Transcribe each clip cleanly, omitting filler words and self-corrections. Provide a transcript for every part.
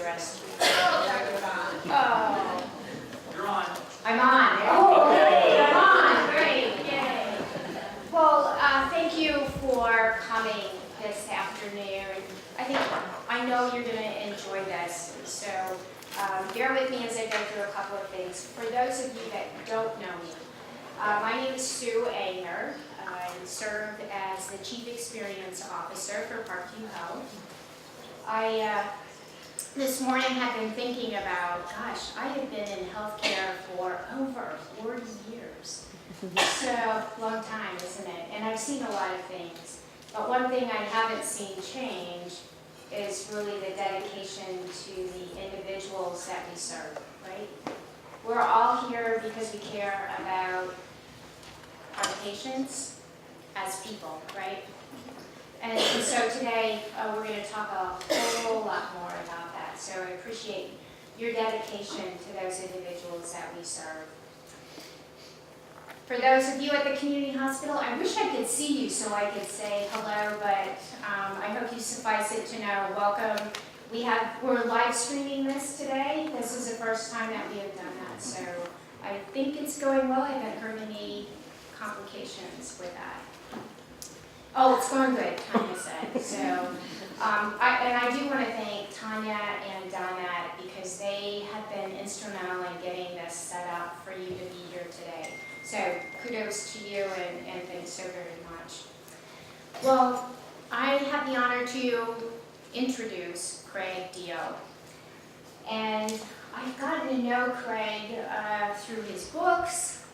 Rest. Oh. You're on. I'm on. Oh, okay. I'm on. Great. Yay. Well, thank you for coming this afternoon. I know you're going to enjoy this, so bear with me as I go through a couple of things. For those of you that don't know me, my name is Sue Anger. I serve as the Chief Experience Officer for Parkview Health. This morning have been thinking about, gosh, I have been in healthcare for over 40 years. So, long time, isn't it? And I've seen a lot of things. But one thing I haven't seen change is really the dedication to the individuals that we serve, right? We're all here because we care about our patients as people, right? And so today, we're going to talk a whole lot more about that. So I appreciate your dedication to those individuals that we serve. For those of you at the community hospital, I wish I could see you so I could say hello, but I hope you suffice it to know, welcome. We're live streaming this today. This is the first time that we have done that. So I think it's going well. I haven't heard any complications with that. Oh, it's going good, Tanya said. So, I do want to thank Tanya and Donna because they have been instrumental in getting this set up for you to be here today. So, kudos to you and thanks so very much. Well, I have the honor to introduce Craig Deao. And I've gotten to know Craig through his books,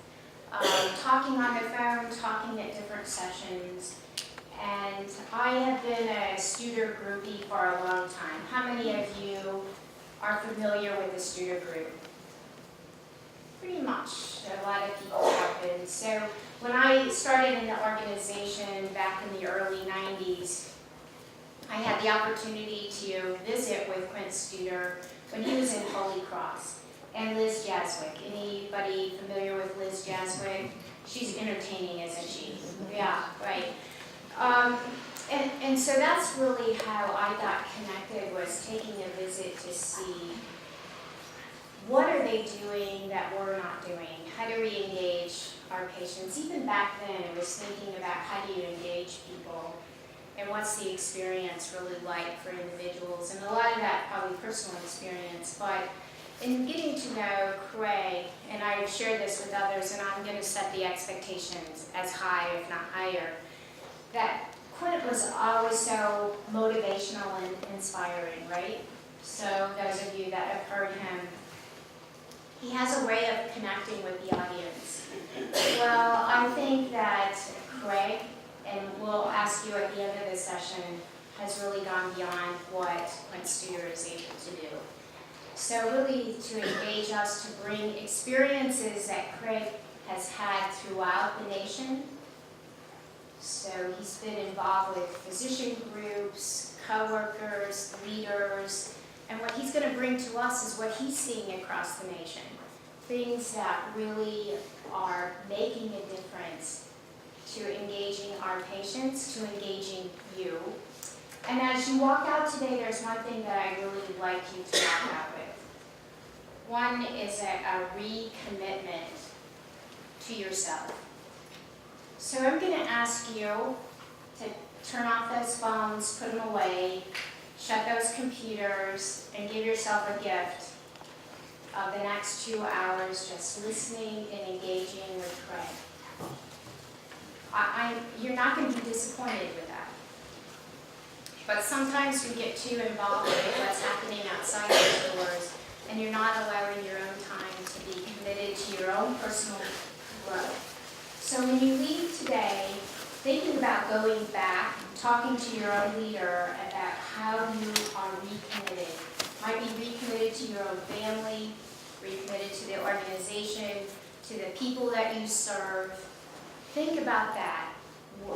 talking on the phone, talking at different sessions. And I have been a Studer groupie for a long time. How many of you are familiar with the Studer group? Pretty much. A lot of people have been. So when I started in the organization back in the early 90s, I had the opportunity to visit with Quint Studer when he was in Holy Cross. And Liz Jaswick. Anybody familiar with Liz Jaswick? She's entertaining, isn't she? Yeah, right. And so that's really how I got connected, was taking a visit to see what are they doing that we're not doing? How do we engage our patients? Even back then, it was thinking about how do you engage people and what's the experience really like for individuals, and a lot of that probably personal experience. But in getting to know Craig, and I've shared this with others, and I'm going to set the expectations as high, if not higher, that Quint was always so motivational and inspiring, right? So those of you that have heard him, he has a way of connecting with the audience. Well, I think that Craig, and we'll ask you at the end of this session, has really gone beyond what Quint Studer is able to do. So really to engage us, to bring experiences that Craig has had throughout the nation. So he's been involved with physician groups, coworkers, leaders, and what he's going to bring to us is what he's seeing across the nation. Things that really are making a difference to engaging our patients, to engaging you. And as you walk out today, there's one thing that I really would like you to walk out with. One is a recommitment to yourself. So I'm going to ask you to turn off those phones, put them away, shut those computers, and give yourself a gift of the next 2 hours just listening and engaging with Craig. You're not going to be disappointed with that. But sometimes we get too involved with what's happening outside those doors, and you're not allowing your own time to be committed to your own personal growth. So when you leave today, thinking about going back, talking to your own leader about how you are recommitted. Might be recommitted to your own family, recommitted to the organization, to the people that you serve. Think about that,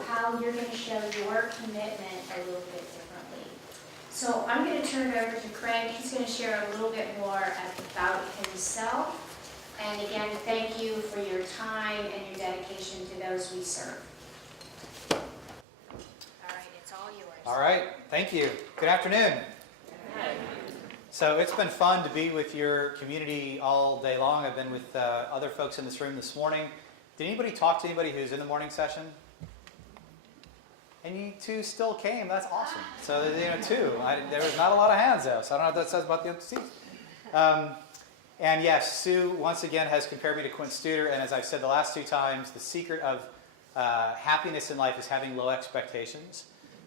how you're going to show your commitment a little bit differently. So I'm going to turn it over to Craig. He's going to share a little bit more about himself. And again, thank you for your time and your dedication to those we serve. All right, it's all yours. All right, thank you. Good afternoon. So it's been fun to be with your community all day long. I've been with other folks in this room this morning. Did anybody talk to anybody who's in the morning session? And you two still came. That's awesome. So, two. There was not a lot of hands, though, so I don't know what that says about the wTCs. And yes, Sue, once again, has compared me to Quint Studer. And as I've said the last two times, the secret of happiness in life is having low expectations.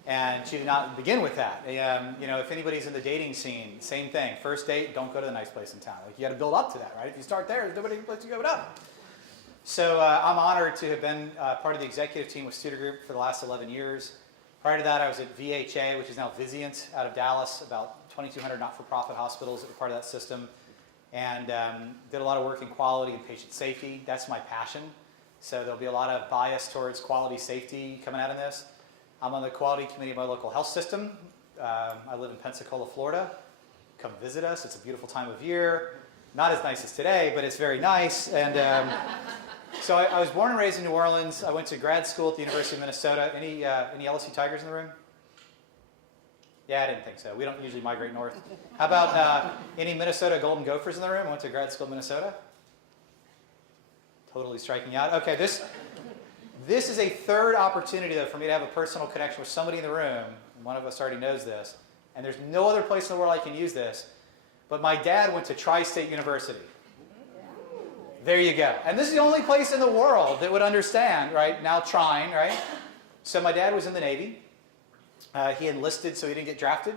And she did not begin with that. If anybody's in the dating scene, same thing. First date, don't go to the nice place in town. Like, you got to build up to that, right? If you start there, there's nobody lets you go up. So I'm honored to have been part of the executive team with Studer Group for the last 11 years. Prior to that, I was at VHA, which is now Vizient, out of Dallas, about 2,200 not-for-profit hospitals that were part of that system. And did a lot of work in quality and patient safety. That's my passion. So there'll be a lot of bias towards quality safety coming out of this. I'm on the quality committee of my local health system. I live in Pensacola, Florida. Come visit us. It's a beautiful time of year. Not as nice as today, but it's very nice. And so I was born and raised in New Orleans. I went to grad school at the University of Minnesota. Any LSU Tigers in the room? Yeah, I didn't think so. We don't usually migrate north. How about any Minnesota Golden Gophers in the room? I went to grad school in Minnesota. Totally striking out. Okay, this is a third opportunity, though, for me to have a personal connection with somebody in the room. One of us already knows this. And there's no other place in the world I can use this. But my dad went to Tri-State University. There you go. And this is the only place in the world that would understand, right? Now trying, right? So my dad was in the Navy. He enlisted so he didn't get drafted.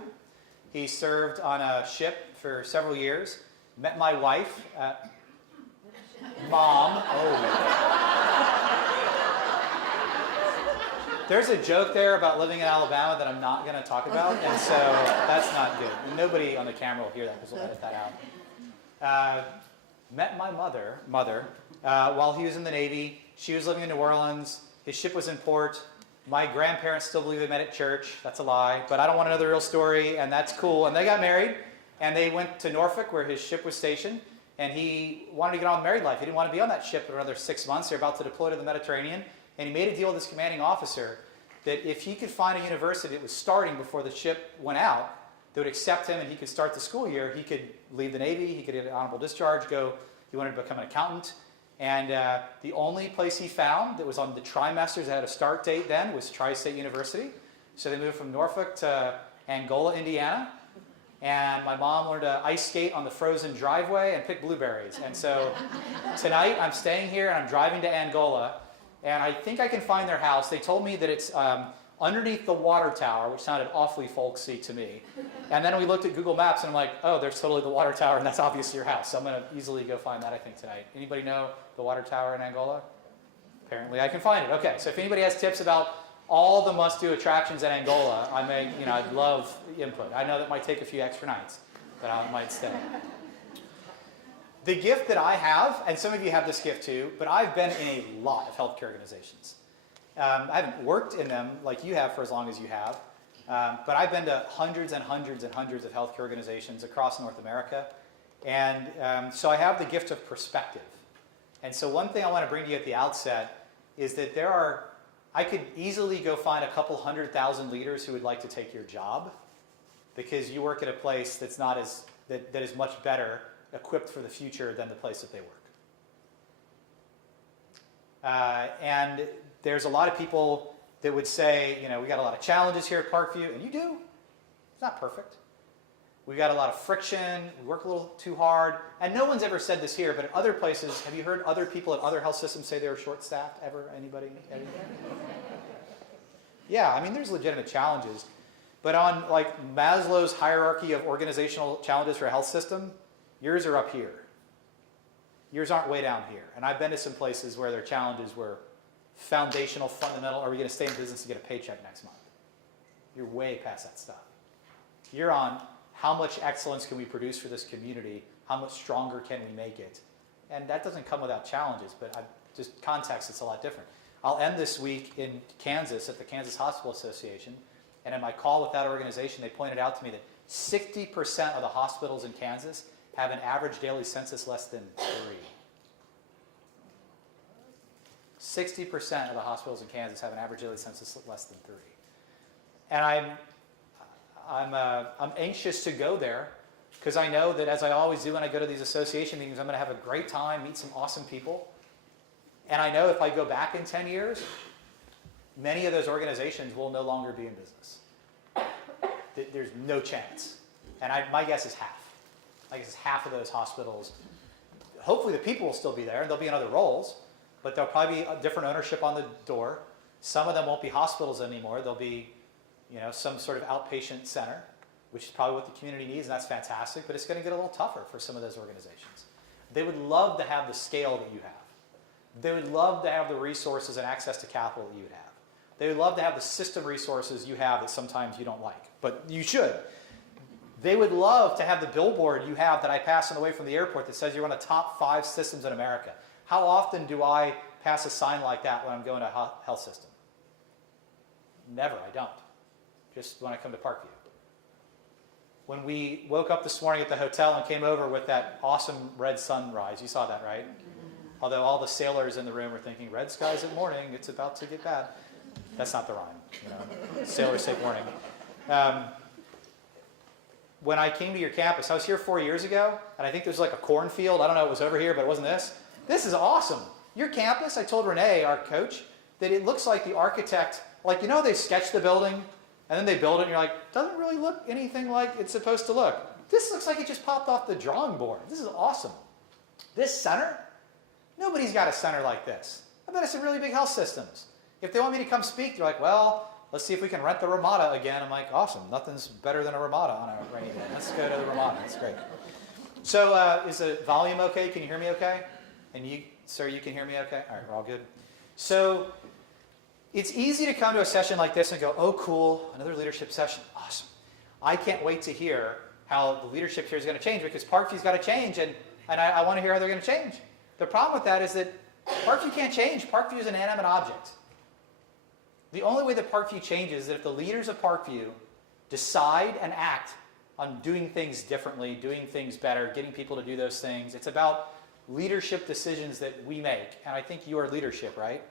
He served on a ship for several years. Met my wife. Mom. Oh. There's a joke there about living in Alabama that I'm not going to talk about, and so that's not good. And nobody on the camera will hear that because we'll edit that out. Met my mother while he was in the Navy. She was living in New Orleans. His ship was in port. My grandparents still believe they met at church. That's a lie, but I don't want to know the real story, and that's cool. And they got married, and they went to Norfolk where his ship was stationed, and he wanted to get on married life. He didn't want to be on that ship for another 6 months. They're about to deploy to the Mediterranean, and he made a deal with his commanding officer that if he could find a university that was starting before the ship went out, that would accept him and he could start the school year, he could leave the Navy, he could get an honorable discharge, he wanted to become an accountant. And the only place he found that was on the trimesters that had a start date then was Tri-State University. So they moved from Norfolk to Angola, Indiana. And my mom learned to ice skate on the frozen driveway and pick blueberries. And so tonight I'm staying here and I'm driving to Angola. And I think I can find their house. They told me that it's underneath the water tower, which sounded awfully folksy to me. And then we looked at Google Maps, and I'm like, oh, there's totally the water tower, and that's obviously your house. So I'm going to easily go find that, I think, tonight. Anybody know the water tower in Angola? Apparently I can find it. Okay, so if anybody has tips about all the must-do attractions in Angola, I'd love input. I know that might take a few extra nights, but I might stay. The gift that I have, and some of you have this gift too, but I've been in a lot of healthcare organizations. I haven't worked in them like you have for as long as you have, but I've been to hundreds and hundreds and hundreds of healthcare organizations across North America, and so I have the gift of perspective. And so one thing I want to bring to you at the outset is that I could easily go find a couple 100,000 leaders who would like to take your job because you work at a place that is much better equipped for the future than the place that they work. And there's a lot of people that would say, we got a lot of challenges here at Parkview, and you do. It's not perfect. We got a lot of friction. We work a little too hard. And no one's ever said this here, but at other places, have you heard other people at other health systems say they were short-staffed ever? Anybody? Yeah, there's legitimate challenges. But on Maslow's hierarchy of organizational challenges for a health system, yours are up here. Yours aren't way down here. And I've been to some places where their challenges were foundational, fundamental. Are we going to stay in business to get a paycheck next month? You're way past that stuff. You're on how much excellence can we produce for this community? How much stronger can we make it? And that doesn't come without challenges, but just context, it's a lot different. I'll end this week in Kansas at the Kansas Hospital Association. And in my call with that organization, they pointed out to me that 60% of the hospitals in Kansas have an average daily census less than 3. 60% of the hospitals in Kansas have an average daily census less than 3. And I'm anxious to go there because I know that, as I always do when I go to these association meetings, I'm going to have a great time, meet some awesome people. And I know if I go back in 10 years, many of those organizations will no longer be in business. There's no chance. And my guess is half. My guess is half of those hospitals. Hopefully the people will still be there, and they'll be in other roles, but there'll probably be a different ownership on the door. Some of them won't be hospitals anymore. They'll be, some sort of outpatient center, which is probably what the community needs, and that's fantastic, but it's going to get a little tougher for some of those organizations. They would love to have the scale that you have. They would love to have the resources and access to capital that you would have. They would love to have the system resources you have that sometimes you don't like, but you should. They would love to have the billboard you have that I pass on the way from the airport that says you're one of the top 5 systems in America. How often do I pass a sign like that when I'm going to a health system? Never, I don't. Just when I come to Parkview. When we woke up this morning at the hotel and came over with that awesome red sunrise, you saw that, right? Although all the sailors in the room were thinking, red skies at morning, it's about to get bad. That's not the rhyme. Sailors say morning. When I came to your campus, I was here 4 years ago, and I think there was like a cornfield. I don't know, it was over here, but it wasn't this. This is awesome. Your campus, I told Renee, our coach, that it looks like the architect, they sketch the building, and then they build it, and you're like, doesn't really look anything like it's supposed to look. This looks like it just popped off the drawing board. This is awesome. This center, nobody's got a center like this. I bet it's in really big health systems. If they want me to come speak, they're like, well, let's see if we can rent the Ramada again. I'm like, awesome. Nothing's better than a Ramada on a rainy day. Let's go to the Ramada. That's great. So is the volume okay? Can you hear me okay? And you, sir, you can hear me okay? All right, we're all good. So it's easy to come to a session like this and go, oh, cool, another leadership session. Awesome. I can't wait to hear how the leadership here is going to change, because Parkview's got to change, and I want to hear how they're going to change. The problem with that is that Parkview can't change. Parkview is an inanimate object. The only way that Parkview changes is that if the leaders of Parkview decide and act on doing things differently, doing things better, getting people to do those things. It's about leadership decisions that we make. And I think you are leadership, right?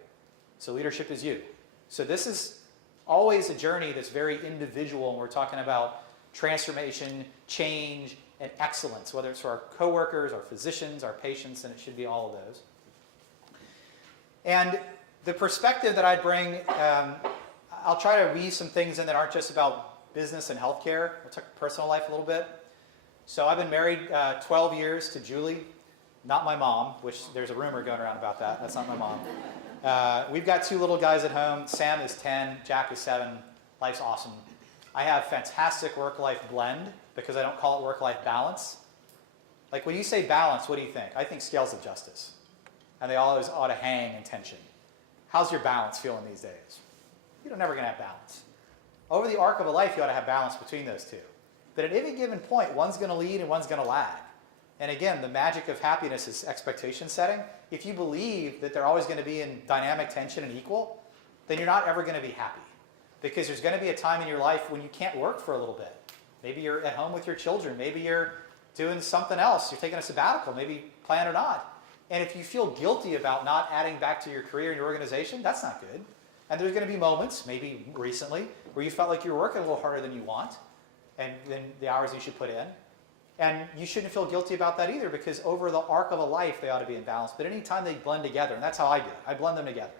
So leadership is you. So this is always a journey that's very individual, and we're talking about transformation, change, and excellence, whether it's for our coworkers, our physicians, our patients, and it should be all of those. And the perspective that I bring, I'll try to weave some things in that aren't just about business and healthcare. We'll talk personal life a little bit. So I've been married 12 years to Julie, not my mom, which there's a rumor going around about that. That's not my mom. We've got 2 little guys at home. Sam is 10, Jack is 7. Life's awesome. I have fantastic work-life blend because I don't call it work-life balance. Like when you say balance, what do you think? I think scales of justice. And they always ought to hang in tension. How's your balance feeling these days? You're never going to have balance. Over the arc of a life, you ought to have balance between those two. But at any given point, one's going to lead and one's going to lag. And again, the magic of happiness is expectation setting. If you believe that they're always going to be in dynamic tension and equal, then you're not ever going to be happy. Because there's going to be a time in your life when you can't work for a little bit. Maybe you're at home with your children. Maybe you're doing something else. You're taking a sabbatical, maybe planned or not. And if you feel guilty about not adding back to your career and your organization, that's not good. And there's going to be moments, maybe recently, where you felt like you were working a little harder than you want, and than the hours you should put in. And you shouldn't feel guilty about that either, because over the arc of a life, they ought to be in balance. But anytime they blend together, and that's how I do it. I blend them together.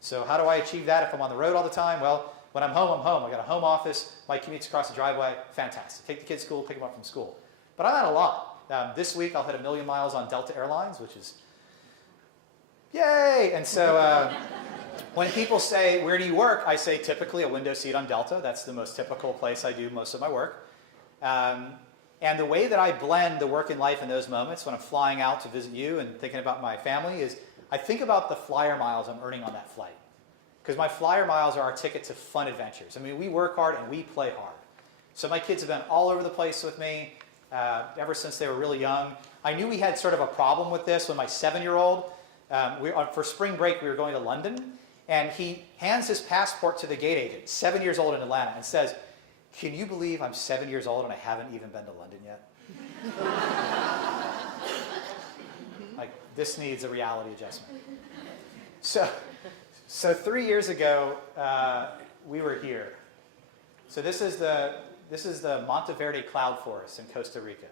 So how do I achieve that if I'm on the road all the time? Well, when I'm home, I'm home. I got a home office. My commute's across the driveway. Fantastic. Take the kids to school, pick them up from school. But I'm at a lot. This week, I'll hit 1 million miles on Delta Airlines, which is yay! And so when people say, where do you work? I say typically a window seat on Delta. That's the most typical place I do most of my work. And the way that I blend the work and life in those moments when I'm flying out to visit you and thinking about my family is I think about the flyer miles I'm earning on that flight. Because my flyer miles are our ticket to fun adventures. I mean, we work hard and we play hard. So my kids have been all over the place with me ever since they were really young. I knew we had sort of a problem with this when my 7-year-old, for spring break, we were going to London, and he hands his passport to the gate agent, 7 years old in Atlanta, and says, "Can you believe I'm 7 years old and I haven't even been to London yet?" Like, this needs a reality adjustment. So 3 years ago, we were here. So this is the this is the Monteverde Cloud Forest in Costa Rica.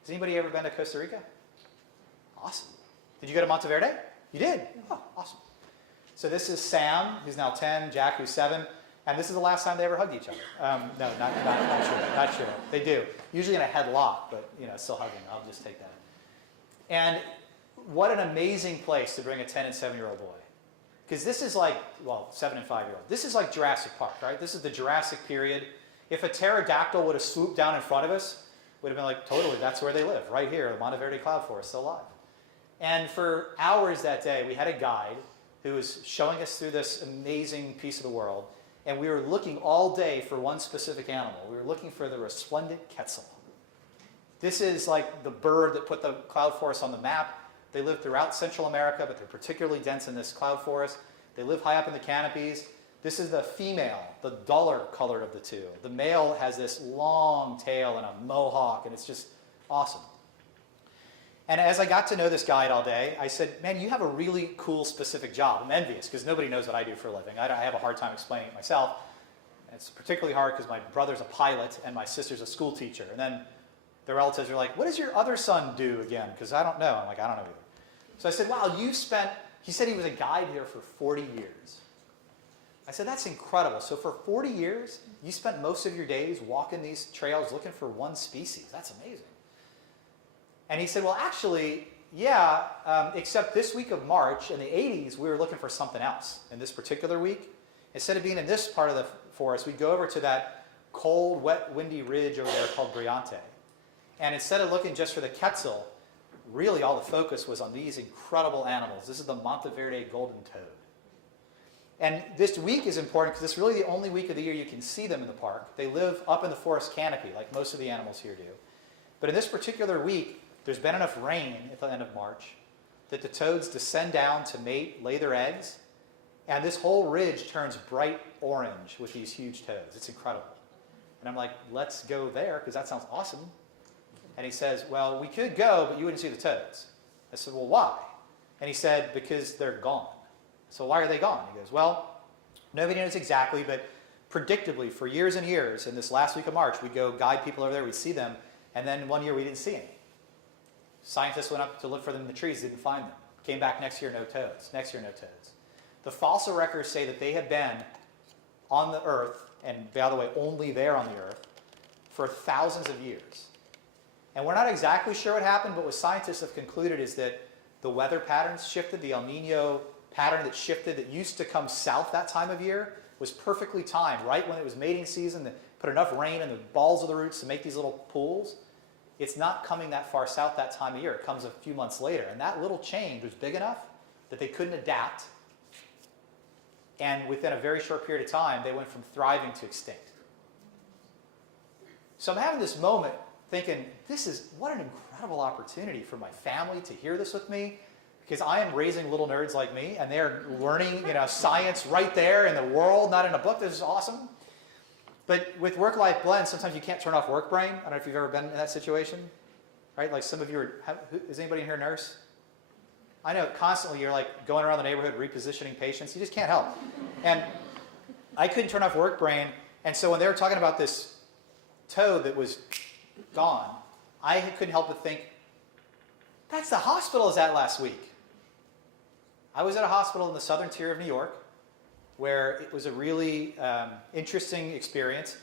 Has anybody ever been to Costa Rica? Awesome. Did you go to Monteverde? You did? Oh, awesome. So this is Sam, who's now 10, Jack, who's 7, and this is the last time they ever hugged each other. No, not sure. Not sure. They do. Usually in a headlock, but still hugging. I'll just take that. And what an amazing place to bring a 10 and 7-year-old boy. Because this is like, 7 and 5-year-old. This is like Jurassic Park, right? This is the Jurassic period. If a pterodactyl would have swooped down in front of us, would have been like, totally, that's where they live, right here, the Monteverde Cloud Forest, still alive. And for hours that day, we had a guide who was showing us through this amazing piece of the world, and we were looking all day for one specific animal. We were looking for the resplendent quetzal. This is like the bird that put the cloud forest on the map. They live throughout Central America, but they're particularly dense in this cloud forest. They live high up in the canopies. This is the female, the duller colored of the two. The male has this long tail and a mohawk, and it's just awesome. And as I got to know this guide all day, I said, man, you have a really cool specific job. I'm envious because nobody knows what I do for a living. I have a hard time explaining it myself. It's particularly hard because my brother's a pilot and my sister's a school teacher. And then the relatives are like, what does your other son do again? Because I don't know. I'm like, I don't know either. So I said, wow, he said he was a guide here for 40 years. I said, that's incredible. So for 40 years, you spent most of your days walking these trails looking for one species. That's amazing. And he said, well, actually, yeah, except this week of March in the 80s, we were looking for something else. In this particular week, instead of being in this part of the forest, we'd go over to that cold, wet, windy ridge over there called Brillante. And instead of looking just for the quetzal, really all the focus was on these incredible animals. This is the Monteverde golden toad. And this week is important because it's really the only week of the year you can see them in the park. They live up in the forest canopy, like most of the animals here do. But in this particular week, there's been enough rain at the end of March that the toads descend down to mate, lay their eggs, and this whole ridge turns bright orange with these huge toads. It's incredible. And I'm like, let's go there because that sounds awesome. And he says, well, we could go, but you wouldn't see the toads. I said, well, why? And he said, because they're gone. So why are they gone? He goes, well, nobody knows exactly, but predictably for years and years, in this last week of March, we'd go guide people over there, we'd see them, and then one year we didn't see any. Scientists went up to look for them in the trees, didn't find them. Came back next year, no toads. Next year, no toads. The fossil records say that they have been on the Earth, and by the way, only there on the Earth, for thousands of years. And we're not exactly sure what happened, but what scientists have concluded is that the weather patterns shifted. The El Nino pattern that shifted, that used to come south that time of year, was perfectly timed. Right when it was mating season, they put enough rain in the balls of the roots to make these little pools. It's not coming that far south that time of year. It comes a few months later. And that little change was big enough that they couldn't adapt. And within a very short period of time, they went from thriving to extinct. So I'm having this moment thinking, what an incredible opportunity for my family to hear this with me, because I am raising little nerds like me, and they're learning science right there in the world, not in a book. This is awesome. But with work-life blend, sometimes you can't turn off work brain. I don't know if you've ever been in that situation, right? Like some of you is anybody in here a nurse? I know constantly you're like going around the neighborhood repositioning patients. You just can't help. And I couldn't turn off work brain. And so when they were talking about this toad that was gone, I couldn't help but think, that's the hospital I was at last week. I was at a hospital in the southern tier of New York where it was a really interesting experience.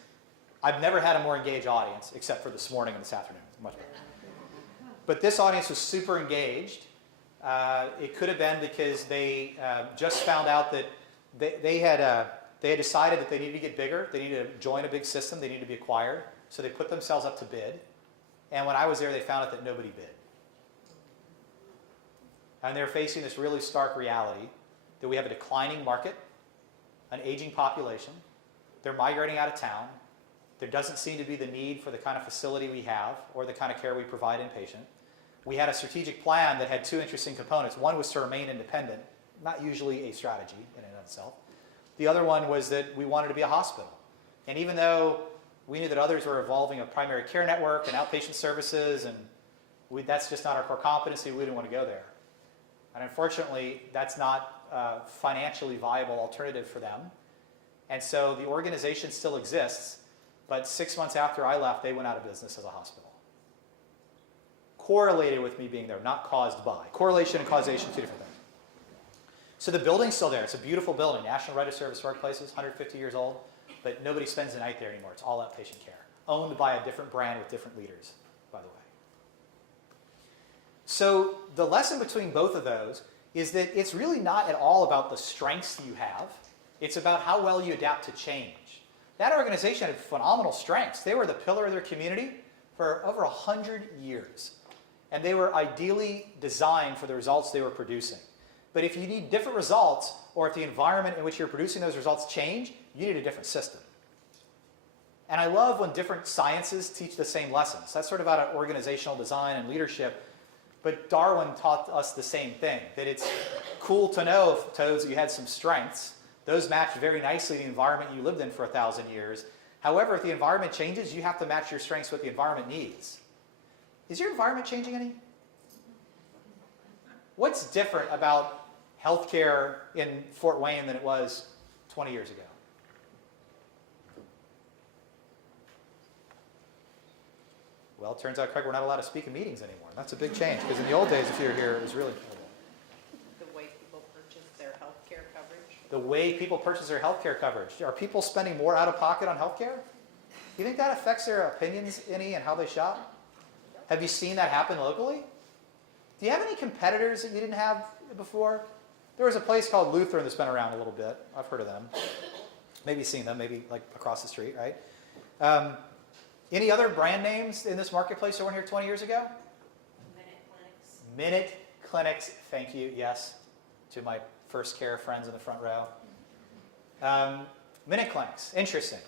I've never had a more engaged audience, except for this morning and this afternoon. Much better. But this audience was super engaged. It could have been because they just found out that they had decided that they needed to get bigger. They needed to join a big system. They needed to be acquired. So they put themselves up to bid. And when I was there, they found out that nobody bid. And they're facing this really stark reality that we have a declining market, an aging population. They're migrating out of town. There doesn't seem to be the need for the kind of facility we have or the kind of care we provide inpatient. We had a strategic plan that had two interesting components. One was to remain independent, not usually a strategy in and of itself. The other one was that we wanted to be a hospital. And even though we knew that others were evolving a primary care network and outpatient services, and that's just not our core competency, we didn't want to go there. And unfortunately, that's not a financially viable alternative for them. And so the organization still exists, But 6 months after I left, they went out of business as a hospital. Correlated with me being there, not caused by. Correlation and causation, two different things. So the building's still there. It's a beautiful building. National Register of Historic Places, 150 years old. But nobody spends the night there anymore. It's all outpatient care. Owned by a different brand with different leaders, by the way. So the lesson between both of those is that it's really not at all about the strengths you have. It's about how well you adapt to change. That organization had phenomenal strengths. They were the pillar of their community for over 100 years. And they were ideally designed for the results they were producing. But if you need different results, or if the environment in which you're producing those results change, you need a different system. And I love when different sciences teach the same lessons. That's sort of about organizational design and leadership. But Darwin taught us the same thing, that it's cool to know, Toads, that you had some strengths. Those matched very nicely the environment you lived in for 1,000 years. However, if the environment changes, you have to match your strengths with what the environment needs. Is your environment changing any? What's different about healthcare in Fort Wayne than it was 20 years ago? Well, it turns out, Craig, we're not allowed to speak in meetings anymore. That's a big change, because in the old days, if you were here, it was really cool. The way people purchase their health care coverage. The way people purchase their health care coverage. Are people spending more out of pocket on health care? Do you think that affects their opinions any and how they shop? Have you seen that happen locally? Do you have any competitors that you didn't have before? There was a place called Lutheran that's been around a little bit. I've heard of them. Maybe seen them, maybe like across the street, right? Any other brand names in this marketplace that weren't here 20 years ago? Minute clinics. Minute Clinics, thank you, yes, to my First Care friends in the front row. Minute Clinics, interesting.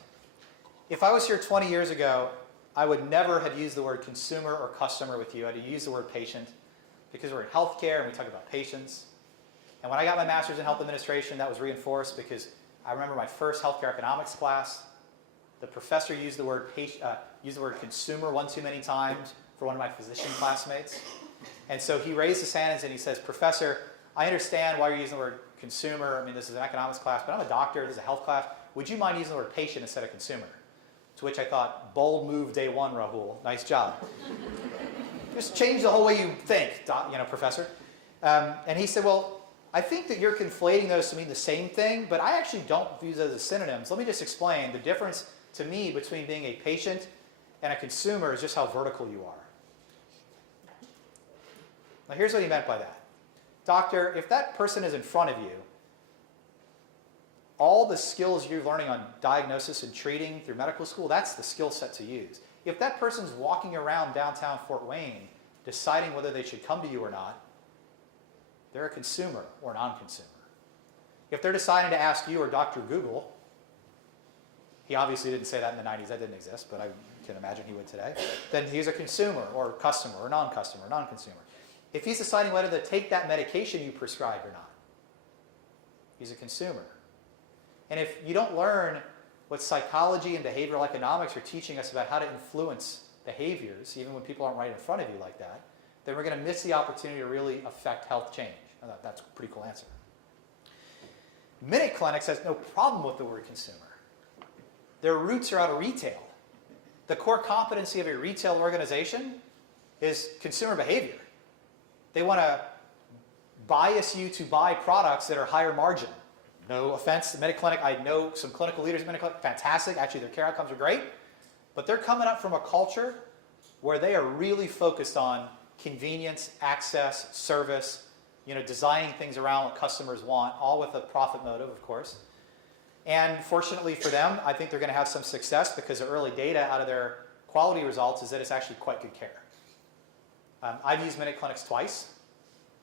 If I was here 20 years ago, I would never have used the word consumer or customer with you. I'd have used the word patient, because we're in healthcare and we talk about patients. And when I got my master's in health administration, that was reinforced because I remember my first healthcare economics class. The professor used the word consumer one too many times for one of my physician classmates. And so he raised his hand and he says, "Professor, I understand why you're using the word consumer. I mean, this is an economics class, but I'm a doctor. This is a health class. Would you mind using the word patient instead of consumer?" To which I thought, bold move day one, Rahul. Nice job. Just change the whole way you think, Professor. And he said, "Well, I think that you're conflating those to mean the same thing, but I actually don't view those as synonyms. Let me just explain. The difference to me between being a patient and a consumer is just how vertical you are." Now here's what he meant by that. Doctor, if that person is in front of you, all the skills you're learning on diagnosis and treating through medical school, that's the skill set to use. If that person's walking around downtown Fort Wayne deciding whether they should come to you or not, they're a consumer or non-consumer. If they're deciding to ask you or Dr. Google, he obviously didn't say that in the 90s, that didn't exist, but I can imagine he would today, then he's a consumer or customer or non-customer, non-consumer. If he's deciding whether to take that medication you prescribed or not, he's a consumer. And if you don't learn what psychology and behavioral economics are teaching us about how to influence behaviors, even when people aren't right in front of you like that, then we're going to miss the opportunity to really affect health change. I thought that's a pretty cool answer. Minute Clinics has no problem with the word consumer. Their roots are out of retail. The core competency of a retail organization is consumer behavior. They want to bias you to buy products that are higher margin. No offense to Minute Clinic. I know some clinical leaders at Minute Clinic, fantastic. Actually, their care outcomes are great. But they're coming up from a culture where they are really focused on convenience, access, service, designing things around what customers want, all with a profit motive, of course. And fortunately for them, I think they're going to have some success because the early data out of their quality results is that it's actually quite good care. I've used Minute Clinics twice,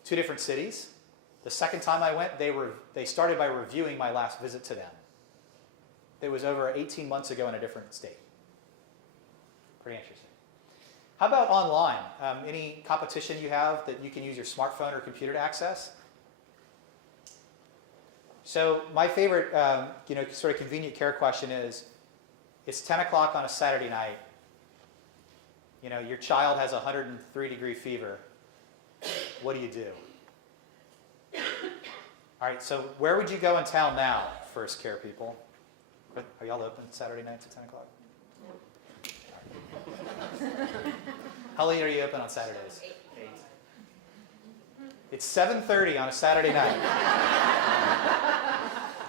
2 different cities. The second time I went, they started by reviewing my last visit to them. It was over 18 months ago in a different state. Pretty interesting. How about online? Any competition you have that you can use your smartphone or computer to access? So my favorite, sort of convenient care question is, it's 10 o'clock on a Saturday night. Your child has a 103-degree fever. What do you do? All right, so where would you go in town now, First Care people? Are y'all open Saturday nights at 10 o'clock? Nope. How late are you open on Saturdays? 8. It's 7:30 on a Saturday night.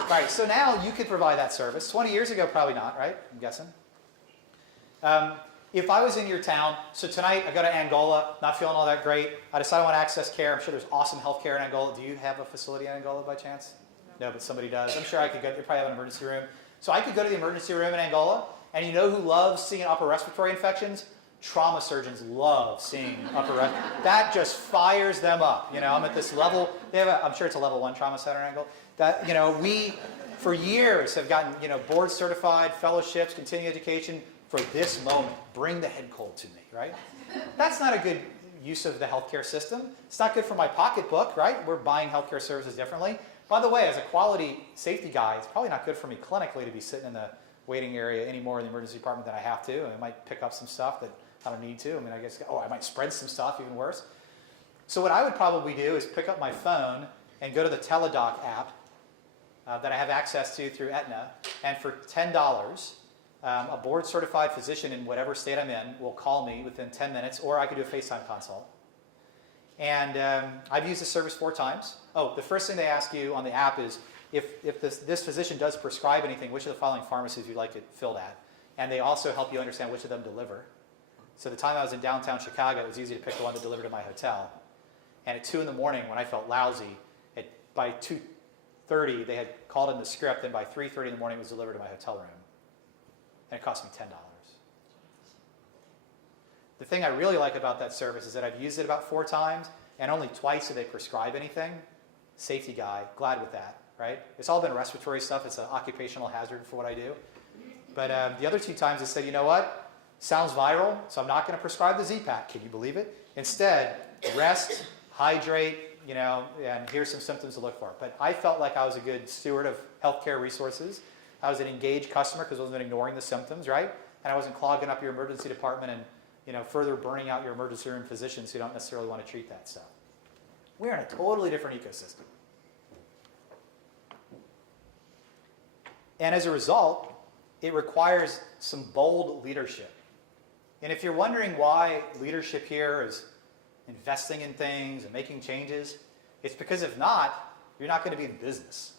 Right, so now you could provide that service. 20 years ago, probably not, right? I'm guessing. If I was in your town, so tonight I go to Angola, not feeling all that great. I decide I want to access care. I'm sure there's awesome health care in Angola. Do you have a facility in Angola by chance? No, but somebody does. I'm sure I could go. They probably have an emergency room. So I could go to the emergency room in Angola, and you know who loves seeing upper respiratory infections? Trauma surgeons love seeing upper respiratory. That just fires them up. You know, I'm at this level. They have I'm sure it's a level 1 trauma center in Angola. That, you know, we, for years, have gotten, you know, board certified, fellowships, continuing education for this moment. Bring the head cold to me, right? That's not a good use of the healthcare system. It's not good for my pocketbook, right? We're buying healthcare services differently. By the way, as a quality safety guy, it's probably not good for me clinically to be sitting in the waiting area anymore in the emergency department than I have to. I might pick up some stuff that I don't need to. I mean, I guess, I might spread some stuff, even worse. So what I would probably do is pick up my phone and go to the Teladoc app that I have access to through Aetna, and for $10, a board-certified physician in whatever state I'm in will call me within 10 minutes, or I could do a FaceTime consult. And I've used this service 4 times. Oh, the first thing they ask you on the app is, if this physician does prescribe anything, which of the following pharmacies you'd like it filled at? And they also help you understand which of them deliver. So the time I was in downtown Chicago, it was easy to pick the one that delivered to my hotel. And at 2 in the morning, when I felt lousy, by 2:30, they had called in the script, and by 3:30 in the morning, it was delivered to my hotel room. And it cost me $10. The thing I really like about that service is that I've used it about 4 times, and only twice did they prescribe anything. Safety guy, glad with that, right? It's all been respiratory stuff. It's an occupational hazard for what I do. But the other 2 times they said, you know what? Sounds viral, so I'm not going to prescribe the Z-Pack. Can you believe it? Instead, rest, hydrate, you know, and here's some symptoms to look for. But I felt like I was a good steward of healthcare resources. I was an engaged customer because I wasn't ignoring the symptoms, right? And I wasn't clogging up your emergency department and, you know, further burning out your emergency room physicians who don't necessarily want to treat that stuff. We're in a totally different ecosystem. And as a result, it requires some bold leadership. And if you're wondering why leadership here is investing in things and making changes, it's because if not, you're not going to be in business.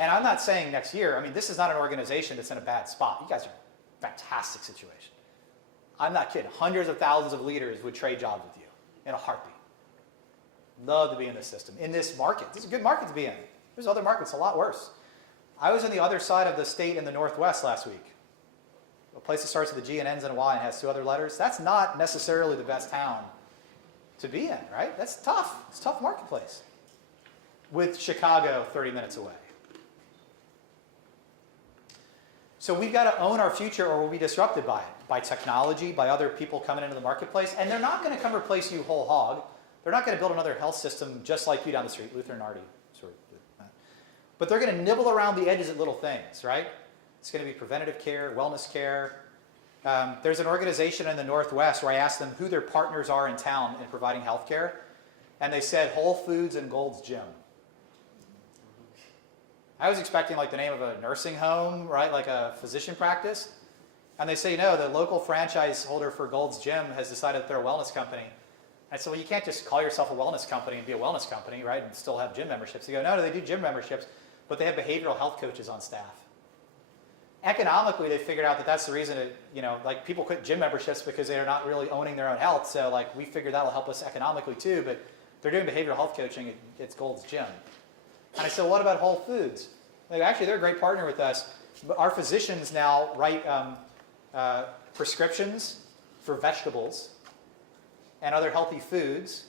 And I'm not saying next year. I mean, this is not an organization that's in a bad spot. You guys are in a fantastic situation. I'm not kidding. Hundreds of thousands of leaders would trade jobs with you in a heartbeat. Love to be in this system, in this market. This is a good market to be in. There's other markets a lot worse. I was on the other side of the state in the Northwest last week. A place that starts with a G and ends in a Y and has 2 other letters. That's not necessarily the best town to be in, right? That's tough. It's a tough marketplace. With Chicago 30 minutes away. So we've got to own our future, or we'll be disrupted by it, by technology, by other people coming into the marketplace. And they're not going to come replace you whole hog. They're not going to build another health system just like you down the street. Luther and Artie sort of did that. But they're going to nibble around the edges at little things, right? It's going to be preventative care, wellness care. There's an organization in the Northwest where I asked them who their partners are in town in providing health care. And they said Whole Foods and Gold's Gym. I was expecting like the name of a nursing home, right? Like a physician practice. And they say, no, the local franchise holder for Gold's Gym has decided that they're a wellness company. I said, well, you can't just call yourself a wellness company and be a wellness company, right? And still have gym memberships. They go, no, they do gym memberships, but they have behavioral health coaches on staff. Economically, they figured out that that's the reason that, you know, like people quit gym memberships because they're not really owning their own health. So like we figured that'll help us economically too, but they're doing behavioral health coaching at Gold's Gym. And I said, well, what about Whole Foods? Like, actually, they're a great partner with us. But our physicians now write prescriptions for vegetables and other healthy foods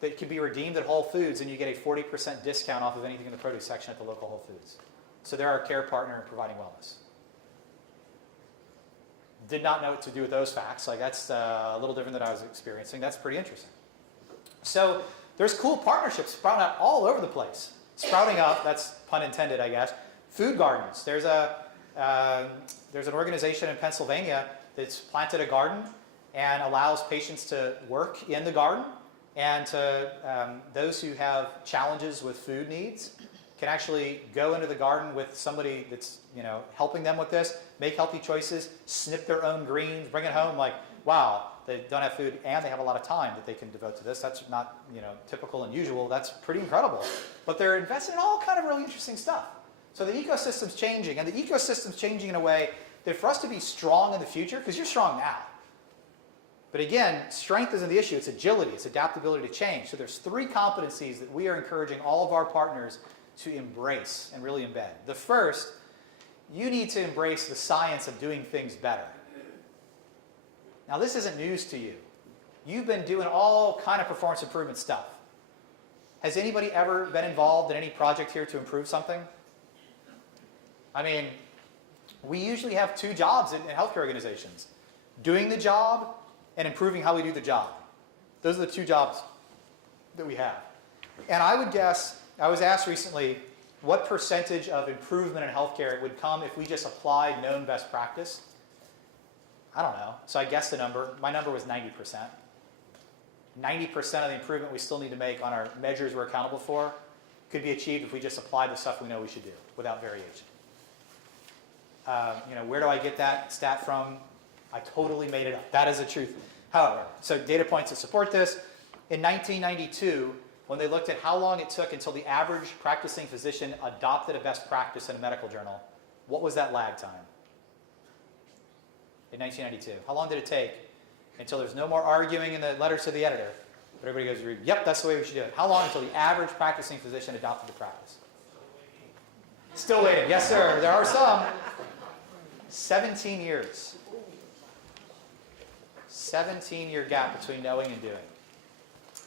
that can be redeemed at Whole Foods, and you get a 40% discount off of anything in the produce section at the local Whole Foods. So they're our care partner in providing wellness. Did not know what to do with those facts. Like that's a little different than I was experiencing. That's pretty interesting. So there's cool partnerships sprouting out all over the place. Sprouting up, that's pun intended, I guess. Food gardens. There's an organization in Pennsylvania that's planted a garden and allows patients to work in the garden, and to those who have challenges with food needs, can actually go into the garden with somebody that's, helping them with this, make healthy choices, snip their own greens, bring it home, like, wow, they don't have food and they have a lot of time that they can devote to this. That's not, typical and usual. That's pretty incredible. But they're investing in all kind of really interesting stuff. So the ecosystem's changing, and the ecosystem's changing in a way that for us to be strong in the future, because you're strong now. But again, strength isn't the issue. It's agility. It's adaptability to change. So there's 3 competencies that we are encouraging all of our partners to embrace and really embed. The first, you need to embrace the science of doing things better. Now, this isn't news to you. You've been doing all kind of performance improvement stuff. Has anybody ever been involved in any project here to improve something? I mean, we usually have 2 jobs in healthcare organizations. Doing the job and improving how we do the job. Those are the 2 jobs that we have. And I would guess, I was asked recently, what percentage of improvement in healthcare would come if we just applied known best practice? I don't know. So I guessed the number. My number was 90%. 90% of the improvement we still need to make on our measures we're accountable for could be achieved if we just applied the stuff we know we should do without variation. Where do I get that stat from? I totally made it up. That is the truth. However, so data points to support this. In 1992, when they looked at how long it took until the average practicing physician adopted a best practice in a medical journal, what was that lag time? In 1992. How long did it take until there's no more arguing in the letters to the editor? But everybody goes, yep, that's the way we should do it. How long until the average practicing physician adopted the practice? Still waiting. Yes, sir. There are some. 17 years. 17-year gap between knowing and doing.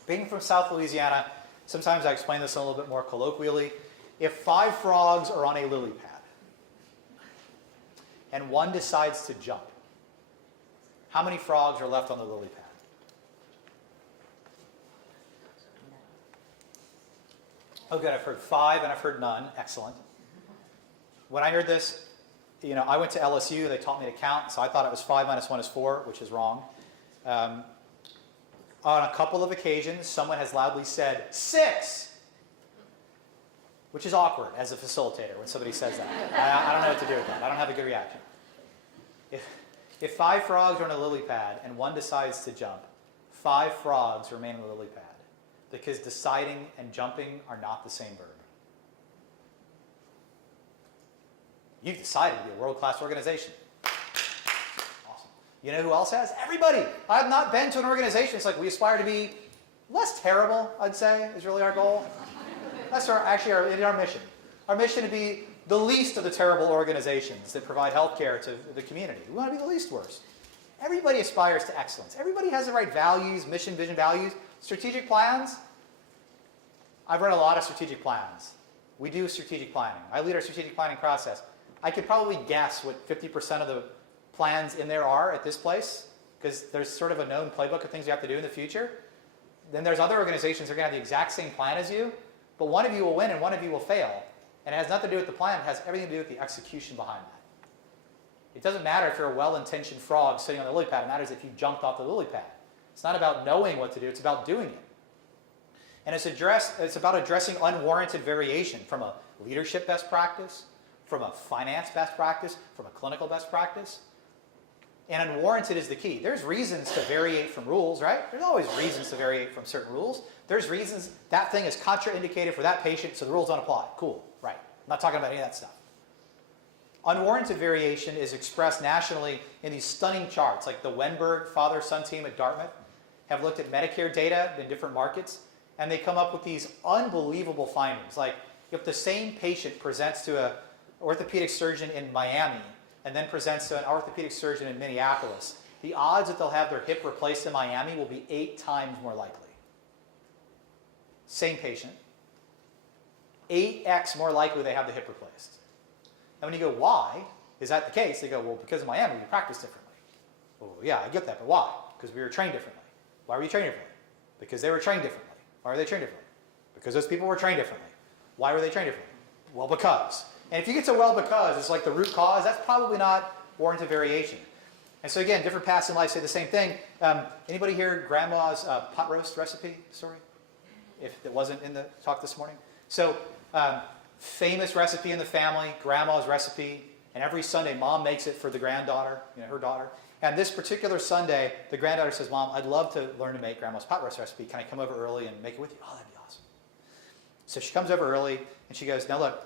Being from South Louisiana, sometimes I explain this a little bit more colloquially. If 5 frogs are on a lily pad and one decides to jump, how many frogs are left on the lily pad? Oh, good. I've heard 5 and I've heard none. Excellent. When I heard this, I went to LSU. They taught me to count, so I thought it was 5 minus 1 is 4, which is wrong. On a couple of occasions, someone has loudly said 6, which is awkward as a facilitator when somebody says that. I don't know what to do with that. I don't have a good reaction. If 5 frogs are on a lily pad and one decides to jump, 5 frogs remain on the lily pad because deciding and jumping are not the same verb. You've decided to be a world-class organization. Awesome. You know who else has? Everybody. I have not been to an organization. It's like we aspire to be less terrible, I'd say, is really our goal. That's our mission. Our mission to be the least of the terrible organizations that provide health care to the community. We want to be the least worst. Everybody aspires to excellence. Everybody has the right values, mission, vision, values. Strategic plans. I've read a lot of strategic plans. We do strategic planning. I lead our strategic planning process. I could probably guess what 50% of the plans in there are at this place, because there's sort of a known playbook of things you have to do in the future. Then there's other organizations that are going to have the exact same plan as you, but one of you will win and one of you will fail. And it has nothing to do with the plan, it has everything to do with the execution behind that. It doesn't matter if you're a well-intentioned frog sitting on the lily pad, it matters if you jumped off the lily pad. It's not about knowing what to do, it's about doing it. And it's about addressing unwarranted variation from a leadership best practice, from a finance best practice, from a clinical best practice. And unwarranted is the key. There's reasons to variate from rules, right? There's always reasons to variate from certain rules. There's reasons that thing is contraindicated for that patient, so the rules don't apply. Cool, right. I'm not talking about any of that stuff. Unwarranted variation is expressed nationally in these stunning charts, like the Wenberg father-son team at Dartmouth have looked at Medicare data in different markets, and they come up with these unbelievable findings. Like if the same patient presents to an orthopedic surgeon in Miami and then presents to an orthopedic surgeon in Minneapolis, the odds that they'll have their hip replaced in Miami will be 8 times more likely. Same patient. 8x more likely they have the hip replaced. And when you go, why is that the case? They go, well, because in Miami we practice differently. Well, yeah, I get that, but why? Because we were trained differently. Why were you trained differently? Because they were trained differently. Why were they trained differently? Because those people were trained differently. Why were they trained differently? Well, because. And if you get to well because, it's like the root cause, that's probably not warranted variation. And so again, different paths in life say the same thing. Anybody hear Grandma's pot roast recipe story? If it wasn't in the talk this morning. So famous recipe in the family, grandma's recipe, and every Sunday mom makes it for the granddaughter, her daughter. And this particular Sunday, the granddaughter says, Mom, I'd love to learn to make grandma's pot roast recipe. Can I come over early and make it with you? Oh, that'd be awesome. So she comes over early, and she goes, now look,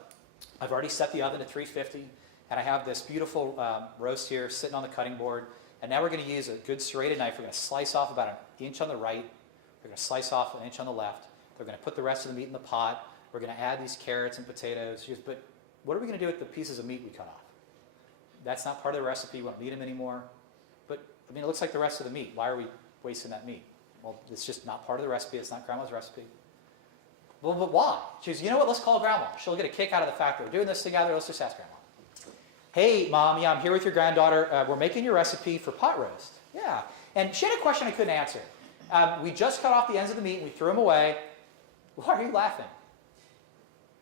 I've already set the oven to 350, and I have this beautiful roast here sitting on the cutting board, and now we're going to use a good serrated knife. We're going to slice off about an inch on the right. We're going to slice off an inch on the left. We're going to put the rest of the meat in the pot. We're going to add these carrots and potatoes. She goes, but what are we going to do with the pieces of meat we cut off? That's not part of the recipe. We don't need them anymore. But, I mean, it looks like the rest of the meat. Why are we wasting that meat? Well, it's just not part of the recipe. It's not Grandma's recipe. Well, but why? She goes, you know what? Let's call Grandma. She'll get a kick out of the fact that we're doing this together. Let's just ask Grandma. Hey, Mom, yeah, I'm here with your granddaughter. We're making your recipe for pot roast. Yeah. And she had a question I couldn't answer. We just cut off the ends of the meat and we threw them away. Why are you laughing?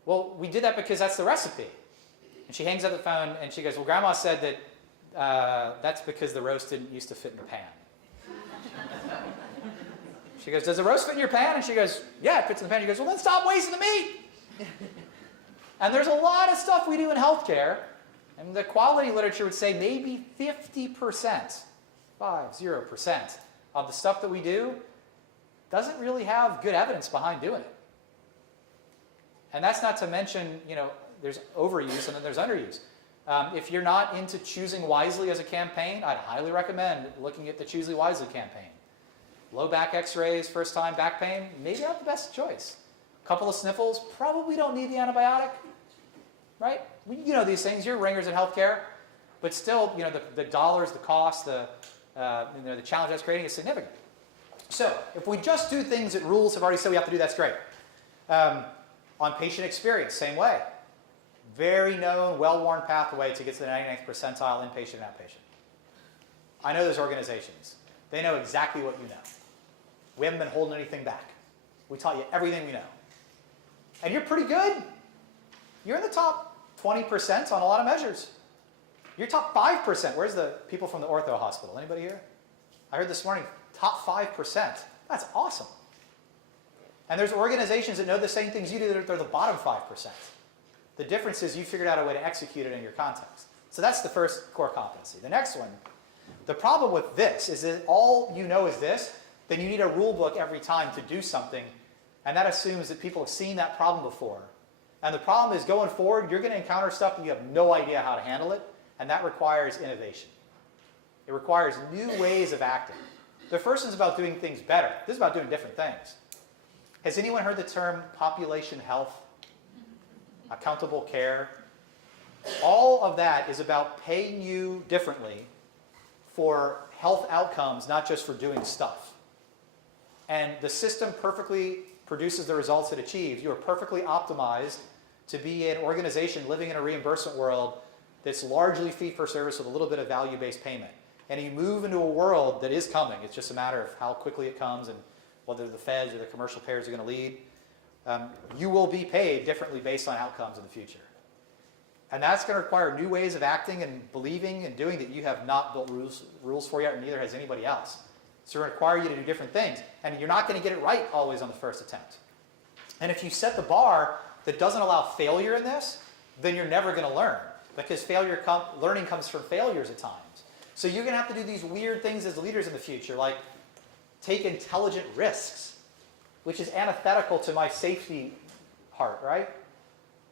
Well, we did that because that's the recipe. And she hangs up the phone and she goes, well, Grandma said that that's because the roast didn't used to fit in the pan. She goes, does the roast fit in your pan? And she goes, yeah, it fits in the pan. She goes, well, then stop wasting the meat. And there's a lot of stuff we do in healthcare, and the quality literature would say maybe 50%, 50% of the stuff that we do doesn't really have good evidence behind doing it. And that's not to mention, there's overuse and then there's underuse. If you're not into choosing wisely as a campaign, I'd highly recommend looking at the Choose Wisely campaign. Low back x-rays, first time back pain, maybe not the best choice. A couple of sniffles, probably don't need the antibiotic, right? You know these things, you're ringers in healthcare, but still, the dollars, the cost, the challenge that's creating is significant. So, if we just do things that rules have already said we have to do, that's great. On patient experience, same way. Very known, well-worn pathway to get to the 99th percentile inpatient and outpatient. I know those organizations. They know exactly what you know. We haven't been holding anything back. We taught you everything we know. And you're pretty good. You're in the top 20% on a lot of measures. You're top 5%. Where's the people from the ortho hospital? Anybody here? I heard this morning, top 5%. That's awesome. And there's organizations that know the same things you do that are the bottom 5%. The difference is you figured out a way to execute it in your context. So that's the first core competency. The next one, the problem with this is that all you know is this, then you need a rule book every time to do something, and that assumes that people have seen that problem before. And the problem is going forward, you're going to encounter stuff that you have no idea how to handle it, and that requires innovation. It requires new ways of acting. The first is about doing things better. This is about doing different things. Has anyone heard the term population health? Accountable care? All of that is about paying you differently for health outcomes, not just for doing stuff. And the system perfectly produces the results it achieves. You are perfectly optimized to be an organization living in a reimbursement world that's largely fee-for-service with a little bit of value-based payment. And you move into a world that is coming. It's just a matter of how quickly it comes and whether the feds or the commercial payers are going to lead. You will be paid differently based on outcomes in the future. And that's going to require new ways of acting and believing and doing that you have not built rules for yet, and neither has anybody else. So it require you to do different things. And you're not going to get it right always on the first attempt. And if you set the bar that doesn't allow failure in this, then you're never going to learn. Because learning comes from failures at times. So you're going to have to do these weird things as leaders in the future, like take intelligent risks, which is antithetical to my safety part, right?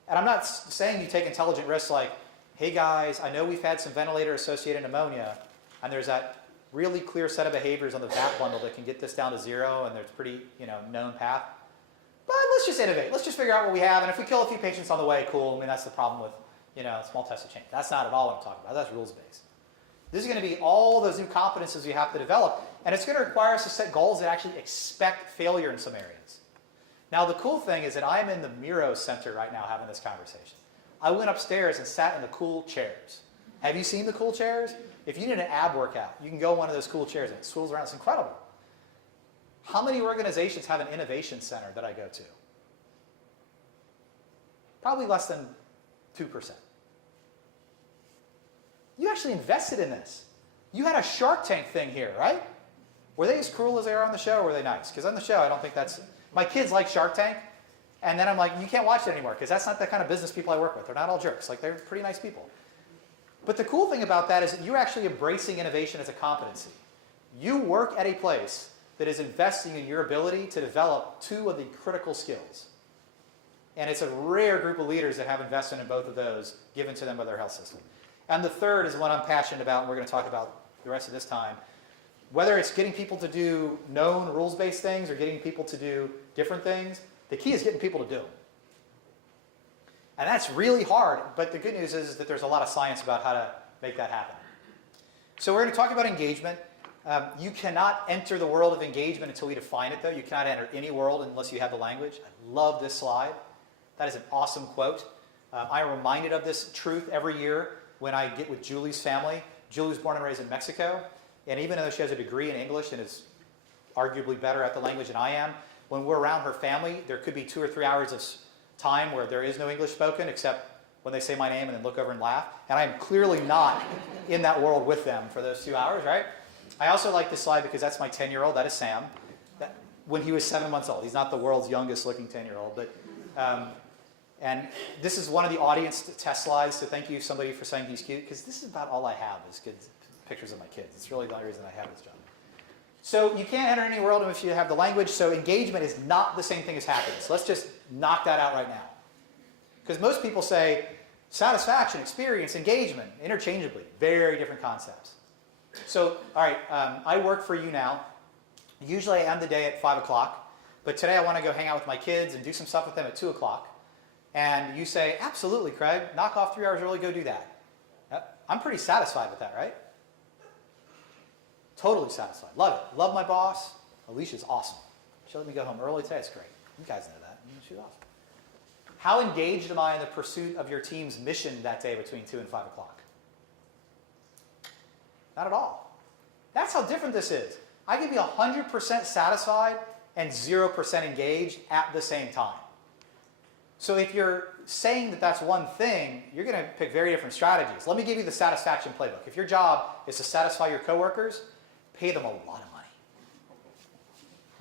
And I'm not saying you take intelligent risks like, hey guys, I know we've had some ventilator-associated pneumonia, and there's that really clear set of behaviors on the VAP bundle that can get this down to 0, and there's pretty known path. But let's just innovate. Let's just figure out what we have, and if we kill a few patients on the way, cool. I mean, that's the problem with small tests of change. That's not at all what I'm talking about. That's rules-based. This is going to be all those new competencies we have to develop, and it's going to require us to set goals that actually expect failure in some areas. Now, the cool thing is that I'm in the Miro Center right now having this conversation. I went upstairs and sat in the cool chairs. Have you seen the cool chairs? If you need an ab workout, you can go one of those cool chairs and it swirls around. It's incredible. How many organizations have an innovation center that I go to? Probably less than 2%. You actually invested in this. You had a Shark Tank thing here, right? Were they as cruel as they are on the show, or were they nice? Because on the show, I don't think that's... My kids like Shark Tank, And then I'm like, you can't watch it anymore because that's not the kind of business people I work with. They're not all jerks. Like, they're pretty nice people. But the cool thing about that is that you're actually embracing innovation as a competency. You work at a place that is investing in your ability to develop two of the critical skills. And it's a rare group of leaders that have investment in both of those given to them by their health system. And the third is one I'm passionate about, and we're going to talk about the rest of this time. Whether it's getting people to do known rules-based things or getting people to do different things, the key is getting people to do them. And that's really hard, but the good news is that there's a lot of science about how to make that happen. So we're going to talk about engagement. You cannot enter the world of engagement until we define it, though. You cannot enter any world unless you have the language. I love this slide. That is an awesome quote. I am reminded of this truth every year when I get with Julie's family. Julie's born and raised in Mexico, and even though she has a degree in English and is arguably better at the language than I am, when we're around her family, there could be 2 or 3 hours of time where there is no English spoken except when they say my name and then look over and laugh. And I'm clearly not in that world with them for those 2 hours, right? I also like this slide because that's my 10-year-old. That is Sam. When he was 7 months old. He's not the world's youngest looking 10-year-old, but and this is one of the audience test slides, so thank you somebody for saying he's cute, because this is about all I have is kids, pictures of my kids. It's really the only reason I have this job. So you can't enter any world if you have the language, so engagement is not the same thing as happiness. Let's just knock that out right now. Because most people say satisfaction, experience, engagement, interchangeably. Very different concepts. So, all right, I work for you now. Usually I end the day at 5 o'clock, but today I want to go hang out with my kids and do some stuff with them at 2 o'clock. And you say, absolutely, Craig, knock off 3 hours early, go do that. I'm pretty satisfied with that, right? Totally satisfied. Love it. Love my boss. Alicia's awesome. She let me go home early today. It's great. You guys know that. She's awesome. How engaged am I in the pursuit of your team's mission that day between 2 and 5 o'clock? Not at all. That's how different this is. I can be 100% satisfied and 0% engaged at the same time. So if you're saying that that's one thing, you're going to pick very different strategies. Let me give you the satisfaction playbook. If your job is to satisfy your coworkers, pay them a lot of money.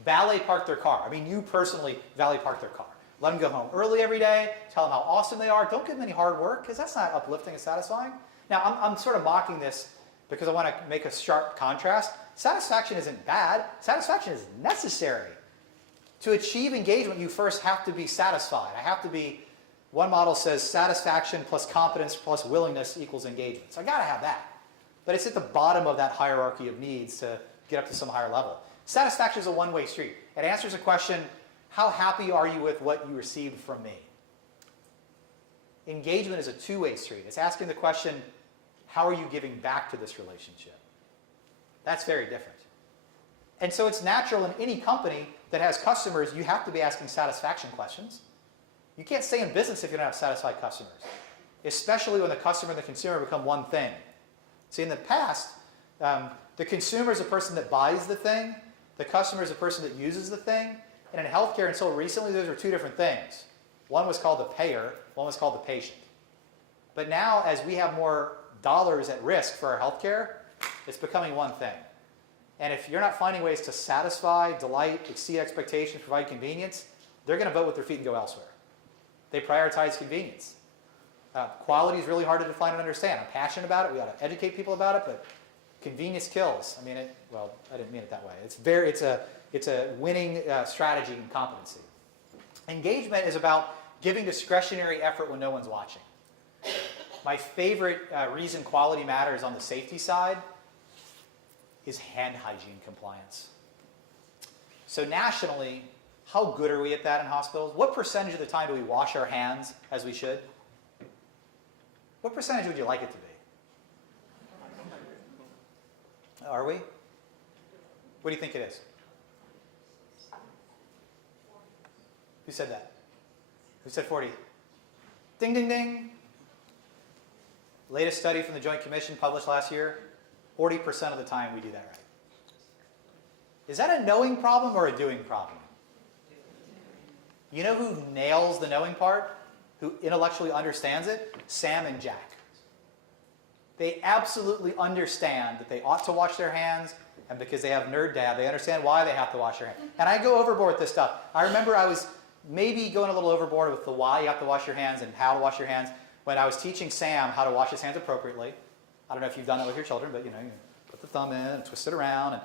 Valet park their car. I mean, you personally valet park their car. Let them go home early every day. Tell them how awesome they are. Don't give them any hard work, because that's not uplifting and satisfying. Now, I'm sort of mocking this because I want to make a sharp contrast. Satisfaction isn't bad. Satisfaction is necessary. To achieve engagement, you first have to be satisfied. I have to be, one model says satisfaction plus competence plus willingness equals engagement. So I got to have that. But it's at the bottom of that hierarchy of needs to get up to some higher level. Satisfaction is a one-way street. It answers a question, how happy are you with what you received from me? Engagement is a two-way street. It's asking the question, how are you giving back to this relationship? That's very different. And so it's natural in any company that has customers, you have to be asking satisfaction questions. You can't stay in business if you don't have satisfied customers, especially when the customer and the consumer become one thing. See, in the past, the consumer is a person that buys the thing, the customer is a person that uses the thing, and in healthcare until recently, those were two different things. One was called the payer, one was called the patient. But now, as we have more dollars at risk for our healthcare, it's becoming one thing. And if you're not finding ways to satisfy, delight, exceed expectations, provide convenience, they're going to vote with their feet and go elsewhere. They prioritize convenience. Quality is really hard to define and understand. I'm passionate about it. We ought to educate people about it, but convenience kills. I mean, well, I didn't mean it that way. It's a winning strategy and competency. Engagement is about giving discretionary effort when no one's watching. My favorite reason quality matters on the safety side is hand hygiene compliance. So nationally, how good are we at that in hospitals? What percentage of the time do we wash our hands as we should? What percentage would you like it to be? Are we? What do you think it is? Who said that? Who said 40? Ding, ding, ding. Latest study from the Joint Commission published last year, 40% of the time we do that right. Is that a knowing problem or a doing problem? You know who nails the knowing part? Who intellectually understands it? Sam and Jack. They absolutely understand that they ought to wash their hands, and because they have nerd dad, they understand why they have to wash their hands. And I go overboard with this stuff. I remember I was maybe going a little overboard with the why you have to wash your hands and how to wash your hands. When I was teaching Sam how to wash his hands appropriately, I don't know if you've done that with your children, but you put the thumb in and twist it around.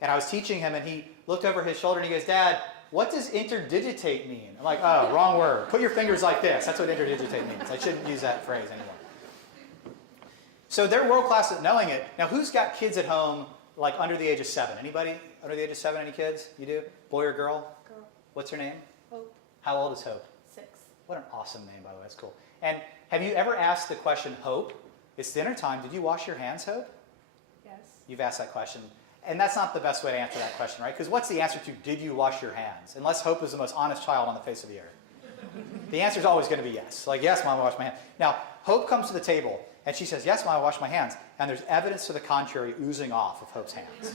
And I was teaching him, and he looked over his shoulder and he goes, "Dad, what does interdigitate mean?" I'm like, "Oh, wrong word. Put your fingers like this. That's what interdigitate means. I shouldn't use that phrase anymore." So they're world class at knowing it. Now, who's got kids at home like under the age of 7? Anybody under the age of 7? Any kids? You do? Boy or girl? Girl. What's her name? Hope. How old is Hope? 6. What an awesome name, by the way. That's cool. And have you ever asked the question, Hope, it's dinner time. Did you wash your hands, Hope? Yes. You've asked that question. And that's not the best way to answer that question, right? Because what's the answer to, did you wash your hands? Unless Hope is the most honest child on the face of the earth. The answer is always going to be yes. Like, yes, Mom, I washed my hands. Now, Hope comes to the table, and she says, yes, Mom, I washed my hands. And there's evidence to the contrary oozing off of Hope's hands.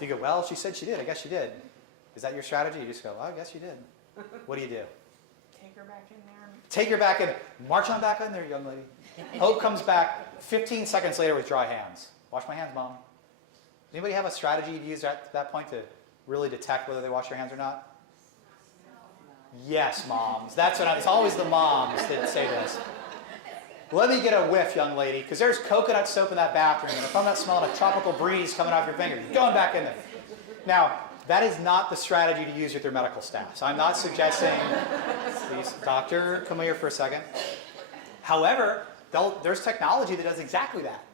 You go, well, she said she did. I guess she did. Is that your strategy? You just go, well, I guess you did. What do? Take her back in there. Take her back in. March on back in there, young lady. Hope comes back 15 seconds later with dry hands. Wash my hands, Mom. Anybody have a strategy you'd use at that point to really detect whether they wash their hands or not? Yes, moms. That's what it's always the moms that say this. Let me get a whiff, young lady, because there's coconut soap in that bathroom, and if I'm not smelling a tropical breeze coming off your finger, you're going back in there. Now, that is not the strategy to use with your medical staff. So I'm not suggesting, please, doctor, come here for a second. However, there's technology that does exactly that.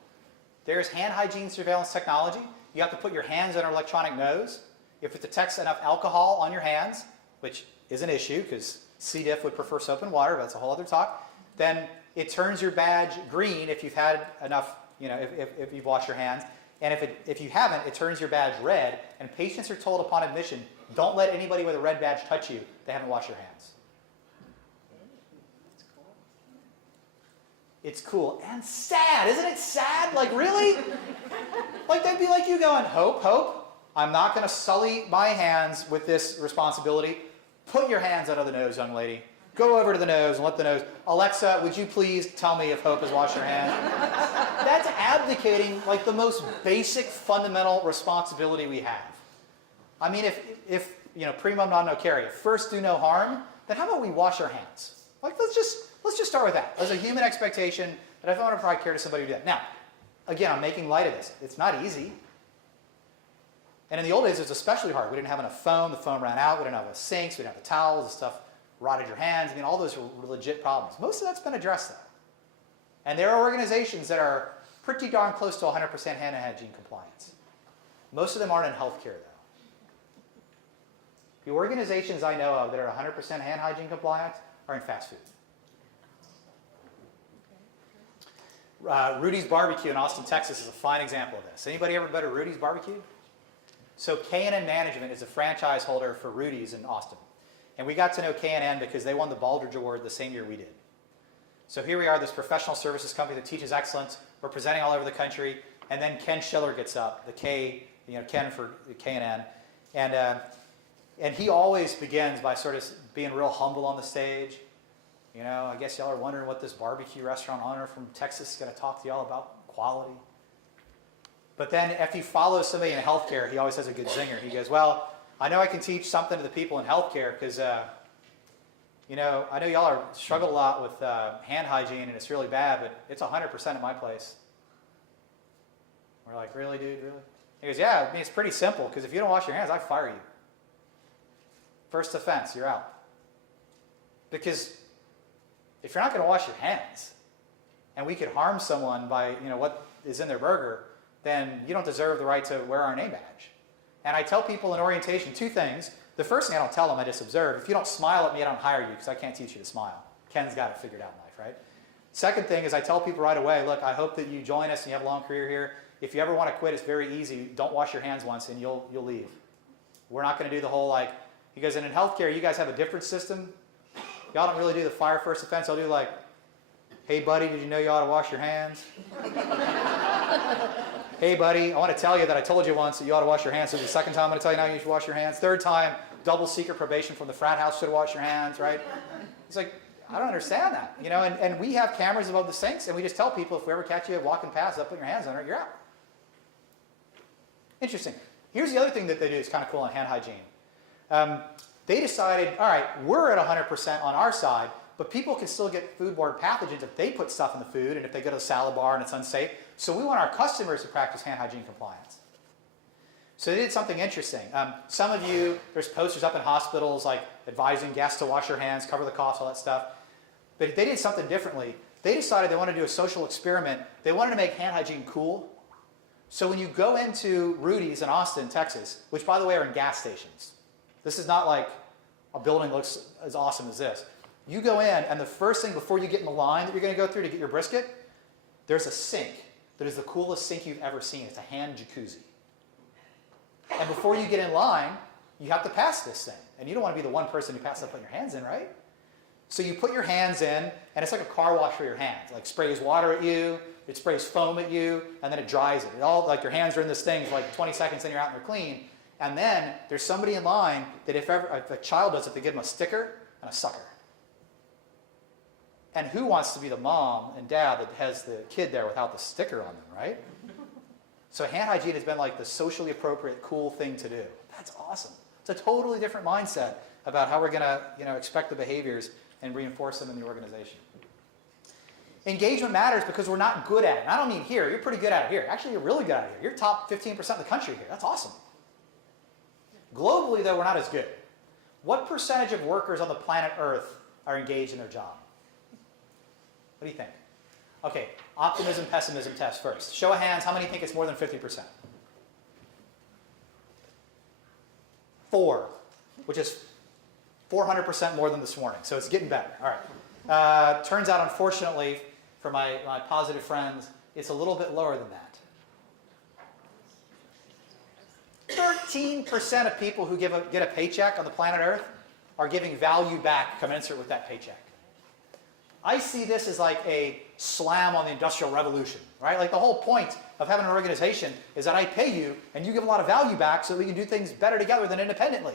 There's hand hygiene surveillance technology. You have to put your hands on an electronic nose. If it detects enough alcohol on your hands, which is an issue because C. diff would prefer soap and water, but that's a whole other talk, then it turns your badge green if you've had enough, if you've washed your hands. And if you haven't, it turns your badge red. And patients are told upon admission, don't let anybody with a red badge touch you. They haven't washed your hands. It's cool and sad. Isn't it sad? Like, really? Like, they'd be like you going, Hope, I'm not going to sully my hands with this responsibility. Put your hands under the nose, young lady. Go over to the nose and let the nose. Alexa, would you please tell me if Hope has washed her hands? That's abdicating like the most basic fundamental responsibility we have. I mean, if primum non nocere, if first do no harm, then how about we wash our hands? Like, let's just start with that. There's a human expectation that if I want to provide care to somebody, do that. Now, again, I'm making light of this. It's not easy. And in the old days, it was especially hard. We didn't have enough foam. The foam ran out. We didn't have the sinks. We didn't have the towels. The stuff rotted your hands. I mean, all those were legit problems. Most of that's been addressed, though. And there are organizations that are pretty darn close to 100% hand hygiene compliance. Most of them aren't in healthcare, though. The organizations I know of that are 100% hand hygiene compliant are in fast food. Rudy's Barbecue in Austin, Texas is a fine example of this. Anybody ever been to Rudy's Barbecue? So K&N Management is a franchise holder for Rudy's in Austin. And we got to know K&N because they won the Baldrige Award the same year we did. So here we are, this professional services company that teaches excellence. We're presenting all over the country. And then Ken Schiller gets up, the K, Ken for K&N. And he always begins by sort of being real humble on the stage. I guess y'all are wondering what this barbecue restaurant owner from Texas is going to talk to y'all about quality. But then if he follows somebody in healthcare, he always has a good zinger. He goes, well, I know I can teach something to the people in healthcare because, I know y'all struggle a lot with hand hygiene and it's really bad, but it's 100% at my place. We're like, really, dude, really? He goes, yeah, I mean, it's pretty simple because if you don't wash your hands, I fire you. First offense, you're out. Because if you're not going to wash your hands and we could harm someone by, what is in their burger, then you don't deserve the right to wear our name badge. And I tell people in orientation 2 things. The first thing I don't tell them, I just observe. If you don't smile at me, I don't hire you because I can't teach you to smile. Ken's got it figured out in life, right? Second thing is I tell people right away, look, I hope that you join us and you have a long career here. If you ever want to quit, it's very easy. Don't wash your hands once and you'll leave. We're not going to do the whole because in healthcare, you guys have a different system. Y'all don't really do the fire first offense. I'll do hey buddy, did you know you ought to wash your hands? Hey buddy, I want to tell you that I told you once that you ought to wash your hands. So the second time I'm going to tell you now you should wash your hands. Third time, double secret probation from the frat house, should wash your hands, right? He's like, I don't understand that. And we have cameras above the sinks and we just tell people if we ever catch you walking past, put your hands on it, you're out. Interesting. Here's the other thing that they do that's kind of cool on hand hygiene. They decided, all right, we're at 100% on our side, but people can still get foodborne pathogens if they put stuff in the food and if they go to the salad bar and it's unsafe. So we want our customers to practice hand hygiene compliance. So they did something interesting. Some of you, there's posters up in hospitals like advising guests to wash your hands, cover the coughs, all that stuff. But they did something differently. They decided they wanted to do a social experiment. They wanted to make hand hygiene cool. So when you go into Rudy's in Austin, Texas, which by the way are in gas stations. This is not like a building looks as awesome as this. You go in and the first thing before you get in the line that you're going to go through to get your brisket, there's a sink that is the coolest sink you've ever seen. It's a hand jacuzzi. And before you get in line, you have to pass this thing. And you don't want to be the one person who passes up putting your hands in, right? So you put your hands in, and it's like a car wash for your hands. It like sprays water at you, it sprays foam at you, and then it dries it. It all, like your hands are in this thing for like 20 seconds, and you're out and they're clean. And then there's somebody in line that if a child does it, they give them a sticker and a sucker. And who wants to be the mom and dad that has the kid there without the sticker on them, right? So hand hygiene has been like the socially appropriate, cool thing to do. That's awesome. It's a totally different mindset about how we're going to expect the behaviors and reinforce them in the organization. Engagement matters because we're not good at it. And I don't mean here. You're pretty good at it here. Actually, you're really good at it here. You're top 15% of the country here. That's awesome. Globally, though, we're not as good. What percentage of workers on the planet Earth are engaged in their job? What do you think? Okay, optimism, pessimism test first. Show of hands, how many think it's more than 50%? 4, which is 400% more than this morning. So it's getting better. All right. Turns out, unfortunately, for my positive friends, it's a little bit lower than that. 13% of people who get a paycheck on the planet Earth are giving value back commensurate with that paycheck. I see this as like a slam on the Industrial Revolution, right? Like the whole point of having an organization is that I pay you and you give a lot of value back so that we can do things better together than independently.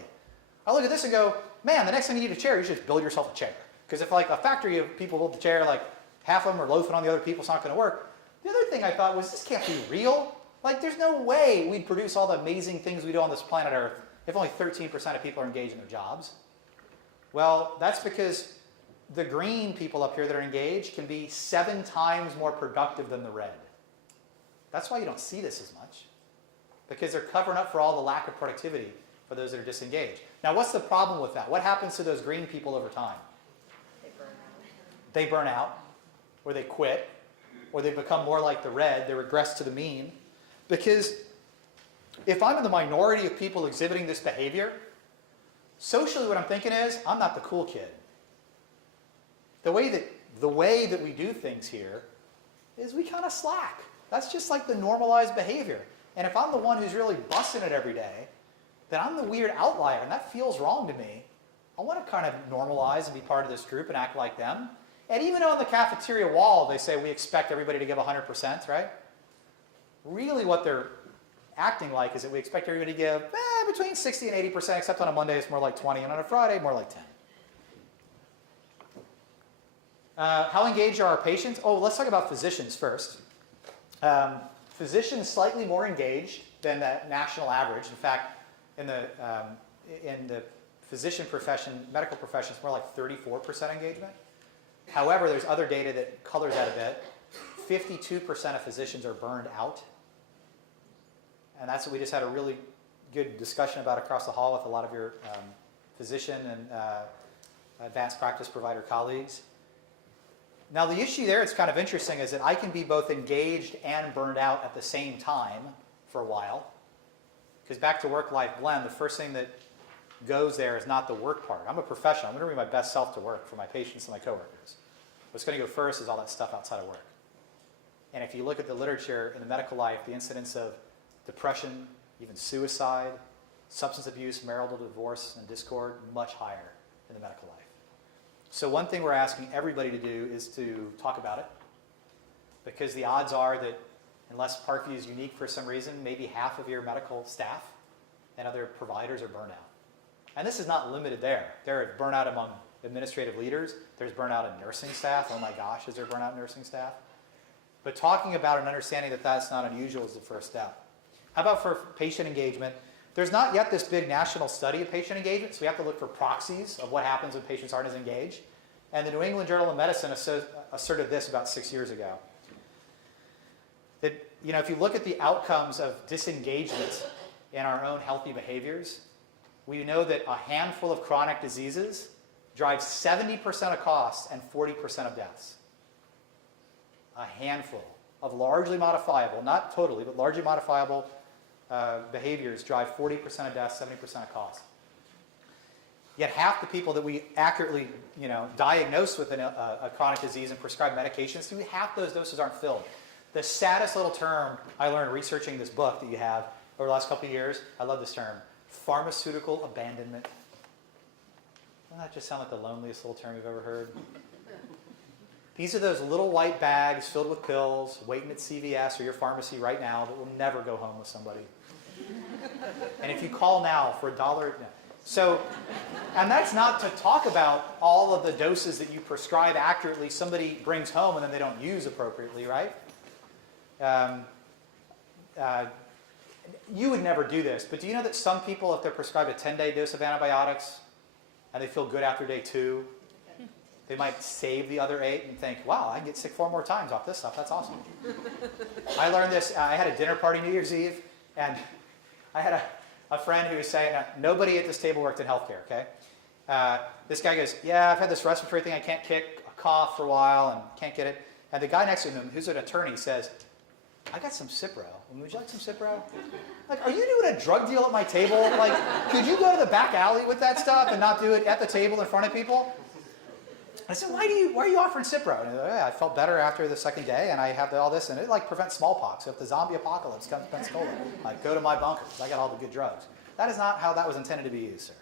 I look at this and go, man, the next time you need a chair, you should just build yourself a chair. Because if like a factory of people build the chair, like half of them are loafing on the other people, it's not going to work. The other thing I thought was, this can't be real. Like there's no way we'd produce all the amazing things we do on this planet Earth if only 13% of people are engaged in their jobs. Well, that's because the green people up here that are engaged can be 7 times more productive than the red. That's why you don't see this as much. Because they're covering up for all the lack of productivity for those that are disengaged. Now, what's the problem with that? What happens to those green people over time? They burn out, or they quit, or they become more like the red, they regress to the mean. Because if I'm in the minority of people exhibiting this behavior, socially what I'm thinking is, I'm not the cool kid. The way that we do things here is we kind of slack. That's just like the normalized behavior. And if I'm the one who's really busting it every day, then I'm the weird outlier, and that feels wrong to me. I want to kind of normalize and be part of this group and act like them. And even on the cafeteria wall, they say we expect everybody to give 100%, right? Really what they're acting like is that we expect everybody to give between 60 and 80%, except on a Monday it's more like 20, and on a Friday more like 10. How engaged are our patients? Oh, let's talk about physicians first. Physicians slightly more engaged than the national average. In fact, in the physician profession, medical profession, it's more like 34% engagement. However, there's other data that colors that a bit. 52% of physicians are burned out. And that's what we just had a really good discussion about across the hall with a lot of your physician and advanced practice provider colleagues. Now the issue there, it's kind of interesting, is that I can be both engaged and burned out at the same time for a while. Because back to work-life blend, the first thing that goes there is not the work part. I'm a professional. I'm going to bring my best self to work for my patients and my coworkers. What's going to go first is all that stuff outside of work. And if you look at the literature in the medical life, the incidence of depression, even suicide, substance abuse, marital divorce, and discord, much higher in the medical life. So one thing we're asking everybody to do is to talk about it, because the odds are that unless Parkview is unique for some reason, maybe half of your medical staff and other providers are burnout. And this is not limited there. There is burnout among administrative leaders. There's burnout in nursing staff. Oh my gosh, is there burnout in nursing staff? But talking about and understanding that that's not unusual is the first step. How about for patient engagement? There's not yet this big national study of patient engagement, so we have to look for proxies of what happens when patients aren't as engaged. And the New England Journal of Medicine asserted this about 6 years ago. That, if you look at the outcomes of disengagement in our own healthy behaviors, we know that a handful of chronic diseases drive 70% of costs and 40% of deaths. A handful of largely modifiable, not totally, but largely modifiable behaviors drive 40% of deaths, 70% of costs. Yet half the people that we accurately, diagnose with a chronic disease and prescribe medications to, half those doses aren't filled. The saddest little term I learned researching this book that you have over the last couple of years, I love this term, pharmaceutical abandonment. Doesn't that just sound like the loneliest little term you've ever heard? These are those little white bags filled with pills, waiting at CVS or your pharmacy right now that will never go home with somebody. And if you call now for $1, so, and that's not to talk about all of the doses that you prescribe accurately somebody brings home and then they don't use appropriately, right? You would never do this, but do you know that some people, if they're prescribed a 10-day dose of antibiotics and they feel good after day 2, they might save the other 8 and think, wow, I can get sick 4 more times off this stuff. That's awesome. I learned this. I had a dinner party New Year's Eve, and I had a friend who was saying, nobody at this table worked in healthcare, okay? This guy goes, yeah, I've had this respiratory thing. I can't kick a cough for a while and can't get it. And the guy next to him, who's an attorney, says, I got some Cipro. Would you like some Cipro? Like, are you doing a drug deal at my table? Like, could you go to the back alley with that stuff and not do it at the table in front of people? I said, why are you offering Cipro? And like, yeah, I felt better after the second day, and I have all this, and it prevents smallpox. So if the zombie apocalypse comes to Pensacola, go to my bunkers. I got all the good drugs. That is not how that was intended to be used, sir.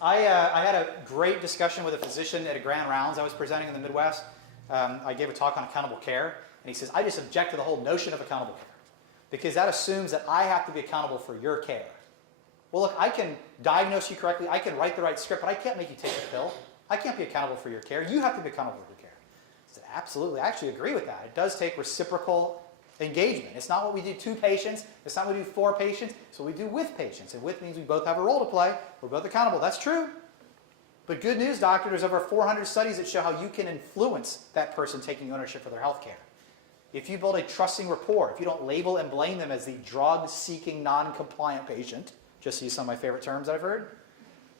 I had a great discussion with a physician at a grand rounds I was presenting in the Midwest. I gave a talk on accountable care, and he says, I just object to the whole notion of accountable care because that assumes that I have to be accountable for your care. Well, look, I can diagnose you correctly. I can write the right script, but I can't make you take a pill. I can't be accountable for your care. You have to be accountable for your care. I said, absolutely. I actually agree with that. It does take reciprocal engagement. It's not what we do 2 patients. It's not what we do 4 patients. It's what we do with patients. And with means we both have a role to play. We're both accountable. That's true. But good news, doctor, there's over 400 studies that show how you can influence that person taking ownership for their health care. If you build a trusting rapport, if you don't label and blame them as the drug-seeking, non-compliant patient, just to use some of my favorite terms I've heard,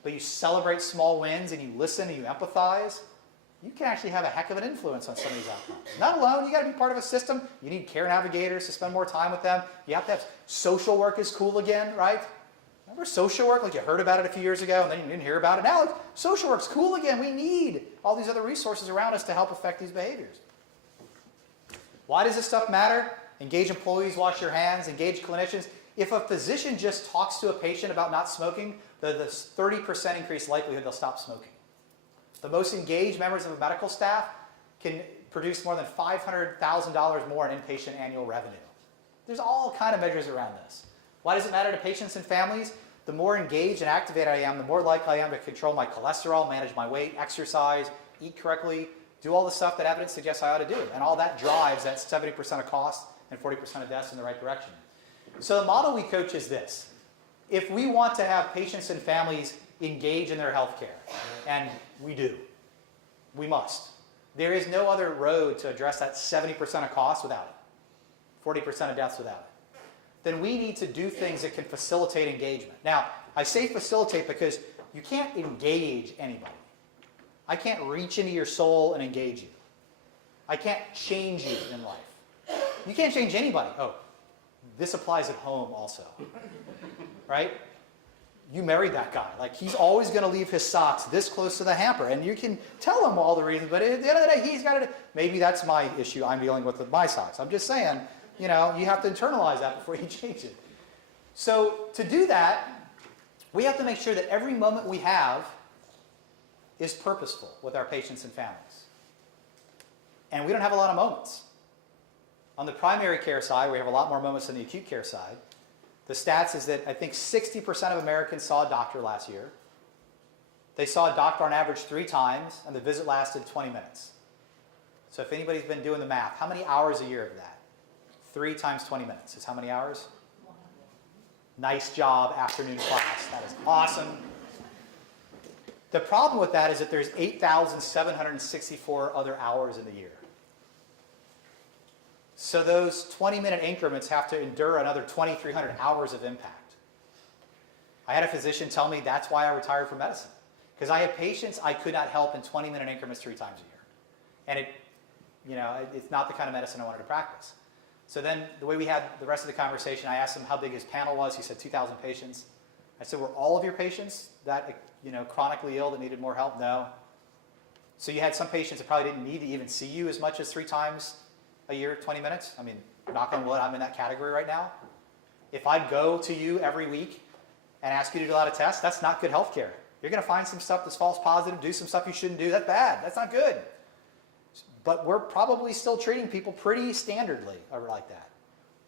but you celebrate small wins and you listen and you empathize, you can actually have a heck of an influence on some of these outcomes. Not alone, you got to be part of a system. You need care navigators to spend more time with them. You have to have social work is cool again, right? Remember social work? Like you heard about it a few years ago and then you didn't hear about it. Now social work's cool again. We need all these other resources around us to help affect these behaviors. Why does this stuff matter? Engage employees, wash your hands, engage clinicians. If a physician just talks to a patient about not smoking, there's 30% increased likelihood they'll stop smoking. The most engaged members of a medical staff can produce more than $500,000 more in inpatient annual revenue. There's all kind of measures around this. Why does it matter to patients and families? The more engaged and activated I am, the more likely I am to control my cholesterol, manage my weight, exercise, eat correctly, do all the stuff that evidence suggests I ought to do. And all that drives that 70% of cost and 40% of deaths in the right direction. So the model we coach is this. If we want to have patients and families engage in their health care, and we do, we must. There is no other road to address that 70% of cost without it, 40% of deaths without it. Then we need to do things that can facilitate engagement. Now, I say facilitate because you can't engage anybody. I can't reach into your soul and engage you. I can't change you in life. You can't change anybody. Oh, this applies at home also, right? You married that guy. Like, he's always going to leave his socks this close to the hamper. And you can tell him all the reasons, but at the end of the day, he's got to, maybe that's my issue I'm dealing with my socks. I'm just saying, you have to internalize that before you change it. So to do that, we have to make sure that every moment we have is purposeful with our patients and families. And we don't have a lot of moments. On the primary care side, we have a lot more moments than the acute care side. The stats is that I think 60% of Americans saw a doctor last year. They saw a doctor on average 3 times, and the visit lasted 20 minutes. So if anybody's been doing the math, how many hours a year of that? 3 times 20 minutes is how many hours? Nice job, afternoon class. That is awesome. The problem with that is that there's 8,764 other hours in the year. So those 20-minute increments have to endure another 2,300 hours of impact. I had a physician tell me that's why I retired from medicine. Because I had patients I could not help in 20-minute increments 3 times a year. And it's not the kind of medicine I wanted to practice. So then the way we had the rest of the conversation, I asked him how big his panel was. He said 2,000 patients. I said, were all of your patients that chronically ill that needed more help? No. So you had some patients that probably didn't need to even see you as much as 3 times a year, 20 minutes. I mean, knock on wood, I'm in that category right now. If I go to you every week and ask you to do a lot of tests, that's not good health care. You're going to find some stuff that's false positive, do some stuff you shouldn't do. That's bad. That's not good. But we're probably still treating people pretty standardly like that.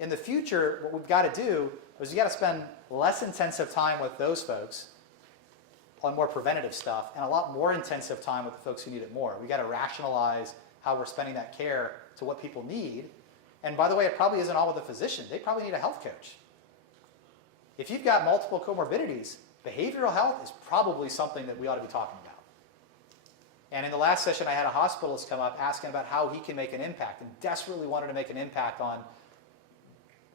In the future, what we've got to do is you've got to spend less intensive time with those folks on more preventative stuff and a lot more intensive time with the folks who need it more. We've got to rationalize how we're spending that care to what people need. And by the way, it probably isn't all with the physician. They probably need a health coach. If you've got multiple comorbidities, behavioral health is probably something that we ought to be talking about. And in the last session, I had a hospitalist come up asking about how he can make an impact and desperately wanted to make an impact on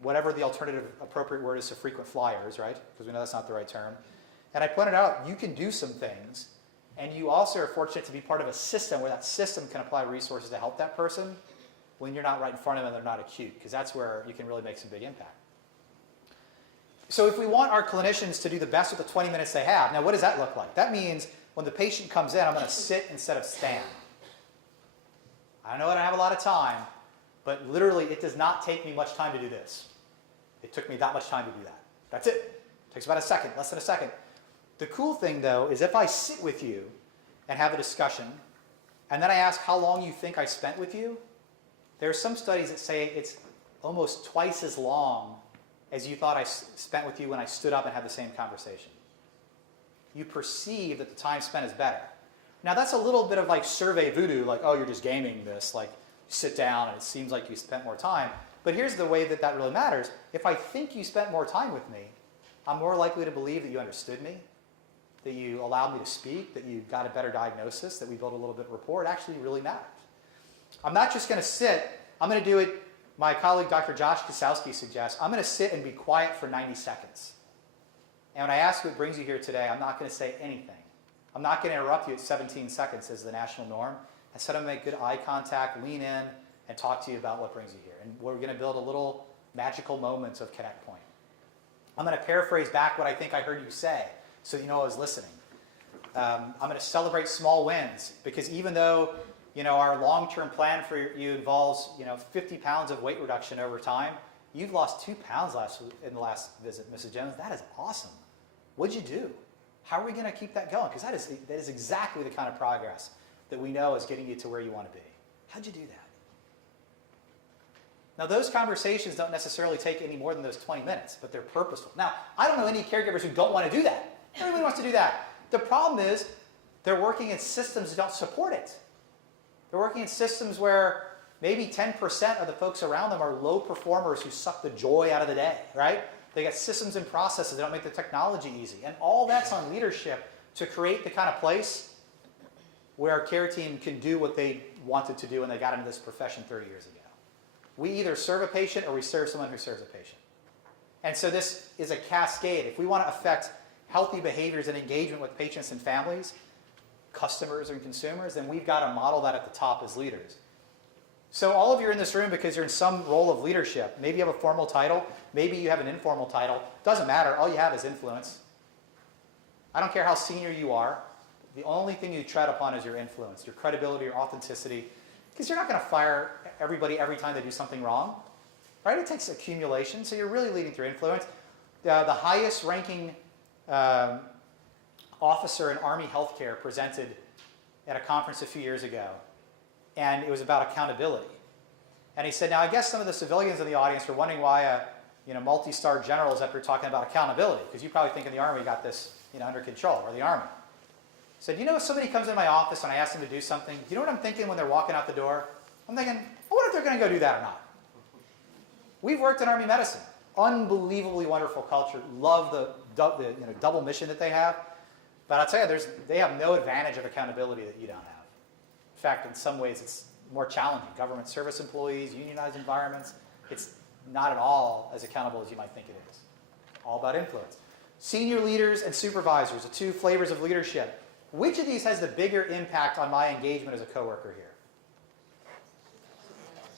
whatever the alternative appropriate word is to frequent flyers, right? Because we know that's not the right term. And I pointed out, you can do some things, and you also are fortunate to be part of a system where that system can apply resources to help that person when you're not right in front of them and they're not acute, because that's where you can really make some big impact. So if we want our clinicians to do the best with the 20 minutes they have, now what does that look like? That means when the patient comes in, I'm going to sit instead of stand. I know I don't have a lot of time, but literally it does not take me much time to do this. It took me that much time to do that. That's it. It takes about a second, less than a second. The cool thing, though, is if I sit with you and have a discussion, and then I ask how long you think I spent with you, there are some studies that say it's almost twice as long as you thought I spent with you when I stood up and had the same conversation. You perceive that the time spent is better. Now, that's a little bit of like survey voodoo, like, oh, you're just gaming this, like, you sit down and it seems like you spent more time. But here's the way that that really matters. If I think you spent more time with me, I'm more likely to believe that you understood me, that you allowed me to speak, that you got a better diagnosis, that we built a little bit of rapport. It actually really matters. I'm not just going to sit. I'm going to do it, my colleague Dr. Josh Kosowski suggests, I'm going to sit and be quiet for 90 seconds. And when I ask what brings you here today, I'm not going to say anything. I'm not going to interrupt you at 17 seconds as the national norm. Instead, I'm going to make good eye contact, lean in, and talk to you about what brings you here. And we're going to build a little magical moments of connect point. I'm going to paraphrase back what I think I heard you say, so you know I was listening. I'm going to celebrate small wins, because even though our long-term plan for you involves 50 pounds of weight reduction over time, you've lost 2 pounds in the last visit, Mrs. Jones. That is awesome. What'd you do? How are we going to keep that going? Because that is exactly the kind of progress that we know is getting you to where you want to be. How'd you do that? Now, those conversations don't necessarily take any more than those 20 minutes, but they're purposeful. Now, I don't know any caregivers who don't want to do that. Everybody wants to do that. The problem is they're working in systems that don't support it. They're working in systems where maybe 10% of the folks around them are low performers who suck the joy out of the day, right? They got systems and processes that don't make the technology easy. And all that's on leadership to create the kind of place where our care team can do what they wanted to do when they got into this profession 30 years ago. We either serve a patient or we serve someone who serves a patient. And so this is a cascade. If we want to affect healthy behaviors and engagement with patients and families, customers and consumers, then we've got to model that at the top as leaders. So all of you are in this room because you're in some role of leadership. Maybe you have a formal title. Maybe you have an informal title. Doesn't matter. All you have is influence. I don't care how senior you are. The only thing you tread upon is your influence, your credibility, your authenticity. Because you're not going to fire everybody every time they do something wrong. Right? It takes accumulation. So you're really leading through influence. The highest ranking officer in Army healthcare presented at a conference a few years ago. And it was about accountability. And he said, now I guess some of the civilians in the audience were wondering why a multi-star general is up here talking about accountability, because you probably think in the Army we got this under control, or the Army. He said, if somebody comes in my office and I ask them to do something, do you know what I'm thinking when they're walking out the door? I'm thinking, I wonder if they're going to go do that or not. We've worked in Army medicine. unbelievably wonderful culture. Love the double mission that they have. But I'll tell you, they have no advantage of accountability that you don't have. In fact, in some ways, it's more challenging. Government service employees, unionized environments, it's not at all as accountable as you might think it is. All about influence. Senior leaders and supervisors, the two flavors of leadership. Which of these has the bigger impact on my engagement as a coworker here?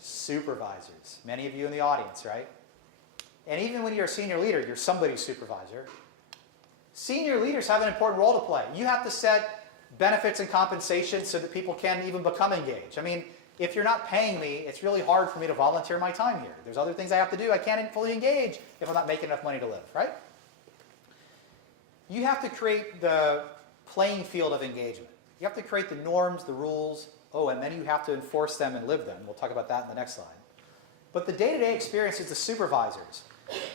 Supervisors. Many of you in the audience, right? And even when you're a senior leader, you're somebody's supervisor. Senior leaders have an important role to play. You have to set benefits and compensation so that people can even become engaged. I mean, if you're not paying me, it's really hard for me to volunteer my time here. There's other things I have to do. I can't fully engage if I'm not making enough money to live, right? You have to create the playing field of engagement. You have to create the norms, the rules, and then you have to enforce them and live them. We'll talk about that in the next slide. But the day-to-day experience is the supervisors.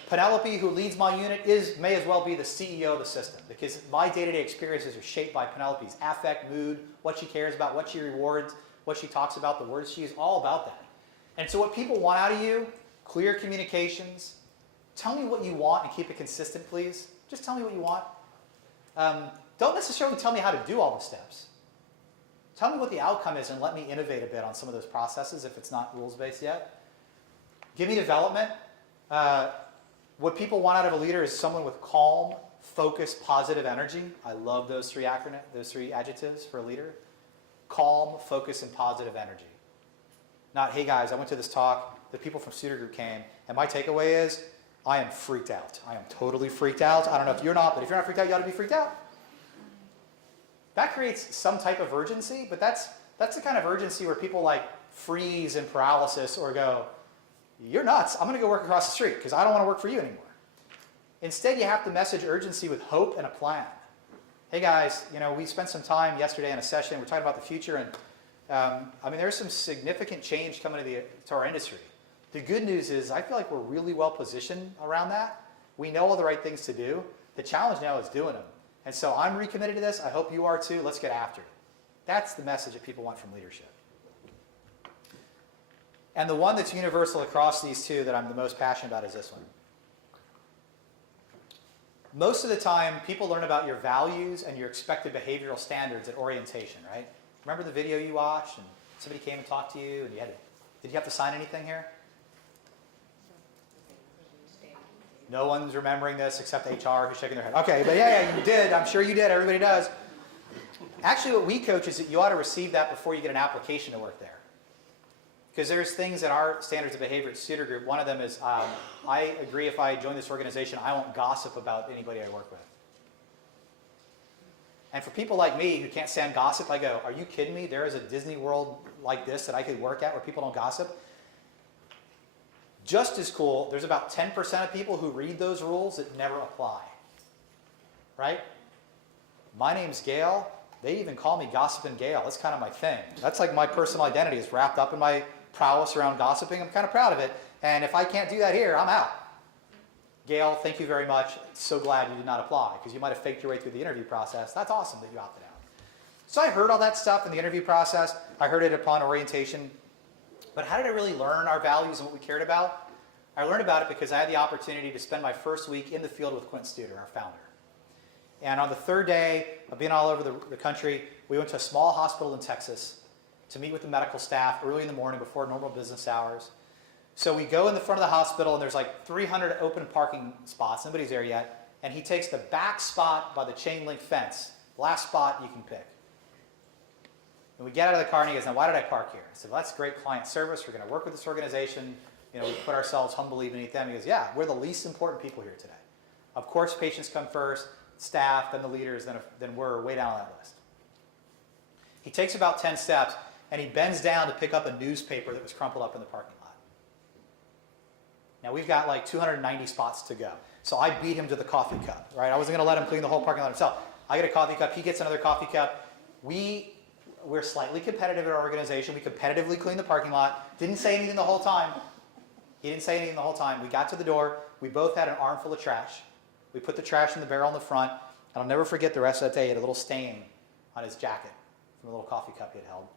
Penelope, who leads my unit, may as well be the CEO of the system, because my day-to-day experiences are shaped by Penelope's affect, mood, what she cares about, what she rewards, what she talks about, the words she uses, all about that. And so what people want out of you, clear communications, tell me what you want and keep it consistent, please. Just tell me what you want. Don't necessarily tell me how to do all the steps. Tell me what the outcome is and let me innovate a bit on some of those processes if it's not rules-based yet. Give me development. What people want out of a leader is someone with calm, focused, positive energy. I love those three adjectives for a leader. Calm, focus, and positive energy. Not, hey guys, I went to this talk, the people from Suitor Group came, and my takeaway is, I am freaked out. I am totally freaked out. I don't know if you're not, but if you're not freaked out, you ought to be freaked out. That creates some type of urgency, but that's the kind of urgency where people like freeze in paralysis or go, you're nuts, I'm going to go work across the street because I don't want to work for you anymore. Instead, you have to message urgency with hope and a plan. Hey guys, we spent some time yesterday in a session, we're talking about the future, and there's some significant change coming to our industry. The good news is I feel like we're really well positioned around that. We know all the right things to do. The challenge now is doing them. And so I'm recommitted to this. I hope you are too. Let's get after it. That's the message that people want from leadership. And the one that's universal across these two that I'm the most passionate about is this one. Most of the time, people learn about your values and your expected behavioral standards at orientation, right? Remember the video you watched and somebody came and talked to you and did you have to sign anything here? No one's remembering this except HR who's shaking their head. Okay, but yeah, you did. I'm sure you did. Everybody does. Actually, what we coach is that you ought to receive that before you get an application to work there. Because there's things in our standards of behavior at Suitor Group. One of them is, I agree if I join this organization, I won't gossip about anybody I work with. And for people like me who can't stand gossip, I go, are you kidding me? There is a Disney World like this that I could work at where people don't gossip? Just as cool, there's about 10% of people who read those rules that never apply. Right? My name's Gail. They even call me Gossipin' Gail. That's kind of my thing. That's like my personal identity is wrapped up in my prowess around gossiping. I'm kind of proud of it. And if I can't do that here, I'm out. Gail, thank you very much. So glad you did not apply because you might have faked your way through the interview process. That's awesome that you opted out. So I heard all that stuff in the interview process. I heard it upon orientation. But how did I really learn our values and what we cared about? I learned about it because I had the opportunity to spend my first week in the field with Quint Studer, our founder. And on the third day of being all over the country, we went to a small hospital in Texas to meet with the medical staff early in the morning before normal business hours. So we go in the front of the hospital, and there's like 300 open parking spots. Nobody's there yet. And he takes the back spot by the chain link fence. Last spot you can pick. And we get out of the car, and he goes, now, why did I park here? I said, well, that's great client service. We're going to work with this organization. We put ourselves humbly beneath them. He goes, yeah, we're the least important people here today. Of course, patients come first, staff, then the leaders, then we're way down on that list. He takes about 10 steps, and he bends down to pick up a newspaper that was crumpled up in the parking lot. Now, we've got like 290 spots to go. So I beat him to the coffee cup, right? I wasn't going to let him clean the whole parking lot himself. I get a coffee cup. He gets another coffee cup. We're slightly competitive in our organization. We competitively clean the parking lot. Didn't say anything the whole time. He didn't say anything the whole time. We got to the door. We both had an armful of trash. We put the trash in the barrel in the front. And I'll never forget the rest of that day. He had a little stain on his jacket from the little coffee cup he had held.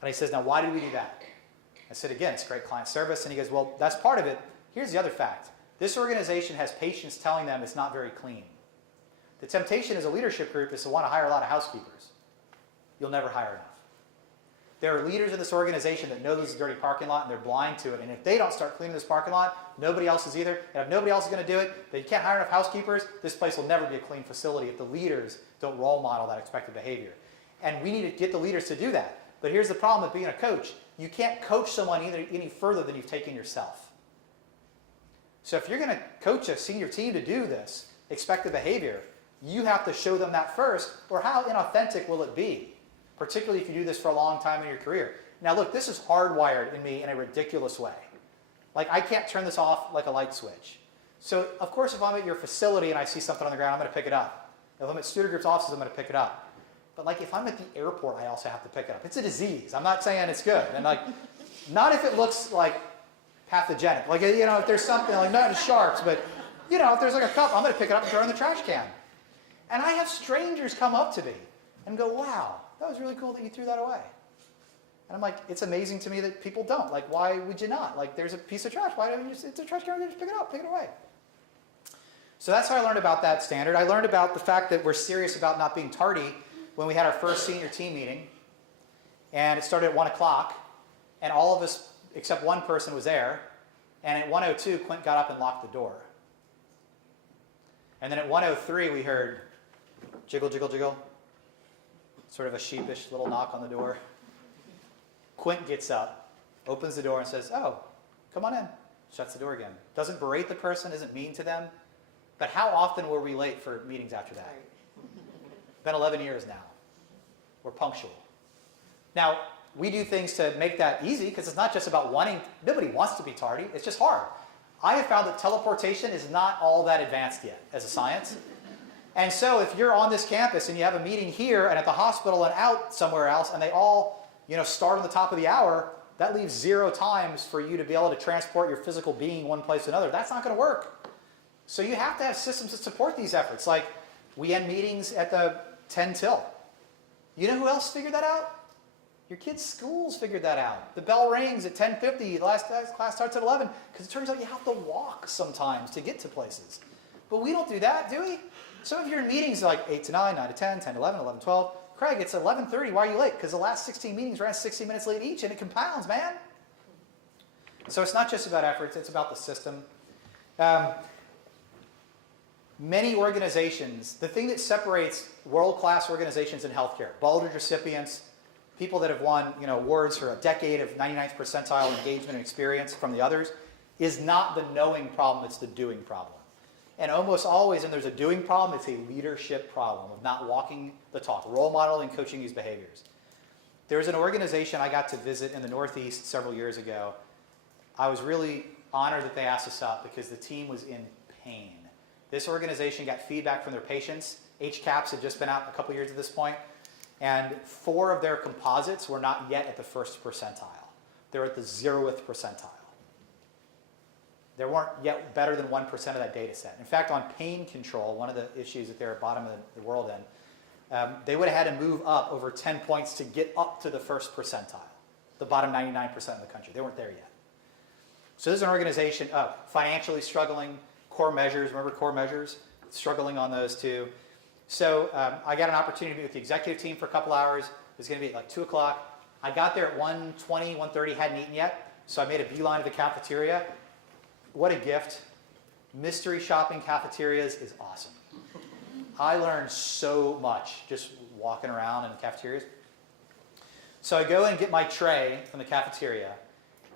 And he says, now, why did we do that? I said, again, it's great client service. And he goes, well, that's part of it. Here's the other fact. This organization has patients telling them it's not very clean. The temptation as a leadership group is to want to hire a lot of housekeepers. You'll never hire enough. There are leaders in this organization that know this is a dirty parking lot and they're blind to it. And if they don't start cleaning this parking lot, nobody else is either. And if nobody else is going to do it, then you can't hire enough housekeepers. This place will never be a clean facility if the leaders don't role model that expected behavior. And we need to get the leaders to do that. But here's the problem with being a coach. You can't coach someone any further than you've taken yourself. So if you're going to coach a senior team to do this expected behavior, you have to show them that first, or how inauthentic will it be? Particularly if you do this for a long time in your career. Now look, this is hardwired in me in a ridiculous way. Like I can't turn this off like a light switch. So of course if I'm at your facility and I see something on the ground, I'm going to pick it up. If I'm at student groups offices, I'm going to pick it up. But like if I'm at the airport, I also have to pick it up. It's a disease. I'm not saying it's good. And like, not if it looks like pathogenic. Like, you know, if there's something like, not sharks, but you know, if there's like a cup, I'm going to pick it up and throw it in the trash can. And I have strangers come up to me and go, wow, that was really cool that you threw that away. And I'm like, it's amazing to me that people don't. Like, why would you not? Like, there's a piece of trash. Why don't you just, it's a trash can, just pick it up, pick it away. So that's how I learned about that standard. I learned about the fact that we're serious about not being tardy when we had our first senior team meeting. And it started at 1 o'clock. And all of us, except one person, was there. And at 1:02, Quint got up and locked the door. And then at 1:03, we heard jiggle, jiggle, jiggle. Sort of a sheepish little knock on the door. Quint gets up, opens the door and says, oh, come on in. Shuts the door again. Doesn't berate the person, isn't mean to them. But how often were we late for meetings after that? Been 11 years now. We're punctual. Now, we do things to make that easy because it's not just about wanting, nobody wants to be tardy, it's just hard. I have found that teleportation is not all that advanced yet as a science. And so if you're on this campus and you have a meeting here and at the hospital and out somewhere else and they all, you know, start on the top of the hour, that leaves 0 times for you to be able to transport your physical being one place to another. That's not going to work. So you have to have systems that support these efforts. Like we end meetings at the 10 till. You know who else figured that out? Your kids' schools figured that out. The bell rings at 10:50, the last class starts at 11, because it turns out you have to walk sometimes to get to places. But we don't do that, do we? Some of your meetings are like 8 to 9, 9 to 10, 10 to 11, 11 to 12. Craig, it's 11:30, why are you late? Because the last 16 meetings ran 60 minutes late each, and it compounds, man. So it's not just about efforts, it's about the system. Many organizations, the thing that separates world-class organizations in healthcare, Baldrige recipients, people that have won, you know, awards for a decade of 99th percentile engagement and experience from the others, is not the knowing problem, it's the doing problem. And almost always, when there's a doing problem, it's a leadership problem of not walking the talk, role modeling, coaching these behaviors. There's an organization I got to visit in the Northeast several years ago. I was really honored that they asked us up because the team was in pain. This organization got feedback from their patients. HCAPS had just been out a couple years at this point. And 4 of their composites were not yet at the 1st percentile. They're at the 0th percentile. They weren't yet better than 1% of that data set. In fact, on pain control, one of the issues that they're at the bottom of the world in, they would have had to move up over 10 points to get up to the 1st percentile, the bottom 99% of the country. They weren't there yet. So this is an organization financially struggling, core measures, remember core measures? Struggling on those too. So I got an opportunity to meet with the executive team for a couple hours. It was going to be at like 2 o'clock. I got there at 1:20, 1:30, hadn't eaten yet. So I made a beeline to the cafeteria. What a gift. Mystery shopping cafeterias is awesome. I learned so much just walking around in the cafeterias. So I go and get my tray from the cafeteria.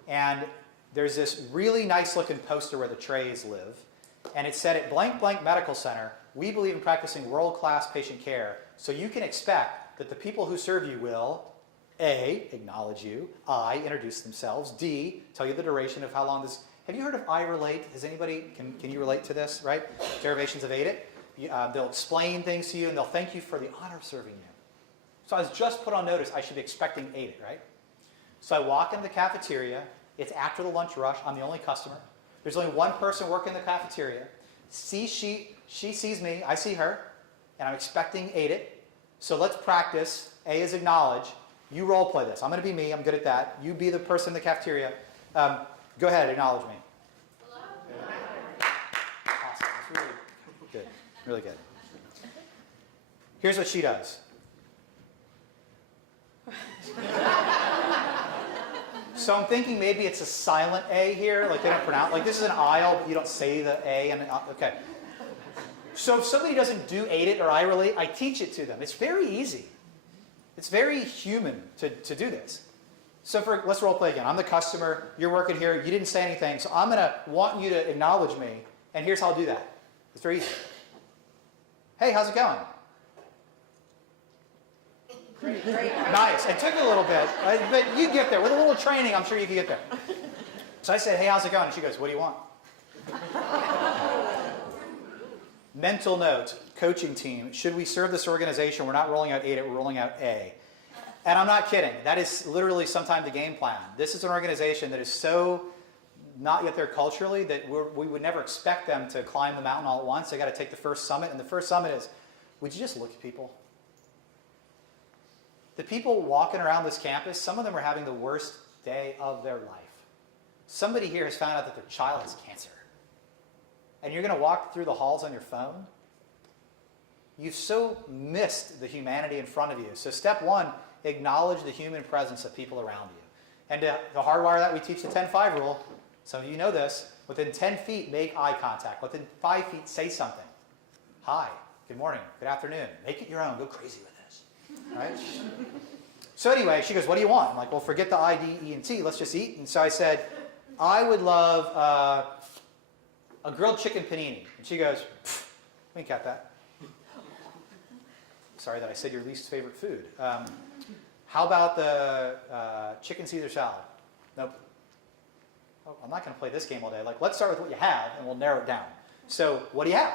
And there's this really nice looking poster where the trays live. And it said at blank blank medical center, we believe in practicing world-class patient care, so you can expect that the people who serve you will, A, acknowledge you, I, introduce themselves, D, tell you the duration of how long this, have you heard of I relate? Has anybody, can you relate to this, right? Derivations of AID it. They'll explain things to you and they'll thank you for the honor of serving you. So I was just put on notice I should be expecting AID it, right? So I walk into the cafeteria, it's after the lunch rush, I'm the only customer. There's only one person working in the cafeteria. She sees me, I see her, and I'm expecting AID it. So let's practice. A is acknowledge. You role play this. I'm going to be me. I'm good at that. You be the person in the cafeteria. Go ahead, acknowledge me. Hello. Really good. Here's what she does. So I'm thinking maybe it's a silent A here, like they don't pronounce, like this is an aisle, but you don't say the A, and okay. So if somebody doesn't do ate it or I relate, I teach it to them. It's very easy. It's very human to do this. So let's role play again. I'm the customer, you're working here, you didn't say anything, so I'm gonna want you to acknowledge me, and here's how I'll do that. It's very easy. Hey, how's it going? Great. Nice. It took a little bit, but you get there. With a little training, I'm sure you can get there. So I said, hey, how's it going? And she goes, what do you want? Mental note, coaching team, should we serve this organization? We're not rolling out A, we're rolling out A. And I'm not kidding. That is literally sometimes the game plan. This is an organization that is so not yet there culturally that we would never expect them to climb the mountain all at once. They got to take the first summit. And the first summit is, would you just look at people? The people walking around this campus, some of them are having the worst day of their life. Somebody here has found out that their child has cancer. And you're going to walk through the halls on your phone? You've so missed the humanity in front of you. So step one, acknowledge the human presence of people around you. And to hardwire that, we teach the 10-5 rule. Some of you know this. Within 10 feet, make eye contact. Within 5 feet, say something. Hi, good morning, good afternoon. Make it your own. Go crazy with this. Right? So anyway, she goes, what do you want? I'm like, well, forget the I, D, E, and T. Let's just eat. And so I said, I would love a grilled chicken panini. And she goes, wink at that. Sorry that I said your least favorite food. How about the chicken Caesar salad? Nope. Oh, I'm not going to play this game all day. Like, let's start with what you have, and we'll narrow it down. So, what do you have?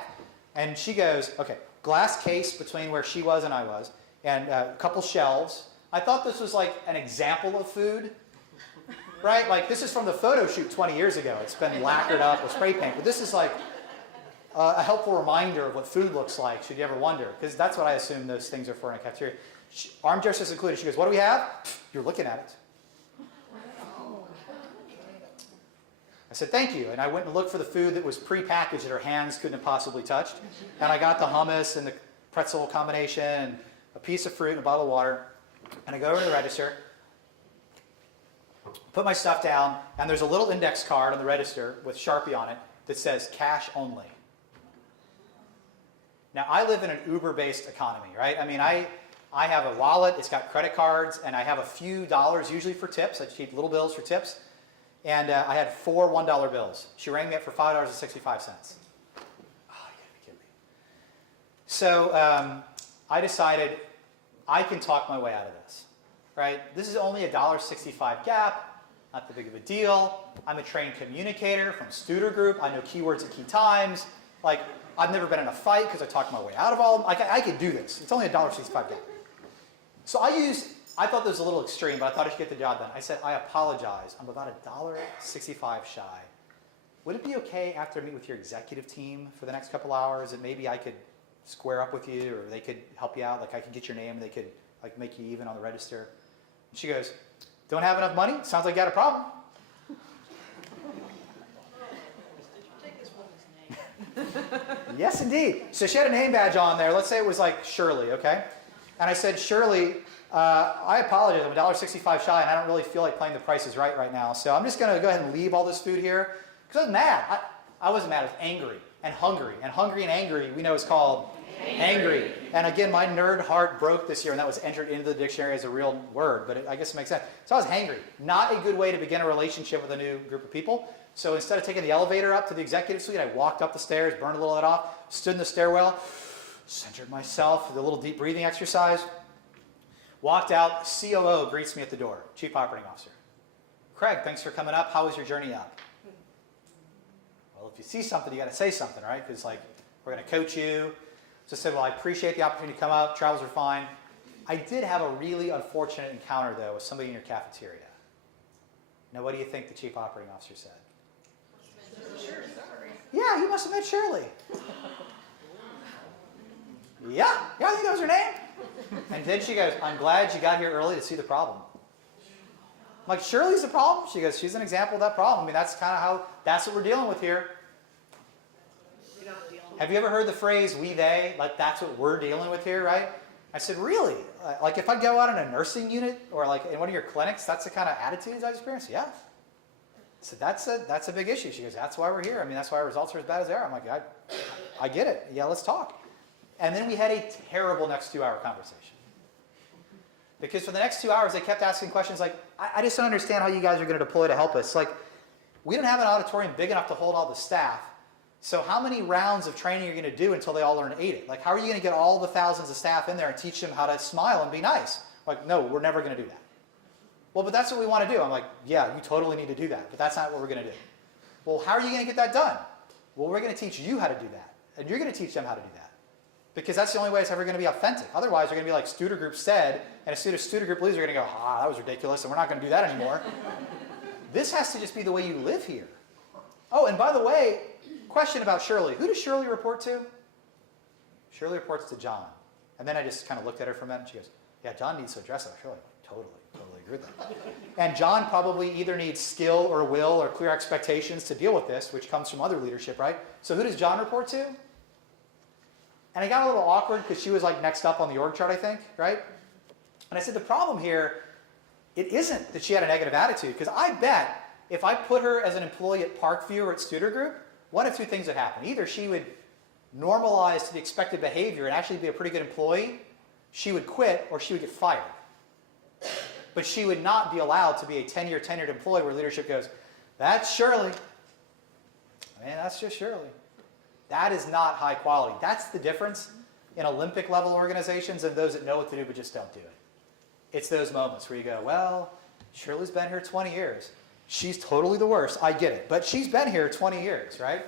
And she goes, okay, glass case between where she was and I was, and a couple shelves. I thought this was like an example of food, right? Like, this is from the photo shoot 20 years ago. It's been lacquered up with spray paint, but this is like a helpful reminder of what food looks like, should you ever wonder, because that's what I assume those things are for in a cafeteria. Armchair is included. She goes, what do we have? You're looking at it. I said, thank you. And I went and looked for the food that was pre-packaged that her hands couldn't have possibly touched. And I got the hummus and the pretzel combination and a piece of fruit and a bottle of water. And I go over to the register, put my stuff down, and there's a little index card on the register with Sharpie on it that says cash only. Now, I live in an Uber-based economy, right? I mean, I have a wallet, it's got credit cards, and I have a few dollars usually for tips. I keep little bills for tips. And I had 4 $1 bills. She rang me up for $5.65. Oh, you gotta be kidding me. So I decided I can talk my way out of this, right? This is only a $1.65 gap, not that big of a deal. I'm a trained communicator from Studer Group. I know keywords at key times. Like, I've never been in a fight because I talked my way out of all of them. I could do this. It's only a $1.65 gap. So I thought this was a little extreme, but I thought I should get the job done. I said, I apologize. I'm about $1.65 shy. Would it be okay after I meet with your executive team for the next couple hours that maybe I could square up with you, or they could help you out? Like, I could get your name, and they could like make you even on the register. And she goes, don't have enough money? Sounds like you got a problem. Yes, indeed. So she had a name badge on there. Let's say it was like Shirley, okay? And I said, Shirley, I apologize. I'm $1.65 shy, and I don't really feel like playing the Price is Right now. So I'm just going to go ahead and leave all this food here. Because I was mad. I wasn't mad. I was angry and hungry. And hungry and angry, we know is called angry. And again, my nerd heart broke this year, and that was entered into the dictionary as a real word. But I guess it makes sense. So I was hangry. Not a good way to begin a relationship with a new group of people. So instead of taking the elevator up to the executive suite, I walked up the stairs, burned a little of it off, stood in the stairwell, centered myself, did a little deep breathing exercise, walked out. COO greets me at the door, Chief Operating Officer. Craig, thanks for coming up. How was your journey up? Well, if you see something, you got to say something, right? Because like, we're going to coach you. So I said, well, I appreciate the opportunity to come up. Travels are fine. I did have a really unfortunate encounter, though, with somebody in your cafeteria. Now, what do you think the Chief Operating Officer said? Yeah, you must have met Shirley. Yeah, I think that was her name. And then she goes, I'm glad you got here early to see the problem. I'm like, Shirley's the problem? She goes, she's an example of that problem. I mean, that's kind of how, that's what we're dealing with here. Have you ever heard the phrase we, they? Like that's what we're dealing with here, right? I said, really? Like if I go out in a nursing unit or like in one of your clinics, that's the kind of attitudes I experience? Yeah. So that's a big issue. She goes, that's why we're here. I mean, that's why our results are as bad as they are. I'm like, I get it. Yeah, let's talk. And then we had a terrible next 2-hour conversation. Because for the next 2 hours, they kept asking questions like, I just don't understand how you guys are going to deploy to help us. Like, we don't have an auditorium big enough to hold all the staff. So how many rounds of training are you going to do until they all learn AIDA? Like, how are you going to get all the thousands of staff in there and teach them how to smile and be nice? Like, no, we're never going to do that. Well, but that's what we want to do. I'm like, yeah, you totally need to do that, but that's not what we're going to do. Well, how are you going to get that done? Well, we're going to teach you how to do that, and you're going to teach them how to do that. Because that's the only way it's ever going to be authentic. Otherwise, you're going to be like Studer Group said, and as soon as Studer Group leaves, you're going to go, that was ridiculous, and we're not going to do that anymore. This has to just be the way you live here. Oh, and by the way, question about Shirley. Who does Shirley report to? Shirley reports to John. And then I just kind of looked at her for a minute, and she goes, yeah, John needs to address that. Shirley, totally agree with that. And John probably either needs skill or will or clear expectations to deal with this, which comes from other leadership, right? So who does John report to? And I got a little awkward because she was like next up on the org chart, I think, right? And I said, the problem here, it isn't that she had a negative attitude, because I bet if I put her as an employee at Parkview or at Studer Group, one of two things would happen. Either she would normalize to the expected behavior and actually be a pretty good employee, she would quit, or she would get fired. But she would not be allowed to be a 10-year tenured employee where leadership goes, that's Shirley. Man, that's just Shirley. That is not high quality. That's the difference in Olympic level organizations and those that know what to do but just don't do it. It's those moments where you go, well, Shirley's been here 20 years. She's totally the worst. I get it. But she's been here 20 years, right?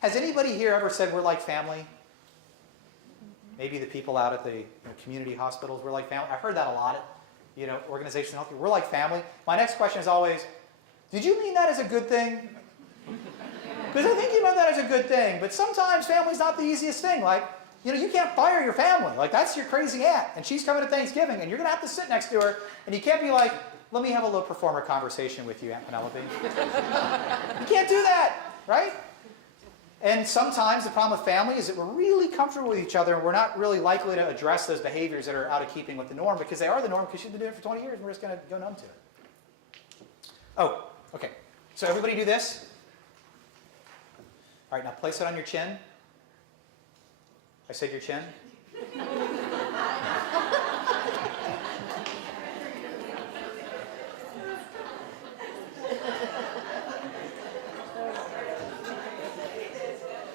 Has anybody here ever said we're like family? Maybe the people out at the community hospitals, we're like family. I've heard that a lot at organizations in healthcare. We're like family. My next question is always, did you mean that as a good thing? Because I think you meant that as a good thing, but sometimes family's not the easiest thing. Like, you can't fire your family. Like, that's your crazy aunt, and she's coming to Thanksgiving, and you're going to have to sit next to her, and you can't be like, let me have a low performer conversation with you, Aunt Penelope. You can't do that, right? And sometimes the problem with family is that we're really comfortable with each other, and we're not really likely to address those behaviors that are out of keeping with the norm, because they are the norm, because she's been doing it for 20 years, and we're just going to go numb to it. Oh, okay. So everybody do this. All right, now place it on your chin. I said your chin.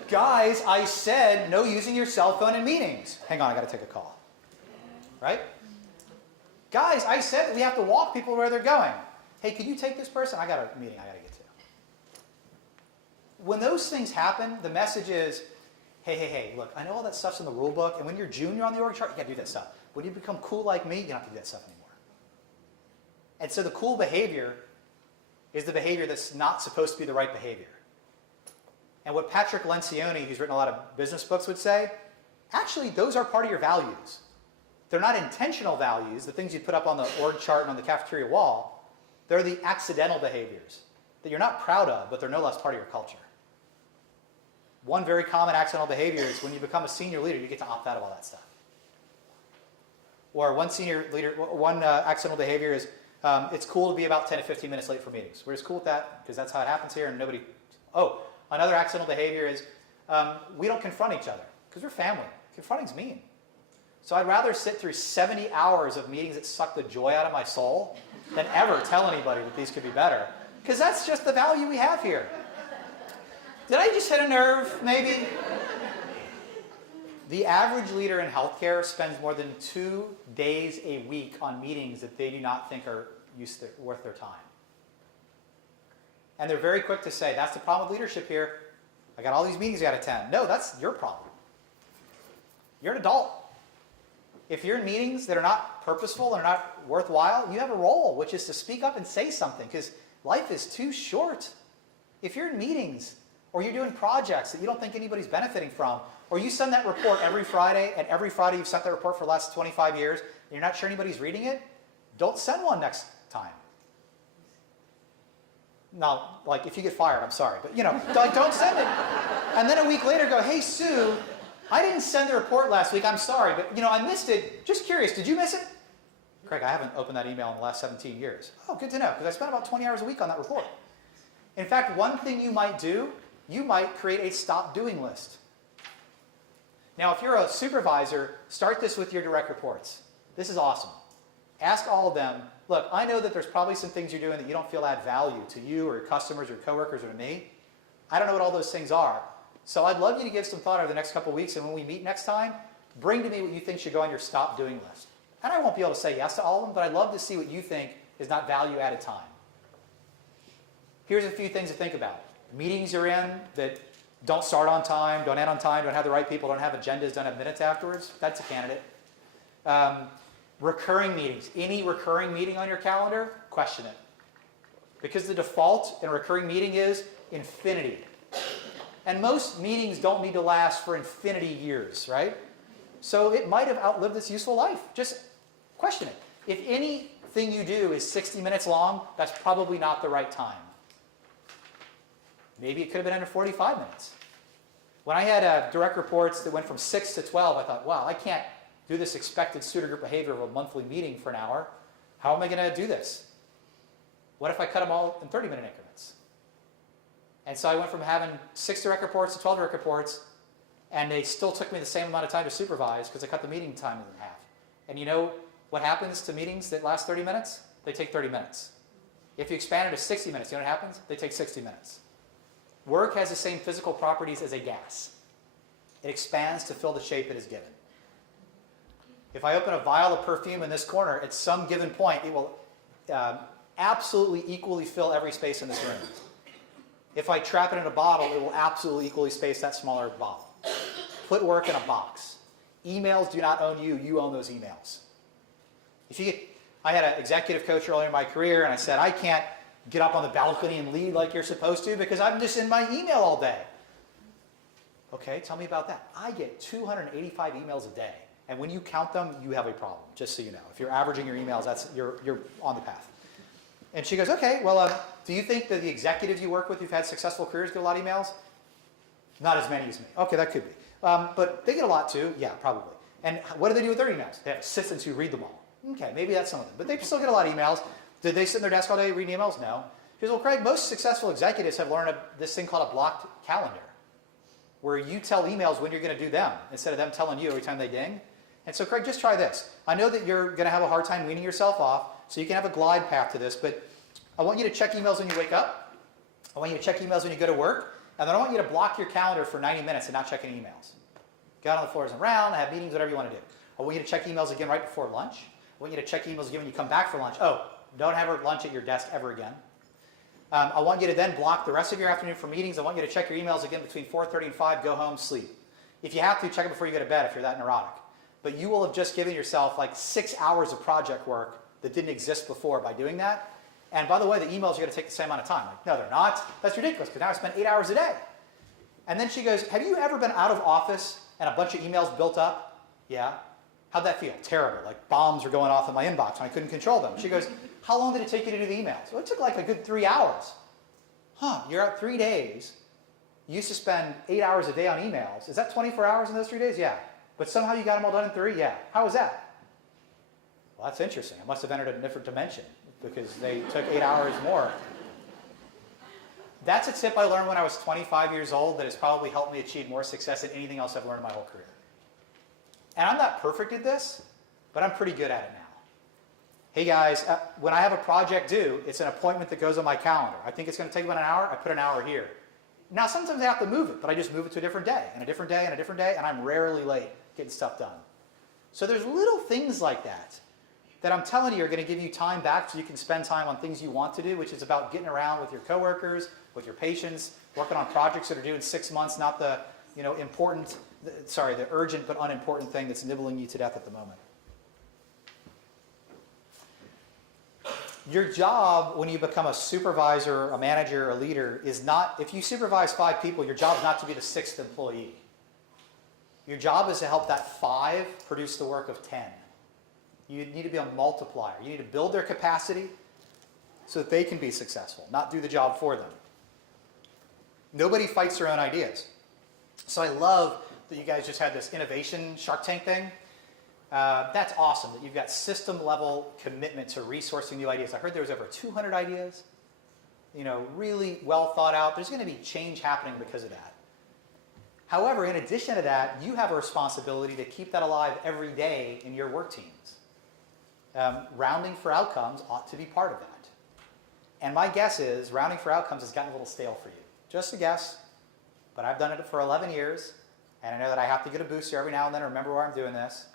Guys, I said no using your cell phone in meetings. Hang on, I got to take a call. Right? Guys, I said that we have to walk people where they're going. Hey, could you take this person? I got a meeting I got to get to. When those things happen, the message is, hey, look, I know all that stuff's in the rule book, and when you're junior on the org chart, you got to do that stuff. When you become cool like me, you don't have to do that stuff anymore. And so the cool behavior is the behavior that's not supposed to be the right behavior. And what Patrick Lencioni, who's written a lot of business books, would say, actually, those are part of your values. They're not intentional values, the things you put up on the org chart and on the cafeteria wall. They're the accidental behaviors that you're not proud of, but they're no less part of your culture. One very common accidental behavior is when you become a senior leader, you get to opt out of all that stuff. Or one accidental behavior is it's cool to be about 10 to 15 minutes late for meetings. We're just cool with that because that's how it happens here, and nobody. Oh, another accidental behavior is we don't confront each other because we're family. Confronting's mean. So I'd rather sit through 70 hours of meetings that suck the joy out of my soul than ever tell anybody that these could be better, because that's just the value we have here. Did I just hit a nerve, maybe? The average leader in healthcare spends more than 2 days a week on meetings that they do not think are worth their time. And they're very quick to say, that's the problem with leadership here. I got all these meetings I got to attend. No, that's your problem. You're an adult. If you're in meetings that are not purposeful and are not worthwhile, you have a role, which is to speak up and say something, because life is too short. If you're in meetings, or you're doing projects that you don't think anybody's benefiting from, or you send that report every Friday, and every Friday you've sent that report for the last 25 years, and you're not sure anybody's reading it, don't send one next time. Now, like, if you get fired, I'm sorry, but, don't send it. And then a week later go, hey, Sue, I didn't send the report last week. I'm sorry, but I missed it. Just curious, did you miss it? Craig, I haven't opened that email in the last 17 years. Oh, good to know, because I spent about 20 hours a week on that report. In fact, one thing you might do, you might create a stop doing list. Now, if you're a supervisor, start this with your direct reports. This is awesome. Ask all of them, look, I know that there's probably some things you're doing that you don't feel add value to you or your customers or coworkers or to me. I don't know what all those things are. So I'd love you to give some thought over the next couple of weeks, and when we meet next time, bring to me what you think should go on your stop doing list. And I won't be able to say yes to all of them, but I'd love to see what you think is not value added time. Here's a few things to think about. Meetings you're in that don't start on time, don't end on time, don't have the right people, don't have agendas, don't have minutes afterwards, that's a candidate. Recurring meetings. Any recurring meeting on your calendar, question it. Because the default in a recurring meeting is infinity. And most meetings don't need to last for infinity years, right? So it might have outlived its useful life. Just question it. If anything you do is 60 minutes long, that's probably not the right time. Maybe it could have been under 45 minutes. When I had direct reports that went from 6 to 12, I thought, wow, I can't do this expected student group behavior of a monthly meeting for an hour. How am I going to do this? What if I cut them all in 30-minute increments? And so I went from having 6 direct reports to 12 direct reports, and they still took me the same amount of time to supervise because I cut the meeting time in half. And you know what happens to meetings that last 30 minutes? They take 30 minutes. If you expand it to 60 minutes, you know what happens? They take 60 minutes. Work has the same physical properties as a gas. It expands to fill the shape it is given. If I open a vial of perfume in this corner, at some given point, it will absolutely equally fill every space in this room. If I trap it in a bottle, it will absolutely equally space that smaller bottle. Put work in a box. Emails do not own you. You own those emails. I had an executive coach earlier in my career, and I said, I can't get up on the balcony and lead like you're supposed to because I'm just in my email all day. Okay, tell me about that. I get 285 emails a day. And when you count them, you have a problem, just so you know. If you're averaging your emails, you're on the path. And she goes, okay, well, do you think that the executives you work with who've had successful careers get a lot of emails? Not as many as me. Okay, that could be. But they get a lot too. Yeah, probably. And what do they do with their emails? They have assistants who read them all. Okay, maybe that's some of them. But they still get a lot of emails. Did they sit in their desk all day reading emails? No. She goes, well, Craig, most successful executives have learned this thing called a blocked calendar, where you tell emails when you're going to do them instead of them telling you every time they ding. And so, Craig, just try this. I know that you're going to have a hard time weaning yourself off, so you can have a glide path to this, but I want you to check emails when you wake up. I want you to check emails when you go to work. And then I want you to block your calendar for 90 minutes and not check any emails. Go out on the floors and around, have meetings, whatever you want to do. I want you to check emails again right before lunch. I want you to check emails again when you come back for lunch. Oh, don't have lunch at your desk ever again. I want you to then block the rest of your afternoon for meetings. I want you to check your emails again between 4:30 and 5, go home, sleep. If you have to, check it before you go to bed if you're that neurotic. But you will have just given yourself like 6 hours of project work that didn't exist before by doing that. And by the way, the emails are going to take the same amount of time. Like, no, they're not. That's ridiculous because now I spend 8 hours a day. And then she goes, have you ever been out of office and a bunch of emails built up? Yeah. How'd that feel? Terrible. Like bombs were going off in my inbox and I couldn't control them. She goes, how long did it take you to do the emails? Well, it took like a good 3 hours. Huh, you're out 3 days. You used to spend 8 hours a day on emails. Is that 24 hours in those 3 days? Yeah. But somehow you got them all done in 3? Yeah. How was that? Well, that's interesting. I must have entered a different dimension because they took 8 hours more. That's a tip I learned when I was 25 years old that has probably helped me achieve more success than anything else I've learned in my whole career. And I'm not perfect at this, but I'm pretty good at it now. Hey guys, when I have a project due, it's an appointment that goes on my calendar. I think it's going to take about an hour. I put an hour here. Now, sometimes I have to move it, but I just move it to a different day, and a different day, and a different day, and I'm rarely late getting stuff done. So there's little things like that I'm telling you are going to give you time back so you can spend time on things you want to do, which is about getting around with your coworkers, with your patients, working on projects that are due in 6 months, not the the urgent but unimportant thing that's nibbling you to death at the moment. Your job when you become a supervisor, a manager, a leader is not, if you supervise 5 people, your job is not to be the 6th employee. Your job is to help that 5 produce the work of 10. You need to be a multiplier. You need to build their capacity so that they can be successful, not do the job for them. Nobody fights their own ideas. So I love that you guys just had this innovation Shark Tank thing. That's awesome that you've got system level commitment to resourcing new ideas. I heard there was over 200 ideas, really well thought out. There's going to be change happening because of that. However, in addition to that, you have a responsibility to keep that alive every day in your work teams. Rounding for outcomes ought to be part of that. And my guess is rounding for outcomes has gotten a little stale for you. Just a guess, but I've done it for 11 years, and I know that I have to get a booster every now and then to remember why I'm doing this.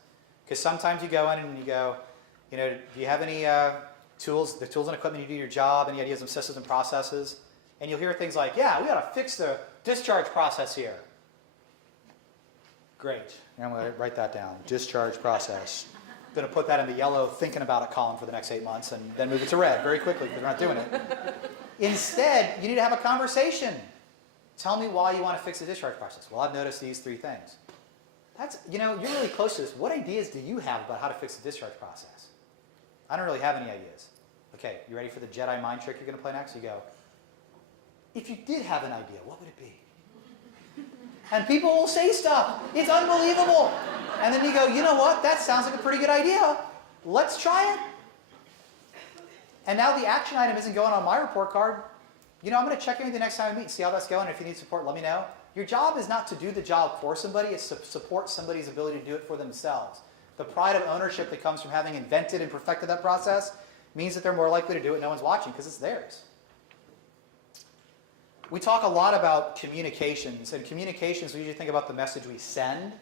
Because sometimes you go in and you go, do you have any tools and equipment you do your job, any ideas of systems and processes? And you'll hear things like, yeah, we got to fix the discharge process here. Great. I'm going to write that down. Discharge process. I'm going to put that in the yellow thinking about it column for the next 8 months and then move it to red very quickly because we're not doing it. Instead, you need to have a conversation. Tell me why you want to fix the discharge process. Well, I've noticed these 3 things. That's, you're really close to this. What ideas do you have about how to fix the discharge process? I don't really have any ideas. Okay, you ready for the Jedi mind trick you're going to play next? You go, if you did have an idea, what would it be? And people will say stuff. It's unbelievable. And then you go, you know what? That sounds like a pretty good idea. Let's try it. And now the action item isn't going on my report card. I'm going to check in with you next time we meet and see how that's going. If you need support, let me know. Your job is not to do the job for somebody. It's to support somebody's ability to do it for themselves. The pride of ownership that comes from having invented and perfected that process means that they're more likely to do it. No one's watching because it's theirs. We talk a lot about communications, and communications, we usually think about the message we send,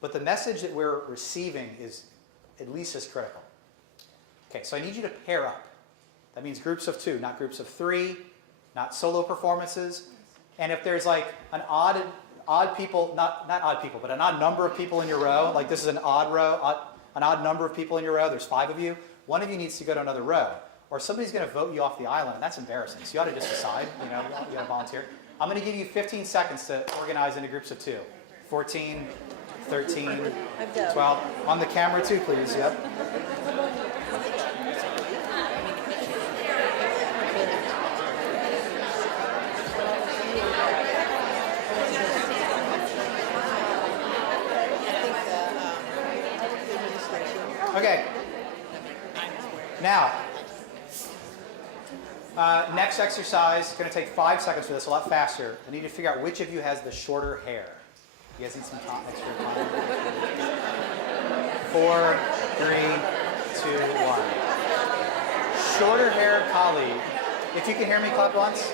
but the message that we're receiving is at least as critical. Okay, so I need you to pair up. That means groups of 2, not groups of 3, not solo performances. And if there's like an odd people, not odd people, but an odd number of people in your row, like this is an odd row, an odd number of people in your row, there's 5 of you, one of you needs to go to another row. Or somebody's going to vote you off the island, and that's embarrassing. So you ought to just decide, you got to volunteer. I'm going to give you 15 seconds to organize into groups of 2. 14, 13, 12. On the camera too, please, yep. Okay. Now, next exercise, going to take 5 seconds for this, a lot faster. I need to figure out which of you has the shorter hair. You guys need some extra time? 4, 3, 2, 1. Shorter hair colleague. If you can hear me, clap once.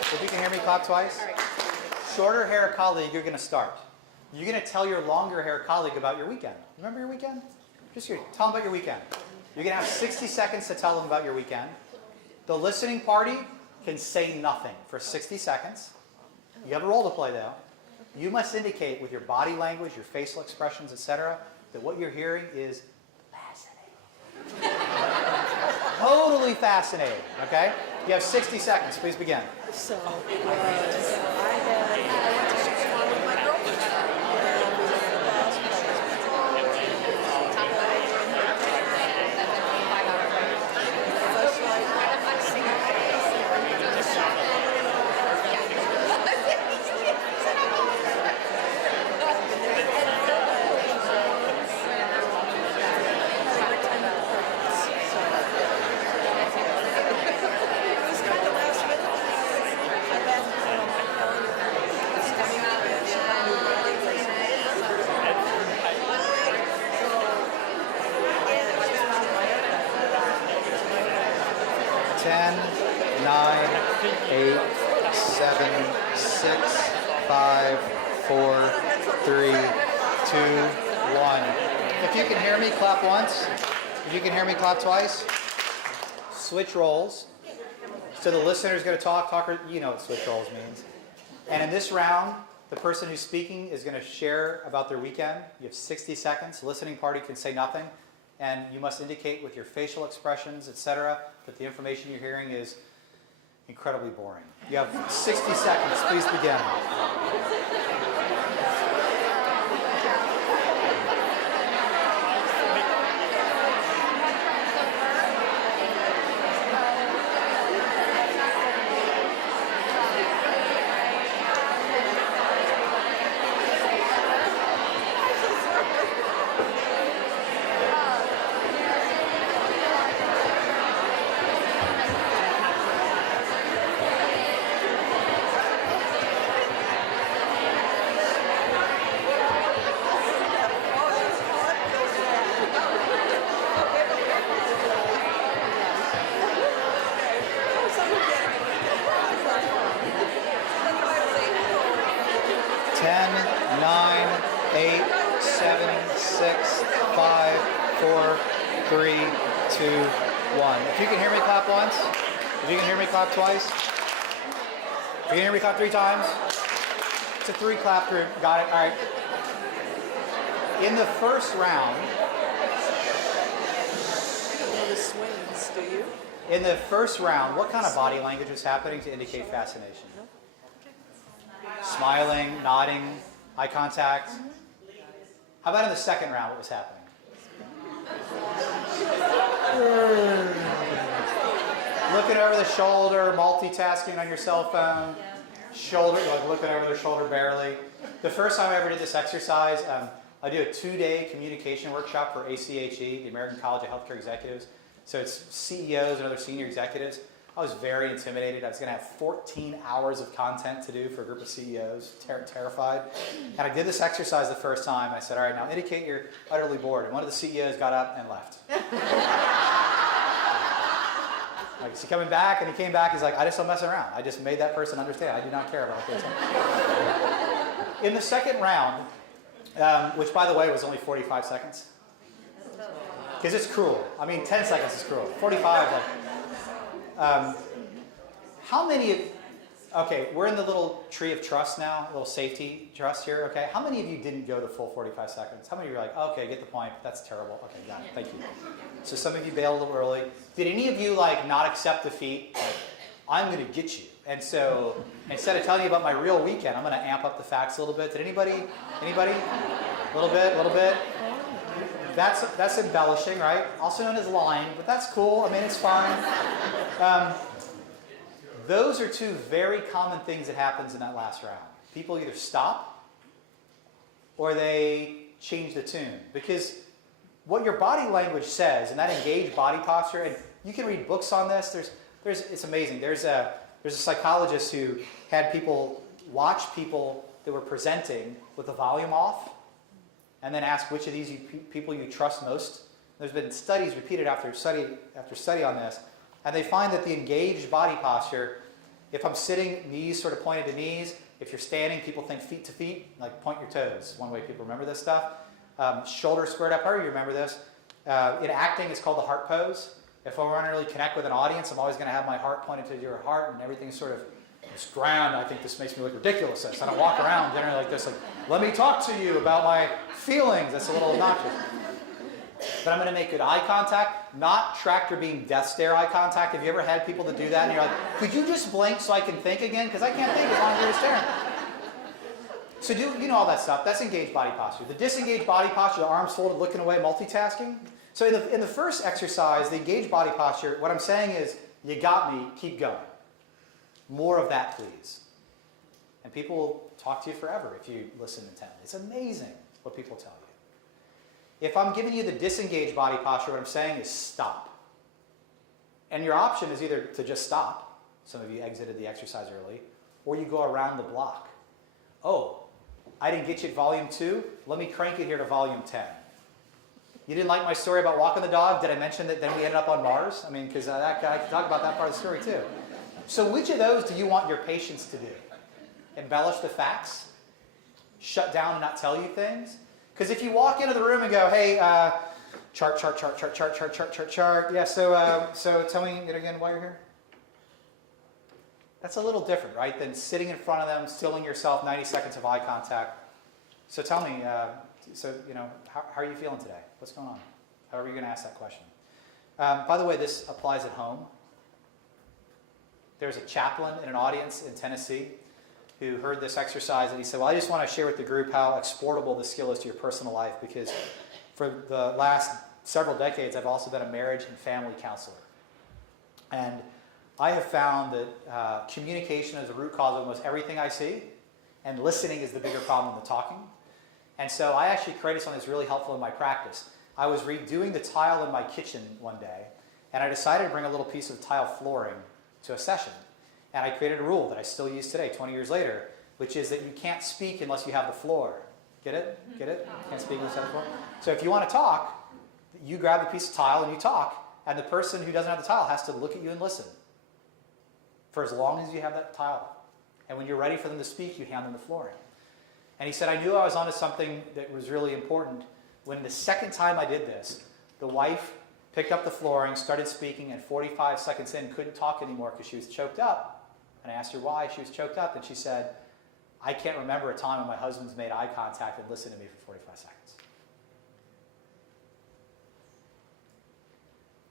If you can hear me, clap twice. Shorter hair colleague, you're going to start. You're going to tell your longer hair colleague about your weekend. Remember your weekend? Just tell them about your weekend. You're going to have 60 seconds to tell them about your weekend. The listening party can say nothing for 60 seconds. You have a role to play, though. You must indicate with your body language, your facial expressions, etc., that what you're hearing is fascinating. Totally fascinating, okay? You have 60 seconds. Please begin. So it was, I went to Chicago with my girlfriend. Clap once. If you can hear me, clap twice. Switch roles. So the listener's going to talk, you know what switch roles means. And in this round, the person who's speaking is going to share about their weekend. You have 60 seconds. The listening party can say nothing. And you must indicate with your facial expressions, etc., that the information you're hearing is incredibly boring. You have 60 seconds. Please begin. 3, 2, 1. If you can hear me, clap once. If you can hear me, clap twice. If you can hear me, clap 3 times. It's a 3 clap group. Got it? All right. In the first round, You don't know the swings, do you? in the first round, what kind of body language was happening to indicate fascination? Smiling, nodding, eye contact. How about in the second round, what was happening? Looking over the shoulder, multitasking on your cell phone. Shoulder, like looking over their shoulder barely. The first time I ever did this exercise, I do a 2-day communication workshop for ACHE, the American College of Healthcare Executives. So it's CEOs and other senior executives. I was very intimidated. I was going to have 14 hours of content to do for a group of CEOs, terrified. And I did this exercise the first time. I said, all right, now indicate you're utterly bored. And one of the CEOs got up and left. Like, is he coming back? And he came back, he's like, I just don't mess around. I just made that person understand. I do not care about what they say. In the second round, which by the way was only 45 seconds. Because it's cruel. I mean, 10 seconds is cruel. 45, like, how many of, okay, we're in the little tree of trust now, little safety trust here, okay? How many of you didn't go the full 45 seconds? How many of you are like, okay, get the point, that's terrible. Okay, got it, thank you. So some of you bailed a little early. Did any of you like not accept defeat? Like, I'm gonna get you. And so instead of telling you about my real weekend, I'm gonna amp up the facts a little bit. Did anybody? A little bit? That's embellishing, right? Also known as lying, but that's cool. I mean, it's fine. Those are 2 very common things that happens in that last round. People either stop or they change the tune. Because what your body language says, and that engaged body posture, and you can read books on this, it's amazing. There's a psychologist who had people watch people that were presenting with the volume off, and then ask which of these people you trust most. There's been studies repeated after study on this, and they find that the engaged body posture, if I'm sitting, knees sort of pointed to knees, if you're standing, people think feet to feet, like point your toes. One way people remember this stuff. Shoulders squared up, how do you remember this? In acting, it's called the heart pose. If I want to really connect with an audience, I'm always going to have my heart pointed to your heart, and everything's sort of this ground. I think this makes me look ridiculous. I don't walk around generally like this, like, let me talk to you about my feelings. That's a little obnoxious. But I'm going to make good eye contact, not tractor beam death stare eye contact. Have you ever had people that do that and you're like, could you just blink so I can think again? Because I can't think as long as you're staring. So you know all that stuff. That's engaged body posture. The disengaged body posture, the arms folded, looking away, multitasking. So in the first exercise, the engaged body posture, what I'm saying is, you got me, keep going. More of that, please. And people will talk to you forever if you listen intently. It's amazing what people tell you. If I'm giving you the disengaged body posture, what I'm saying is stop. And your option is either to just stop. Some of you exited the exercise early. Or you go around the block. Oh, I didn't get you at volume 2. Let me crank it here to volume 10. You didn't like my story about walking the dog? Did I mention that then we ended up on Mars? I mean, because I can talk about that part of the story too. So which of those do you want your patients to do? Embellish the facts? Shut down and not tell you things? Because if you walk into the room and go, hey, chart. Yeah, so tell me again why you're here. That's a little different, right, than sitting in front of them, stilling yourself, 90 seconds of eye contact. So tell me, how are you feeling today? What's going on? However you're going to ask that question. By the way, this applies at home. There's a chaplain in an audience in Tennessee who heard this exercise, and he said, well, I just want to share with the group how exportable this skill is to your personal life, because for the last several decades, I've also been a marriage and family counselor. And I have found that communication is the root cause of almost everything I see, and listening is the bigger problem than the talking. And so I actually created something that's really helpful in my practice. I was redoing the tile in my kitchen one day, and I decided to bring a little piece of tile flooring to a session. And I created a rule that I still use today, 20 years later, which is that you can't speak unless you have the floor. Get it? Get it? Can't speak unless you have the floor? So if you want to talk, you grab a piece of tile and you talk, and the person who doesn't have the tile has to look at you and listen for as long as you have that tile. And when you're ready for them to speak, you hand them the flooring. And he said, I knew I was onto something that was really important when the second time I did this, the wife picked up the flooring, started speaking, and 45 seconds in couldn't talk anymore because she was choked up. And I asked her why she was choked up, and she said, I can't remember a time when my husband's made eye contact and listened to me for 45 seconds.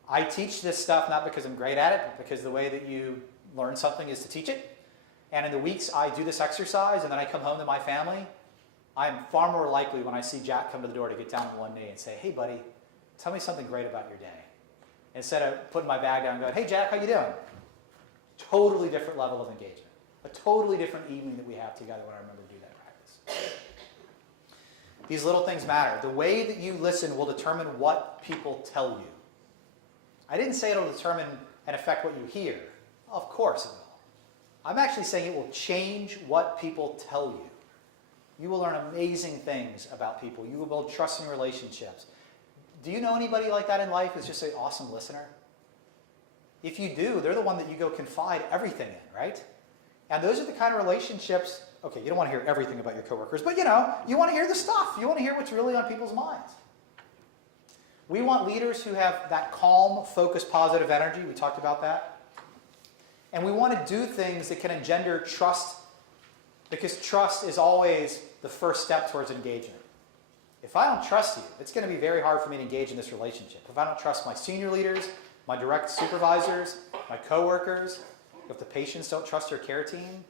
I teach this stuff not because I'm great at it, but because the way that you learn something is to teach it. And in the weeks I do this exercise and then I come home to my family, I am far more likely when I see Jack come to the door to get down on one knee and say, hey buddy, tell me something great about your day. Instead of putting my bag down and going, hey Jack, how you doing? Totally different level of engagement. A totally different evening that we have together when I remember to do that practice. These little things matter. The way that you listen will determine what people tell you. I didn't say it'll determine and affect what you hear. Of course it will. I'm actually saying it will change what people tell you. You will learn amazing things about people. You will build trusting relationships. Do you know anybody like that in life who's just an awesome listener? If you do, they're the one that you go confide everything in, right? And those are the kind of relationships, okay, you don't want to hear everything about your coworkers, but you know, you want to hear the stuff. You want to hear what's really on people's minds. We want leaders who have that calm, focused, positive energy. We talked about that. And we want to do things that can engender trust, because trust is always the first step towards engagement. If I don't trust you, it's going to be very hard for me to engage in this relationship. If I don't trust my senior leaders, my direct supervisors, my coworkers, if the patients don't trust their care team,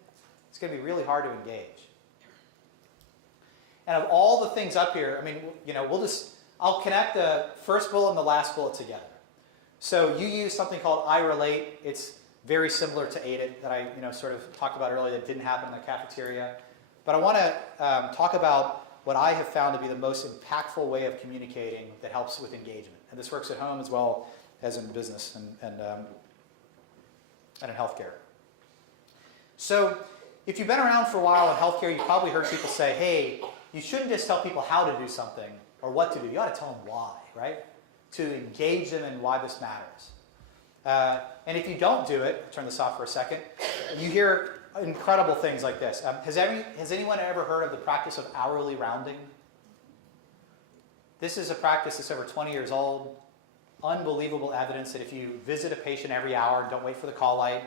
it's going to be really hard to engage. And of all the things up here, I mean, you know, I'll connect the first bullet and the last bullet together. So you use something called I Relate. It's very similar to Aid It that I sort of talked about earlier that didn't happen in the cafeteria. But I want to talk about what I have found to be the most impactful way of communicating that helps with engagement. And this works at home as well as in business and in healthcare. So if you've been around for a while in healthcare, you've probably heard people say, hey, you shouldn't just tell people how to do something or what to do. You ought to tell them why, right? To engage them in why this matters. And if you don't do it, turn this off for a second, you hear incredible things like this. Has anyone ever heard of the practice of hourly rounding? This is a practice that's over 20 years old. Unbelievable evidence that if you visit a patient every hour, don't wait for the call light,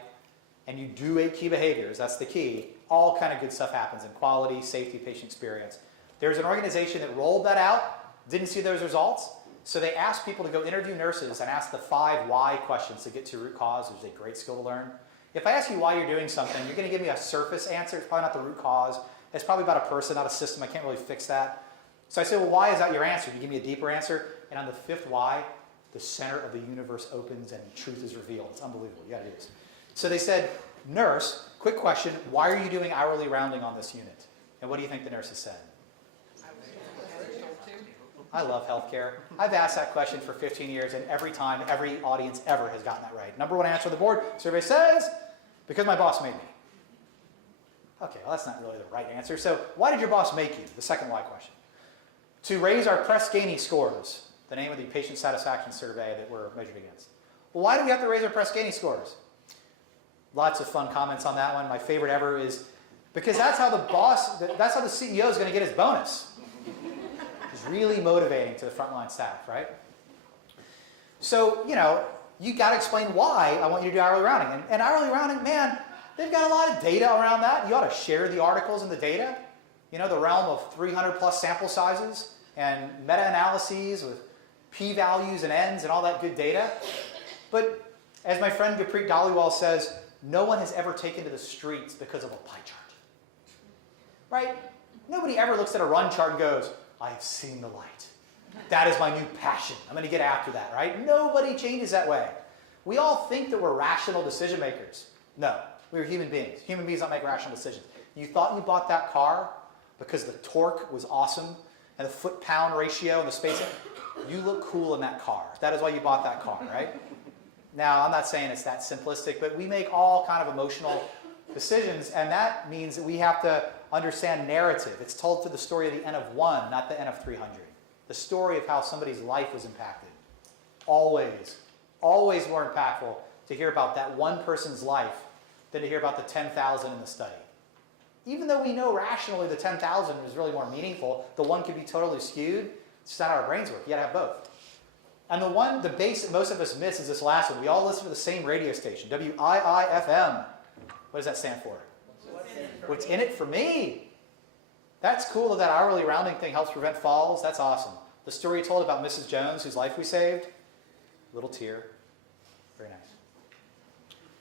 and you do 8 key behaviors, that's the key, all kind of good stuff happens in quality, safety, patient experience. There's an organization that rolled that out, didn't see those results, so they asked people to go interview nurses and ask the 5 why questions to get to root cause, which is a great skill to learn. If I ask you why you're doing something, you're going to give me a surface answer. It's probably not the root cause. It's probably about a person, not a system. I can't really fix that. So I say, well, why is that your answer? You give me a deeper answer. And on the 5th why, the center of the universe opens and truth is revealed. It's unbelievable. You got to do this. So they said, nurse, quick question, why are you doing hourly rounding on this unit? And what do you think the nurses said? I love healthcare. I've asked that question for 15 years, and every time, every audience ever has gotten that right. Number 1 answer on the board, survey says, because my boss made me. Okay, well, that's not really the right answer. So why did your boss make you? The second why question. To raise our Press-Ganey scores, the name of the patient satisfaction survey that we're measured against. Well, why do we have to raise our Press-Ganey scores? Lots of fun comments on that one. My favorite ever is, because that's how that's how the CEO is going to get his bonus. It's really motivating to the frontline staff, right? So, you got to explain why I want you to do hourly rounding. And hourly rounding, man, they've got a lot of data around that. You ought to share the articles and the data. The realm of 300 plus sample sizes and meta-analyses with p-values and n's and all that good data. But as my friend Gurpreet Dhaliwal says, no one has ever taken to the streets because of a pie chart. Right? Nobody ever looks at a run chart and goes, I have seen the light. That is my new passion. I'm going to get after that, right? Nobody changes that way. We all think that we're rational decision makers. No, we're human beings. Human beings don't make rational decisions. You thought you bought that car because the torque was awesome and the foot-pound ratio and the space. You look cool in that car. That is why you bought that car, right? Now, I'm not saying it's that simplistic, but we make all kind of emotional decisions, and that means that we have to understand narrative. It's told through the story of the N of 1, not the N of 300. The story of how somebody's life was impacted. Always, always more impactful to hear about that one person's life than to hear about the 10,000 in the study. Even though we know rationally the 10,000 is really more meaningful, the one could be totally skewed. It's just not how our brains work. You got to have both. And the base that most of us miss is this last one. We all listen to the same radio station, WIIFM. What does that stand for? What's in it for me? That's cool that hourly rounding thing helps prevent falls. That's awesome. The story you told about Mrs. Jones, whose life we saved, little tear. Very nice.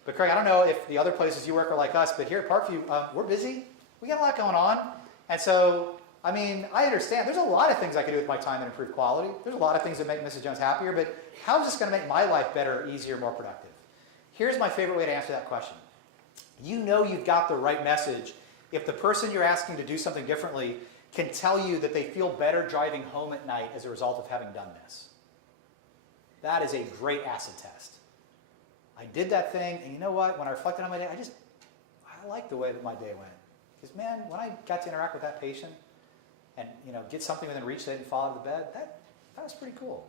But Craig, I don't know if the other places you work are like us, but here at Parkview, we're busy. We got a lot going on. And so, I mean, I understand. There's a lot of things I could do with my time that improve quality. There's a lot of things that make Mrs. Jones happier, but how is this going to make my life better, easier, more productive? Here's my favorite way to answer that question. You know you've got the right message if the person you're asking to do something differently can tell you that they feel better driving home at night as a result of having done this. That is a great acid test. I did that thing, and you know what? When I reflected on my day, I like the way that my day went. Because man, when I got to interact with that patient and get something within reach, they didn't fall out of the bed, that was pretty cool.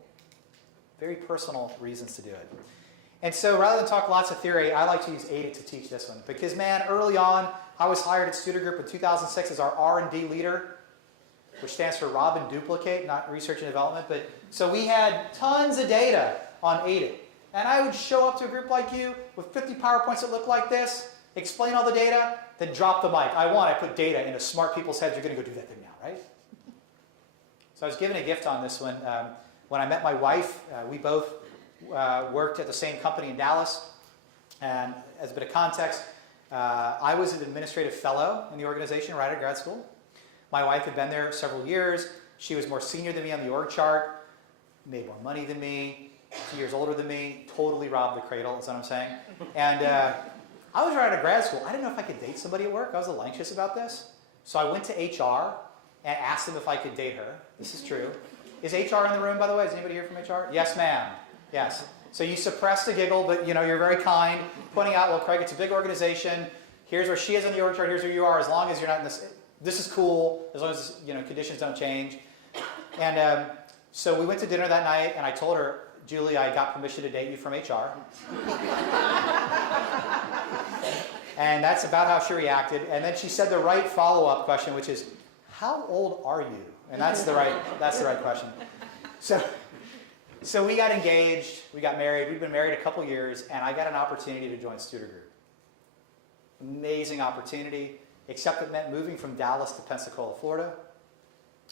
Very personal reasons to do it. And so rather than talk lots of theory, I like to use AIDIC to teach this one. Because man, early on, I was hired at Studer Group in 2006 as our R&D leader, which stands for Rob and Duplicate, not research and development. But so we had tons of data on AIDIC. And I would show up to a group like you with 50 PowerPoints that look like this, explain all the data, then drop the mic. I put data into smart people's heads. You're going to go do that thing now, right? So I was given a gift on this one. When I met my wife, we both worked at the same company in Dallas. And as a bit of context, I was an administrative fellow in the organization right out of grad school. My wife had been there several years. She was more senior than me on the org chart, made more money than me, a few years older than me, totally robbed the cradle, is what I'm saying. And I was right out of grad school. I didn't know if I could date somebody at work. I was a little anxious about this. So I went to HR and asked them if I could date her. This is true. Is HR in the room, by the way? Is anybody here from HR? Yes, ma'am. Yes. So you suppressed a giggle, but you're very kind, pointing out, well, Craig, it's a big organization. Here's where she is on the org chart. Here's where you are. As long as you're not in this, this is cool. As long as conditions don't change. And so we went to dinner that night, and I told her, Julie, I got permission to date you from HR. And that's about how she reacted. And then she said the right follow-up question, which is, how old are you? And that's the right question. So we got engaged, we got married. We'd been married a couple years, and I got an opportunity to join Studer Group. Amazing opportunity, except it meant moving from Dallas to Pensacola, Florida.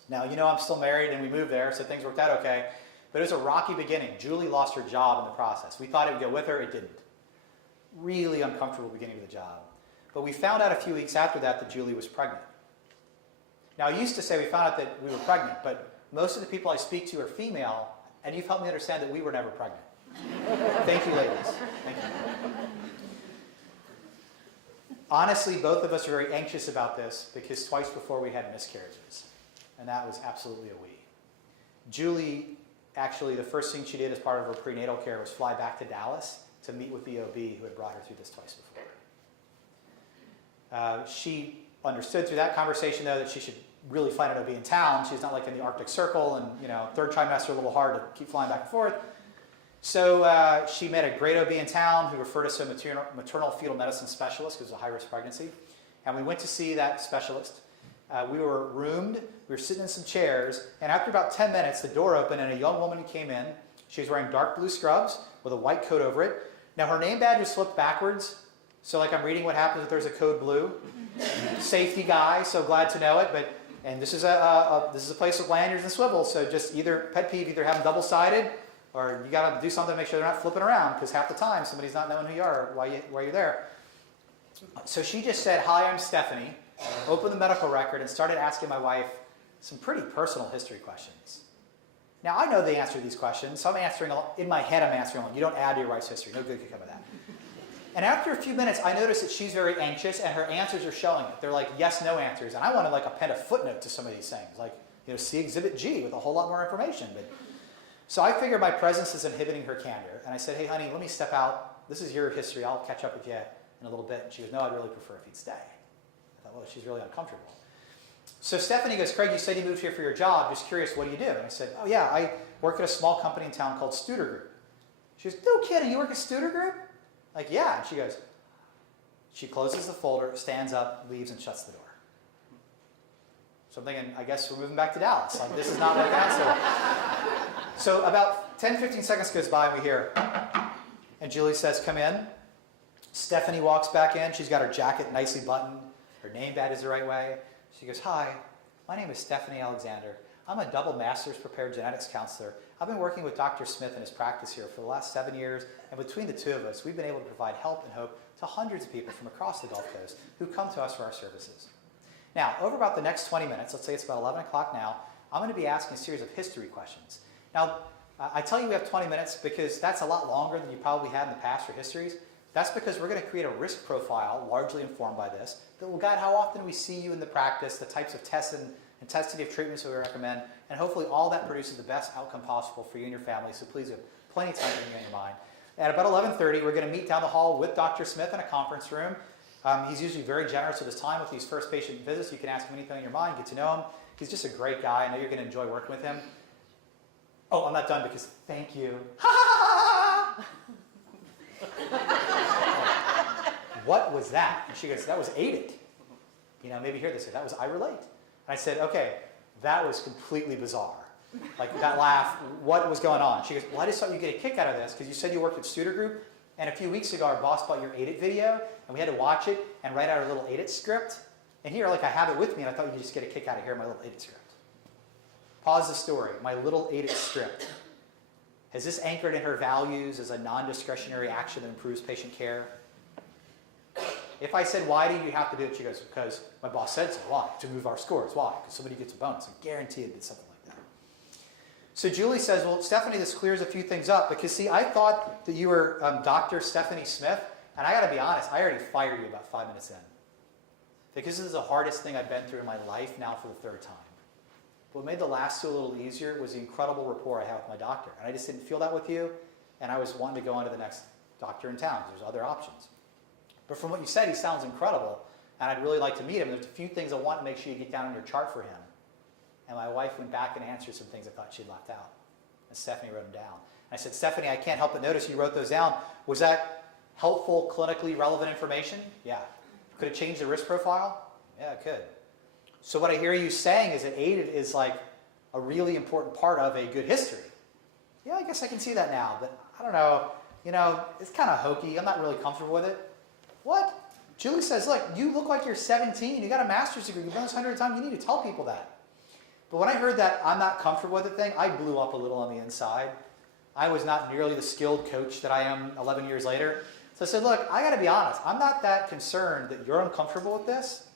Now, I'm still married, and we moved there, so things worked out okay. But it was a rocky beginning. Julie lost her job in the process. We thought it would go with her. It didn't. Really uncomfortable beginning of the job. But we found out a few weeks after that Julie was pregnant. Now, I used to say we found out that we were pregnant, but most of the people I speak to are female, and you've helped me understand that we were never pregnant. Thank you, ladies. Thank you. Honestly, both of us are very anxious about this because twice before we had miscarriages, and that was absolutely a we. Julie, actually, the first thing she did as part of her prenatal care was fly back to Dallas to meet with the OB who had brought her through this twice before. She understood through that conversation, though, that she should really find an OB in town. She's not like in the Arctic Circle, and third trimester a little hard to keep flying back and forth. So she met a great OB in town who referred us to a maternal fetal medicine specialist because it was a high-risk pregnancy. And we went to see that specialist. We were roomed, we were sitting in some chairs, and after about 10 minutes, the door opened and a young woman came in. She was wearing dark blue scrubs with a white coat over it. Now her name badge was flipped backwards, so like I'm reading what happens if there's a code blue. Safety guy, so glad to know it, and this is a place with lanyards and swivels, so just either pet peeve, either have them double-sided, or you got to do something to make sure they're not flipping around, because half the time somebody's not knowing who you are or why you're there. So she just said, "Hi, I'm Stephanie," opened the medical record, and started asking my wife some pretty personal history questions. Now, I know the answer to these questions, so I'm answering, in my head I'm answering them. You don't add to your wife's history. No good could come of that. And after a few minutes, I noticed that she's very anxious, and her answers are showing it. They're like yes, no answers. And I wanted like append a footnote to some of these things, like see Exhibit G with a whole lot more information. So I figured my presence is inhibiting her candor, and I said, "Hey, honey, let me step out. This is your history. I'll catch up with you in a little bit." And she goes, "No, I'd really prefer if you'd stay." I thought, well, she's really uncomfortable. So Stephanie goes, "Craig, you said you moved here for your job. Just curious, what do you do?" And I said, "Oh yeah, I work at a small company in town called Studer Group." She goes, "No kidding, you work at Studer Group?" Like, "Yeah." And she closes the folder, stands up, leaves, and shuts the door. So I'm thinking, I guess we're moving back to Dallas. Like, this is not working out. So about 10, 15 seconds goes by and we hear, and Julie says, come in. Stephanie walks back in. She's got her jacket nicely buttoned. Her name badge is the right way. She goes, hi, my name is Stephanie Alexander. I'm a double master's prepared genetics counselor. I've been working with Dr. Smith in his practice here for the last 7 years, and between the two of us, we've been able to provide help and hope to hundreds of people from across the Gulf Coast who come to us for our services. Now, over about the next 20 minutes, let's say it's about 11 o'clock now, I'm going to be asking a series of history questions. Now, I tell you we have 20 minutes because that's a lot longer than you probably had in the past for histories. That's because we're going to create a risk profile, largely informed by this, that will guide how often we see you in the practice, the types of tests and intensity of treatments we recommend, and hopefully all that produces the best outcome possible for you and your family, so please have plenty of time to get in your mind. At about 11:30, we're going to meet down the hall with Dr. Smith in a conference room. He's usually very generous with his time with these first patient visits. You can ask him anything in your mind, get to know him. He's just a great guy. I know you're going to enjoy working with him. Oh, I'm not done because thank you. What was that? And she goes, that was ate it. You know, maybe hear this. That was I relate. And I said, okay, that was completely bizarre. Like that laugh, what was going on? She goes, well, I just thought you'd get a kick out of this because you said you worked at Studer Group, and a few weeks ago our boss bought your Ate It video, and we had to watch it and write out our little Ate It script. And here, like I have it with me, and I thought you'd just get a kick out of here, my little Ate It script. Pause the story, my little Ate It script. Has this anchored in her values as a non-discretionary action that improves patient care? If I said, why do you have to do it? She goes, because my boss said so. Why? To move our scores. Why? Because somebody gets a bonus. I guarantee it did something like that. So Julie says, well, Stephanie, this clears a few things up. Because, see, I thought that you were Dr. Stephanie Smith. And I got to be honest, I already fired you about 5 minutes in. Because this is the hardest thing I've been through in my life now for the third time. What made the last two a little easier was the incredible rapport I have with my doctor. And I just didn't feel that with you. And I was wanting to go on to the next doctor in town. There's other options. But from what you said, he sounds incredible, and I'd really like to meet him. There's a few things I want to make sure you get down on your chart for him. And my wife went back and answered some things I thought she'd left out. And Stephanie wrote them down. And I said, Stephanie, I can't help but notice you wrote those down. Was that helpful, clinically relevant information? Yeah. Could it change the risk profile? Yeah, it could. So what I hear you saying is that AIDED is like a really important part of a good history. Yeah, I guess I can see that now, but I don't know. You know, it's kind of hokey. I'm not really comfortable with it. What? Julie says, look, you look like you're 17. You got a master's degree. You've done this 100 times. You need to tell people that. But when I heard that I'm not comfortable with the thing, I blew up a little on the inside. I was not nearly the skilled coach that I am 11 years later. So I said, look, I got to be honest. I'm not that concerned that you're uncomfortable with this.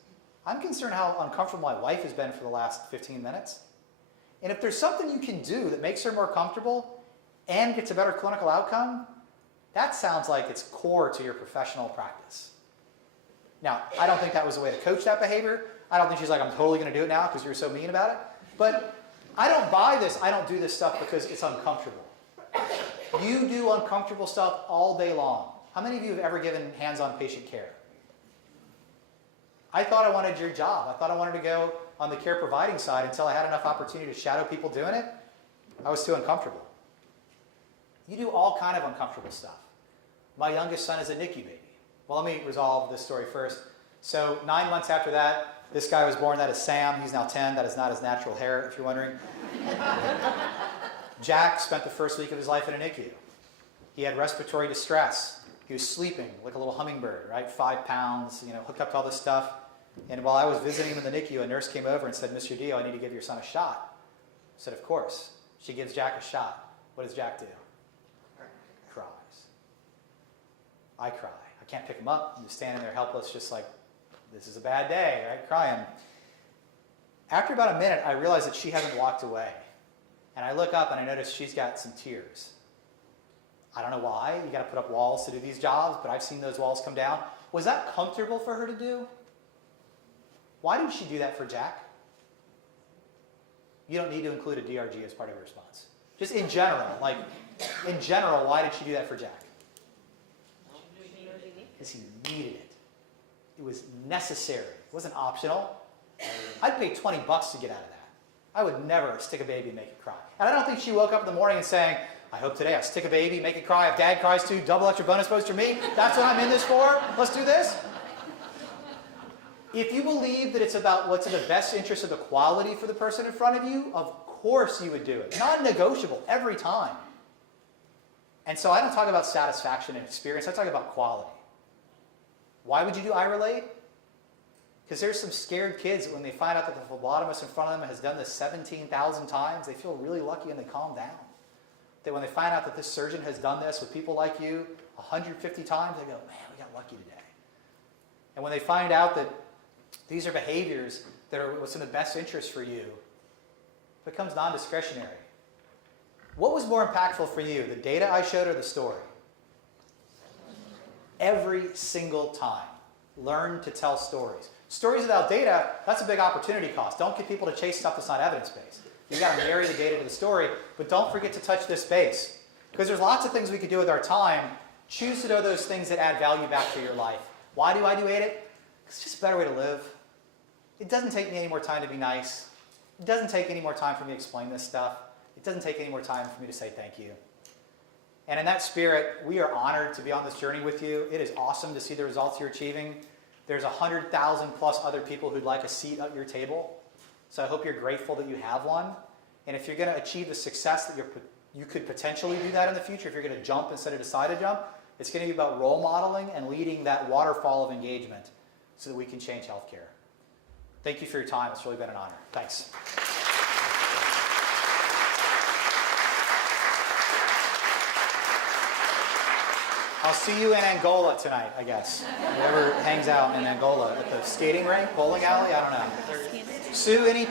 I'm concerned how uncomfortable my wife has been for the last 15 minutes. And if there's something you can do that makes her more comfortable and gets a better clinical outcome, that sounds like it's core to your professional practice. Now, I don't think that was the way to coach that behavior. I don't think she's like, I'm totally going to do it now because you're so mean about it. But I don't buy this. I don't do this stuff because it's uncomfortable. You do uncomfortable stuff all day long. How many of you have ever given hands-on patient care? I thought I wanted your job. I thought I wanted to go on the care providing side until I had enough opportunity to shadow people doing it. I was too uncomfortable. You do all kind of uncomfortable stuff. My youngest son is a NICU baby. Well, let me resolve this story first. So 9 months after that, this guy was born. That is Sam. He's now 10. That is not his natural hair, if you're wondering. Jack spent the first week of his life in a NICU. He had respiratory distress. He was sleeping like a little hummingbird, right? 5 pounds, hooked up to all this stuff. And while I was visiting him in the NICU, a nurse came over and said, Mr. Deao, I need to give your son a shot. I said, of course. She gives Jack a shot. What does Jack do? Cries. I cry. I can't pick him up. I'm just standing there helpless, just like, this is a bad day, right? Crying. After about a minute, I realized that she hasn't walked away. And I look up and I notice she's got some tears. I don't know why. You got to put up walls to do these jobs, but I've seen those walls come down. Was that comfortable for her to do? Why did she do that for Jack? You don't need to include a DRG as part of your response. Just in general, why did she do that for Jack? Because he needed it. It was necessary. It wasn't optional. I'd pay $20 to get out of that. I would never stick a baby and make it cry. And I don't think she woke up in the morning and saying, I hope today I stick a baby, make it cry. If dad cries too, double extra bonus points for me. That's what I'm in this for. Let's do this. If you believe that it's about what's in the best interest of the quality for the person in front of you, of course you would do it. Non-negotiable every time. And so I don't talk about satisfaction and experience, I talk about quality. Why would you do iRelate? Because there's some scared kids that when they find out that the phlebotomist in front of them has done this 17,000 times, they feel really lucky and they calm down. That when they find out that this surgeon has done this with people like you 150 times, they go, man, we got lucky today. And when they find out that these are behaviors that are what's in the best interest for you, it becomes non-discretionary. What was more impactful for you, the data I showed or the story? Every single time. Learn to tell stories. Stories without data, that's a big opportunity cost. Don't get people to chase stuff that's not evidence-based. You got to marry the data to the story, but don't forget to touch this base. Because there's lots of things we could do with our time. Choose to do those things that add value back to your life. Why do I do AIDIT? It's just a better way to live. It doesn't take me any more time to be nice. It doesn't take any more time for me to explain this stuff. It doesn't take any more time for me to say thank you. And in that spirit, we are honored to be on this journey with you. It is awesome to see the results you're achieving. There's 100,000 plus other people who'd like a seat at your table. So I hope you're grateful that you have one. And if you're going to achieve the success that you could potentially do that in the future, if you're going to jump instead of decide to jump, it's going to be about role modeling and leading that waterfall of engagement so that we can change healthcare. Thank you for your time. It's really been an honor. Thanks. I'll see you in Angola tonight, I guess. Whoever hangs out in Angola at the skating rink, bowling alley, I don't know. Sue, any